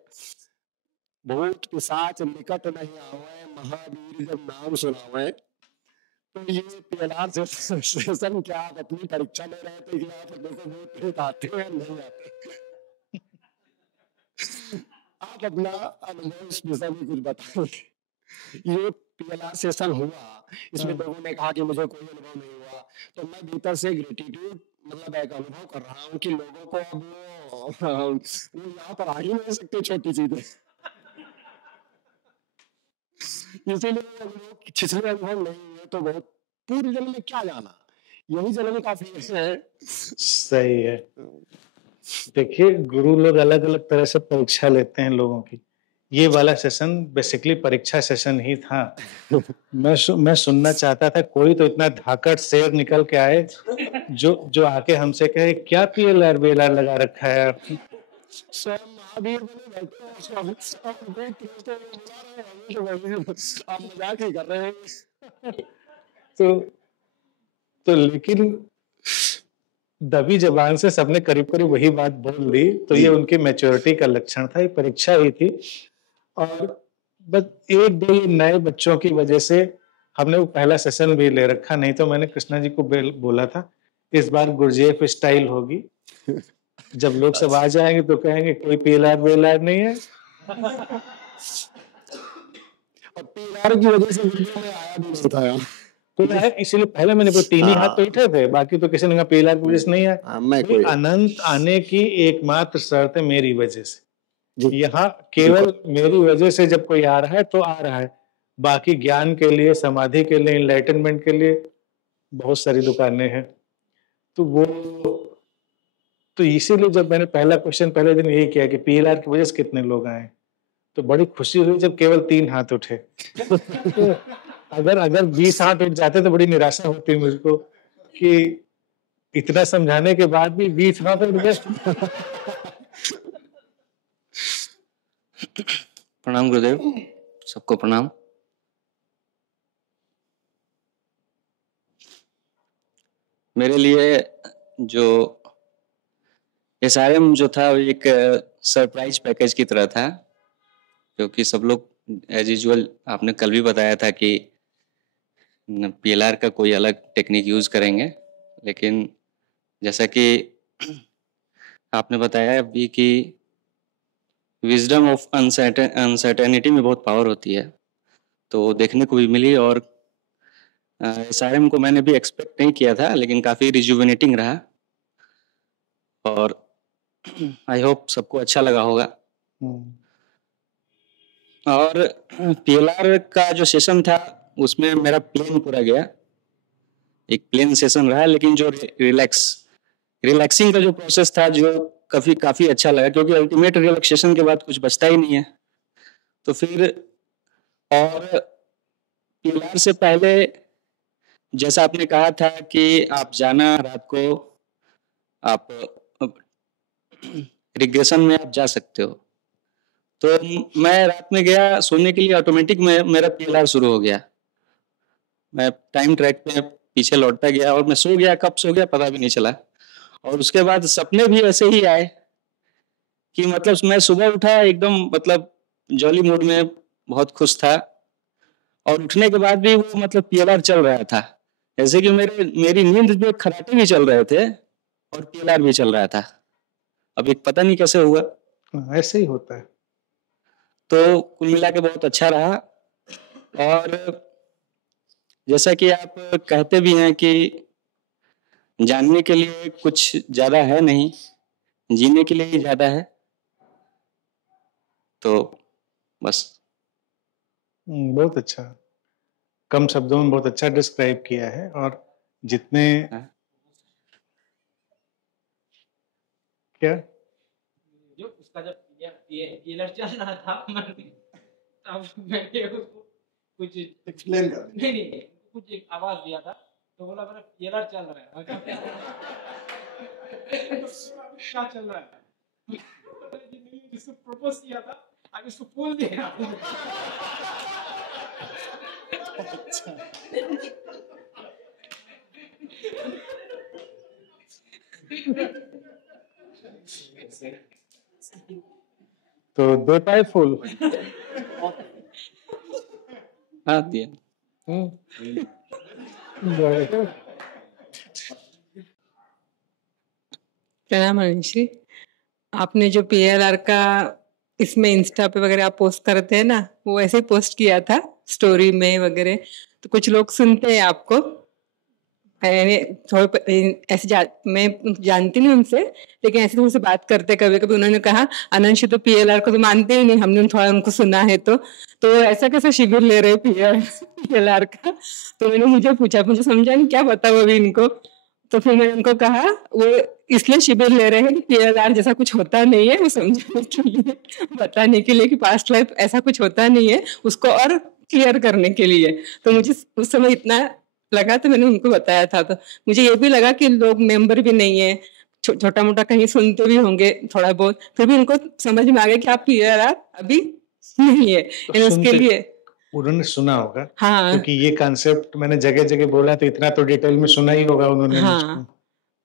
भूत पिशाच निकट नहीं आवे, महावीर जब नाम सुनावे। तो ये PLR सेशन क्या आप अपनी परीक्षा ले रहे थे कि आप देखो भूत प्रेत आते हैं नहीं आते? आप अपना अनुभव इस विषय में कुछ बताएं। ये PLR सेशन हुआ, इसमें लोगों ने कहा कि मुझे कोई अनुभव नहीं हुआ, तो मैं भीतर से ग्रेटिट्यूड मतलब एक अनुभव कर रहा हूँ कि लोगों को अब वो यहाँ पर आ ही नहीं सकते छोटी चीजें। इसीलिए छिछले अनुभव नहीं है तो बहुत पूरी जन्म में क्या जाना, यही जन्म काफी है। सही है। देखिए, गुरु लोग अलग अलग तरह से परीक्षा लेते हैं लोगों की। ये वाला सेशन बेसिकली परीक्षा सेशन ही था। मैं सुनना चाहता था कोई तो इतना धाकड़ शेर निकल के आए जो आके हमसे कहे क्या PLR बेलर लगा रखा है आपने। आप मजाक ही कर रहे हैं। तो लेकिन दबी जबान से सबने करीब करीब वही बात बोल दी, तो ये उनकी मैच्योरिटी का लक्षण था। ये परीक्षा ही थी और बस एक दो नए बच्चों की वजह से हमने वो पहला सेशन भी ले रखा, नहीं तो मैंने कृष्णा जी को बोला था इस बार गुरजेफ स्टाइल होगी। जब लोग सब आ जाएंगे तो कहेंगे कोई पीलार वेलार नहीं है। और पीलार की वजह से वीडियो में आया भी नहीं था। तो इसलिए पहले मैंने वो तीन ही हाथ तो उठे थे, बाकी तो किसी ने कहा पीलार की वजह से नहीं आया। अनंत आने की एकमात्र शर्त है मेरी वजह से। यहाँ केवल मेरी वजह से जब कोई आ रहा है तो आ रहा है, बाकी ज्ञान के लिए, समाधि के लिए, इनलाइटनमेंट के लिए बहुत सारी दुकानें हैं। तो वो तो इसीलिए जब मैंने पहला क्वेश्चन पहले दिन यही किया कि पीएलआर की वजह से कितने लोग आए, तो बड़ी खुशी हुई जब केवल 3 हाथ उठे। अगर 20 हाथ उठ जाते तो बड़ी निराशा होती मुझको कि इतना समझाने के बाद भी 20 हाथ उठ गए। प्रणाम गुरुदेव, सबको प्रणाम। मेरे लिए जो एसआरएम जो था वो एक सरप्राइज पैकेज की तरह था, क्योंकि सब लोग एज यूजुअल आपने कल भी बताया था कि पीएलआर का कोई अलग टेक्निक यूज करेंगे, लेकिन जैसा कि आपने बताया अभी कि विजडम ऑफ अनसर्टेनिटी में बहुत पावर होती है, तो देखने को भी मिली। और एसआरएम को मैंने भी एक्सपेक्ट नहीं किया था, लेकिन काफ़ी रिजुविनेटिंग रहा और आई होप सबको अच्छा लगा होगा। और पीएलआर का जो सेशन था उसमें मेरा प्लेन पूरा गया, एक प्लेन सेशन रहा, लेकिन जो रिलैक्सिंग का जो प्रोसेस था जो काफ़ी अच्छा लगा, क्योंकि अल्टीमेट रिलैक्सेशन के बाद कुछ बचता ही नहीं है। तो फिर और पीएलआर से पहले जैसा आपने कहा था कि आप जाना रात को, आप रिग्रेशन में आप जा सकते हो, तो मैं रात में गया सोने के लिए, ऑटोमेटिक में मेरा पीएलआर शुरू हो गया। मैं टाइम ट्रैक पे पीछे लौटता गया और मैं सो गया, कब सो गया पता भी नहीं चला। और उसके बाद सपने भी ऐसे ही आए कि मतलब मैं सुबह उठा एकदम मतलब जॉली मूड में, बहुत खुश था, और उठने के बाद भी वो मतलब पीएलआर चल रहा था, जैसे कि मेरी नींद में खराटे भी चल रहे थे और पीएलआर भी चल रहा था। अब एक पता नहीं कैसे हुआ, ऐसे ही होता है। तो कुल मिला के बहुत अच्छा रहा। और जैसा कि आप कहते भी हैं कि जानने के लिए कुछ ज्यादा है नहीं, जीने के लिए ही ज्यादा है, तो बस। बहुत अच्छा, कम शब्दों में बहुत अच्छा डिस्क्राइब किया है। और जितने क्या जो उसका जब पीएलआर चल रहा था, तब मैंने उसको कुछ एक्सप्लेन कर नहीं कुछ एक आवाज दिया था, तो बोला मेरा पीएलआर चल रहा है। क्या चल रहा है? जिसको प्रपोज किया था अब इसको बोल दिया। तो दो पाए फूल। हाँ दिया। प्रणाम मनीष जी, आपने जो पीएलआर का इसमें इंस्टा पे वगैरह आप पोस्ट करते हैं ना, वो ऐसे ही पोस्ट किया था स्टोरी में वगैरह, तो कुछ लोग सुनते हैं आपको, ऐसे मैं जानती नहीं उनसे, लेकिन ऐसे उनसे बात करते कभी कभी उन्होंने कहा अनंश तो पीएलआर को तो मानते ही नहीं, हमने थोड़ा उनको सुना है, तो ऐसा कैसा शिविर ले रहे पीएलआर का। तो मैंने मुझे समझा नहीं क्या बताऊँ अभी इनको। तो फिर मैंने उनको कहा वो इसलिए शिविर ले रहे हैं कि पीएलआर जैसा कुछ होता नहीं है, वो समझाने के लिए, बताने के लिए कि पास्ट लाइफ ऐसा कुछ होता नहीं है, उसको और क्लियर करने के लिए। तो मुझे उस समय इतना लगा, तो मैंने उनको बताया था। तो मुझे ये भी लगा कि लोग मेंबर भी नहीं है, छोटा मोटा कहीं सुनते भी होंगे थोड़ा बहुत, फिर भी उनको समझ में आ गया कि आप पीएलआर अभी नहीं है, तो उसके लिए उन्होंने सुना होगा। हाँ, क्योंकि ये कॉन्सेप्ट मैंने जगह जगह बोला, तो इतना तो डिटेल में सुना ही होगा उन्होंने। हाँ,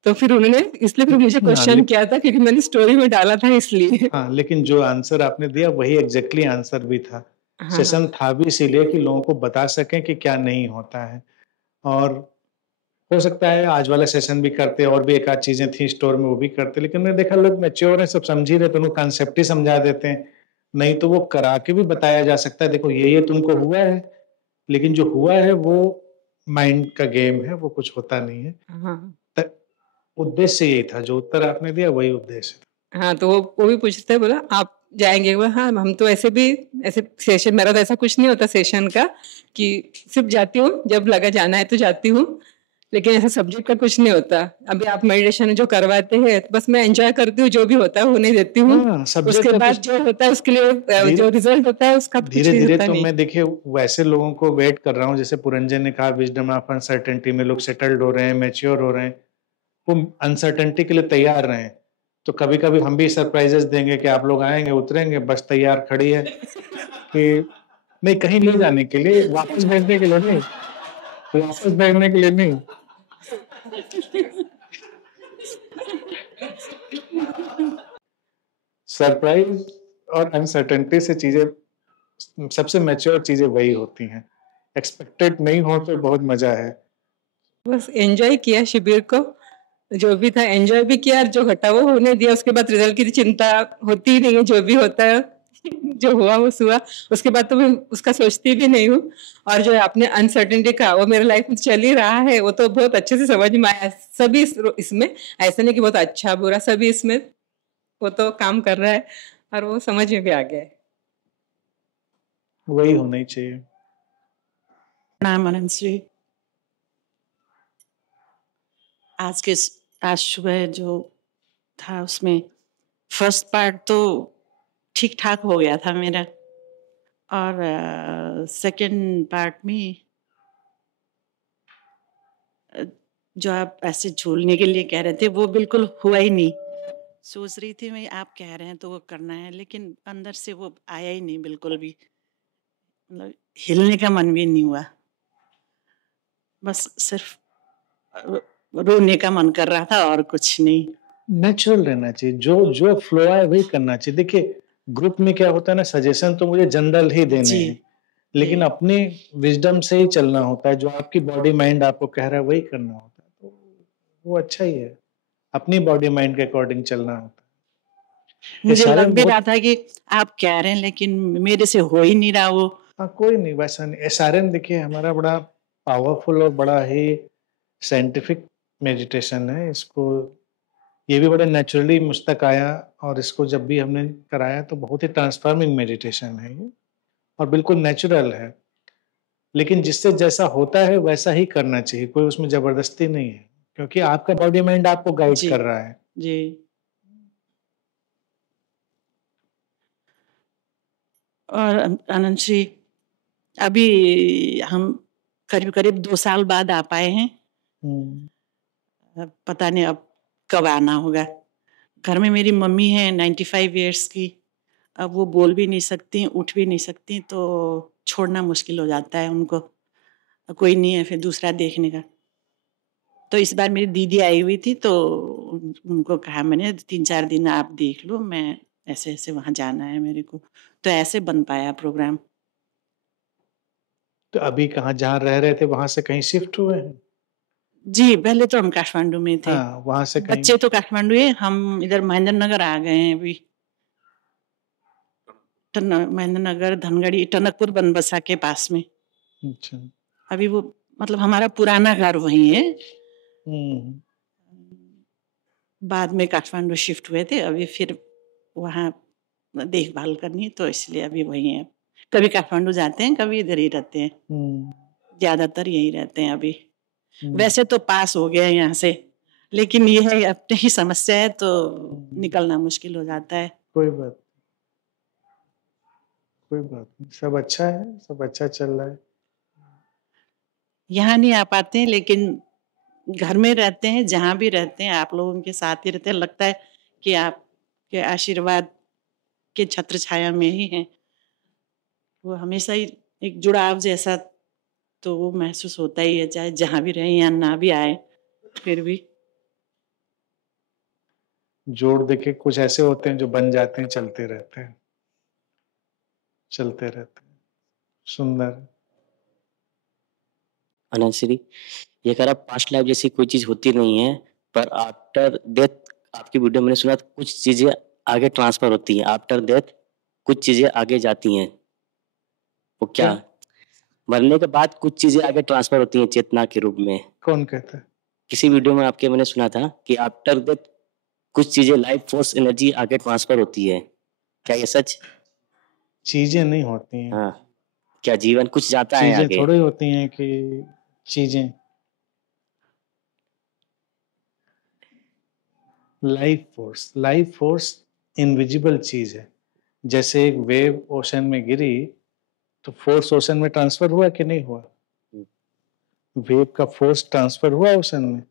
तो फिर उन्होंने इसलिए फिर मुझे क्वेश्चन किया था, क्योंकि मैंने स्टोरी में डाला था इसलिए। हाँ, लेकिन जो आंसर आपने दिया वही एग्जैक्टली आंसर भी था हाँ, सेशन हाँ। था भी इसीलिए कि लोगों को बता सकें कि क्या नहीं होता है। और हो सकता है आज वाला सेशन भी करते और भी एक आध चीजें थी स्टोर में वो भी करते, लेकिन मैंने देखा लोग मैच्योर हैं, सब समझ ही रहे तो उनको कॉन्सेप्ट ही समझा देते हैं। नहीं तो वो करा के भी बताया जा सकता है, देखो ये तुमको हुआ है, लेकिन जो हुआ है वो माइंड का गेम है, वो कुछ होता नहीं है। हाँ। उद्देश्य यही था, जो उत्तर आपने दिया वही उद्देश्य था। हाँ, तो वो भी पूछते हैं, बोला आप जाएँगे? बोला हाँ, हम तो ऐसे भी ऐसे सेशन, मेरा तो ऐसा कुछ नहीं होता सेशन का कि सिर्फ़ जाती हूँ, जब लगा जाना है तो जाती हूँ, लेकिन ऐसा सब्जेक्ट का कुछ नहीं होता। अभी आप मेडिटेशन जो करवाते हैं, तो बस मैं एन्जॉय करती हूँ, जो भी होता है होने देती हूँ। हाँ, सब्जेक्ट उसके का बाद कुछ जो होता है उसके लिए जो रिज़ल्ट होता है उसका तो कुछ नहीं धीरे-धीरे होता तो नहीं। मैं देखिए वैसे लोगों को वेट कर रहा हूँ, जैसे पुरंजन ने कहा विजडम ऑफ अनसर्टेनिटी में लोग सेटल्ड हो रहे हैं, मैच्योर हो रहे हैं, वो अनसर्टेनिटी के लिए तैयार रहें। तो कभी-कभी हम भी सरप्राइजेस देंगे कि आप लोग आएँगे, उतरेंगे, बस तैयार खड़ी है कि नहीं कहीं नहीं जाने के लिए, वापस भेजने के लिए नहीं, वापस भेजने के लिए नहीं। सरप्राइज और अनसर्टेनिटी से चीजें सबसे मैच्योर चीजें वही होती हैं। एक्सपेक्टेड नहीं हो तो बहुत मजा है। बस एन्जॉय किया शिविर को, जो भी था एन्जॉय भी किया, और जो घटा वो होने दिया। उसके बाद रिजल्ट की चिंता होती ही नहीं है, जो भी होता है जो हुआ वो हुआ। उसके बाद तो मैं उसका सोचती भी नहीं हूँ। और जो आपने अनसर्टेनिटी कहा वो मेरे लाइफ में चल ही रहा है, वो तो बहुत अच्छे से समझ में आया। सभी इसमें ऐसा नहीं कि बहुत अच्छा बुरा, सभी इसमें वो तो काम कर रहा है और वो समझ में भी आ गया है। वही होना ही चाहिए। प्रणाम अनंत जी। आज सुबह जो था उसमें फर्स्ट पार्ट तो ठीक ठाक हो गया था मेरा, और सेकंड पार्ट में जो आप ऐसे झूलने के लिए कह रहे थे वो बिल्कुल हुआ ही नहीं। सोच रही थी मैं आप कह रहे हैं तो वो करना है, लेकिन अंदर से वो आया ही नहीं बिल्कुल भी, मतलब हिलने का मन भी नहीं हुआ, बस सिर्फ रोने का मन कर रहा था और कुछ नहीं। नेचुरल रहना चाहिए, जो जो फ्लो है वही करना चाहिए। देखिए ग्रुप में क्या होता है ना, सजेशन तो मुझे जनरल ही देने हैं, लेकिन अपनी विजडम से ही चलना होता है। जो आपकी बॉडी माइंड आपको कह रहा है वही करना होता है, तो वो अच्छा ही है। अपनी बॉडी माइंड के अकॉर्डिंग चलना होता है। मुझे लग भी रहा था कि आप कह रहे हैं लेकिन मेरे से हो ही नहीं रहा वो। हाँ कोई नहीं, वैसा नहीं। एसआरएन देखिए हमारा बड़ा पावरफुल और बड़ा ही साइंटिफिक मेडिटेशन है। इसको ये भी बड़ा नेचुरली मुझ तक आया, और इसको जब भी हमने कराया तो बहुत ही ट्रांसफॉर्मिंग मेडिटेशन है ये, और बिल्कुल नेचुरल है। लेकिन जिससे जैसा होता है वैसा ही करना चाहिए, कोई उसमें जबरदस्ती नहीं है, क्योंकि आपका बॉडी माइंड आपको गाइड कर रहा है। जी। और अनंत जी, अभी हम करीब करीब 2 साल बाद आ पाए हैं। पता नहीं अब कब आना होगा। घर में मेरी मम्मी है 95 इयर्स की, अब वो बोल भी नहीं सकती, उठ भी नहीं सकती, तो छोड़ना मुश्किल हो जाता है उनको। कोई नहीं है फिर दूसरा देखने का। तो इस बार मेरी दीदी आई हुई थी, तो उनको कहा मैंने 3-4 दिन आप देख लो, मैं ऐसे ऐसे वहाँ जाना है मेरे को, तो ऐसे बन पाया प्रोग्राम। तो अभी कहाँ जहाँ रह रहे थे वहां से कहीं शिफ्ट हुए हैं? जी, पहले तो हम काठमांडू में थे। हाँ, वहां से कहीं बच्चे तो काठमांडू है, हम इधर महेंद्र नगर आ गए हैं अभी। महेंद्र नगर, धनगढ़ी, टनकपुर बनबसा के पास में। अच्छा। अभी वो मतलब हमारा पुराना घर वही है। बाद में काठमांडू शिफ्ट हुए थे, अभी फिर वहाँ देखभाल करनी, तो इसलिए अभी वही है। कभी काठमांडू जाते हैं, कभी इधर ही रहते हैं, ज्यादातर यही रहते हैं अभी। वैसे तो पास हो गया यहाँ से, लेकिन ये है अपनी ही समस्या है तो निकलना मुश्किल हो जाता है। कोई बात नहीं, सब अच्छा है, सब अच्छा चल रहा है। यहाँ नहीं आ पाते हैं, लेकिन घर में रहते हैं, जहाँ भी रहते हैं आप लोगों के साथ ही रहते हैं। लगता है कि आपके आशीर्वाद के छत्र छाया में ही हैं। वो हमेशा ही एक जुड़ाव जैसा तो वो महसूस होता ही है, चाहे जहाँ भी रहें या ना भी आए, फिर भी जोड़ देखे कुछ ऐसे होते हैं जो बन जाते हैं, चलते रहते हैं। सुंदर। अनंत श्री, ये कह रहा पास्ट लाइफ जैसी कोई चीज होती नहीं है, पर आफ्टर डेथ आपकी वीडियो मैंने सुना कुछ चीजें आगे ट्रांसफर होती हैं, आफ्टर डेथ कुछ चीजें आगे जाती हैं, वो क्या? मरने के बाद कुछ चीजें आगे ट्रांसफर होती हैं चेतना के रूप में। कौन कहता है? किसी वीडियो में आपके मैंने सुना था कि आफ्टर डेथ कुछ चीजें लाइफ फोर्स एनर्जी आगे ट्रांसफर होती है, क्या ये सच? चीजें नहीं होती हैं। हाँ, क्या जीवन कुछ जाता है चीजें आगे? थोड़ी होती हैं कि चीजें। लाइफ फोर्स इनविजिबल चीज है। जैसे एक वेव ओशन में गिरी तो फोर्स ओशन में ट्रांसफर हुआ कि नहीं हुआ? वेव का फोर्स ट्रांसफर हुआ ओशन में,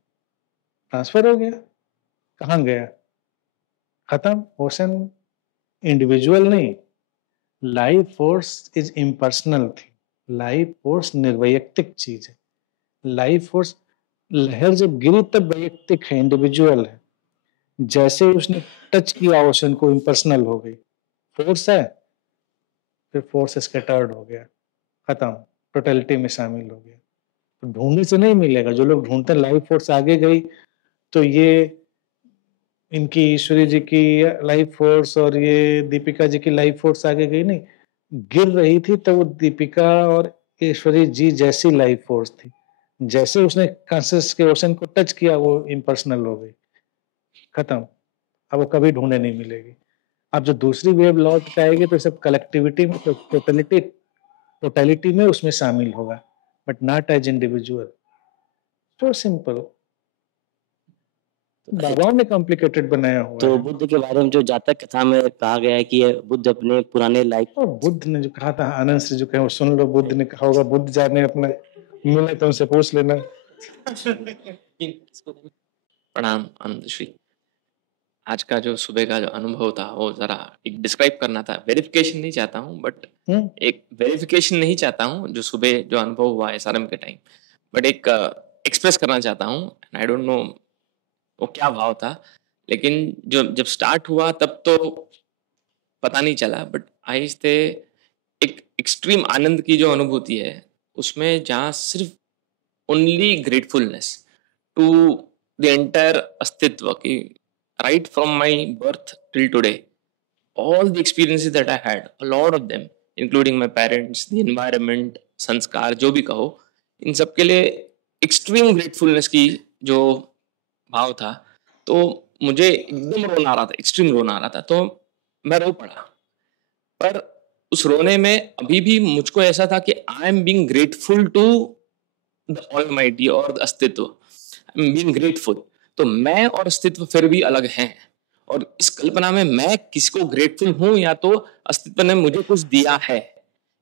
ट्रांसफर हो गया, कहाँ गया? खत्म। ओशन इंडिविजुअल नहीं, life force is impersonal thing. Life force निर्वैयक्तिक चीज है। लाइफ फोर्स, लहर जब गिरी तब वैयक्तिक है, इंडिविजुअल है। जैसे उसने टच किया ओशन को, इम्पर्सनल हो गई, फोर्स है, फिर फोर्स स्कैटर्ड हो गया, खत्म, टोटलिटी में शामिल हो गया। तो ढूंढने से नहीं मिलेगा। जो लोग ढूंढते हैं लाइफ फोर्स आगे गई, तो ये इनकी ईश्वरी जी की लाइफ फोर्स और ये दीपिका जी की लाइफ फोर्स आगे गई नहीं, गिर रही थी तो वो दीपिका और ईश्वरी जी जैसी लाइफ फोर्स थी। जैसे उसने कॉन्शियस के ओशन को टच किया वो इम्पर्सनल हो गई, खत्म। अब वो कभी ढूंढने नहीं मिलेगी। अब जो दूसरी वेव लौट के आएगी तो सब कलेक्टिविटी में, टोटलिटी में उसमें शामिल होगा, बट नॉट एज इंडिविजुअल। तो सिंपल। भगवान ने कॉम्प्लिकेटेड बनाया हुआ तो है। बुद्ध के बारे में जो जातक कथा में कहा गया है कि ये बुद्ध अपने पुराने लाइफ, और बुद्ध ने जो कहा था, आनंद से जो कहे वो सुन लो। बुद्ध ने कहा होगा, बुद्ध जाने अपने मिले तो उनसे पूछ लेना। प्रणाम आनंद श्री। आज का जो सुबह का जो अनुभव था वो जरा एक डिस्क्राइब करना था। वेरिफिकेशन नहीं चाहता हूँ, बट एक वेरिफिकेशन नहीं चाहता हूँ जो सुबह जो अनुभव हुआ है SRM के टाइम, बट एक एक्सप्रेस करना चाहता हूँ। आई डोंट नो वो क्या भाव था, लेकिन जो जब स्टार्ट हुआ तब तो पता नहीं चला, बट आहिस्ते एक एक्सट्रीम आनंद की जो अनुभूति है उसमें, जहाँ सिर्फ only gratefulness to the entire अस्तित्व की, right from my birth till today, all the experiences that I had, a lot of them, including my parents, the environment, संस्कार, जो भी कहो, इन सब के लिए एक्सट्रीम ग्रेटफुलनेस की जो भाव था, तो मुझे एकदम रोना आ रहा था, एक्सट्रीम रोना आ रहा था, तो मैं रो पड़ा। पर उस रोने में अभी भी मुझको ऐसा था कि I am being grateful to the almighty और द अस्तित्व, आई एम बीइंग ग्रेटफुल। तो मैं और अस्तित्व फिर भी अलग हैं, और इस कल्पना में मैं किसको ग्रेटफुल हूं या तो अस्तित्व ने मुझे कुछ दिया है,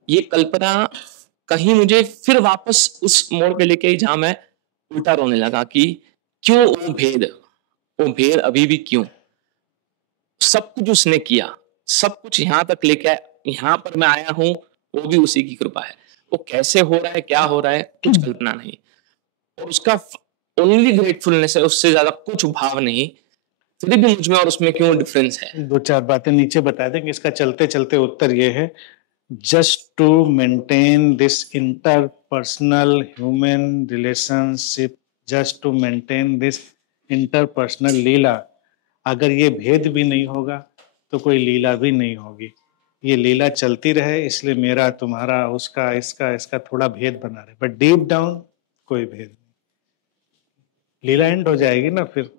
ये कल्पना कहीं मुझे फिर वापस उस मोड़ पे लेके जहां मैं उल्टा रोने लगा कि क्यों वो भेद अभी भी क्यों? सब कुछ उसने किया, सब कुछ यहाँ तक लेके, यहाँ पर मैं आया हूं, वो भी उसी की कृपा है। वो कैसे हो रहा है, क्या हो रहा है, कुछ कल्पना नहीं, और उसका ओनली ग्रेटफुलनेस है, उससे ज्यादा कुछ भाव नहीं। फिर भी मुझ में और उसमें क्यों डिफरेंस है? दो चार बातें नीचे बता देंगे। इसका चलते चलते उत्तर ये है, just to maintain this interpersonal human relationship, just to maintain this interpersonal लीला। अगर ये भेद भी नहीं होगा तो कोई लीला भी नहीं होगी। ये लीला चलती रहे, इसलिए मेरा तुम्हारा उसका इसका थोड़ा भेद बना रहे, बट डीप डाउन कोई भेद नहीं। लीला एंड हो जाएगी ना फिर।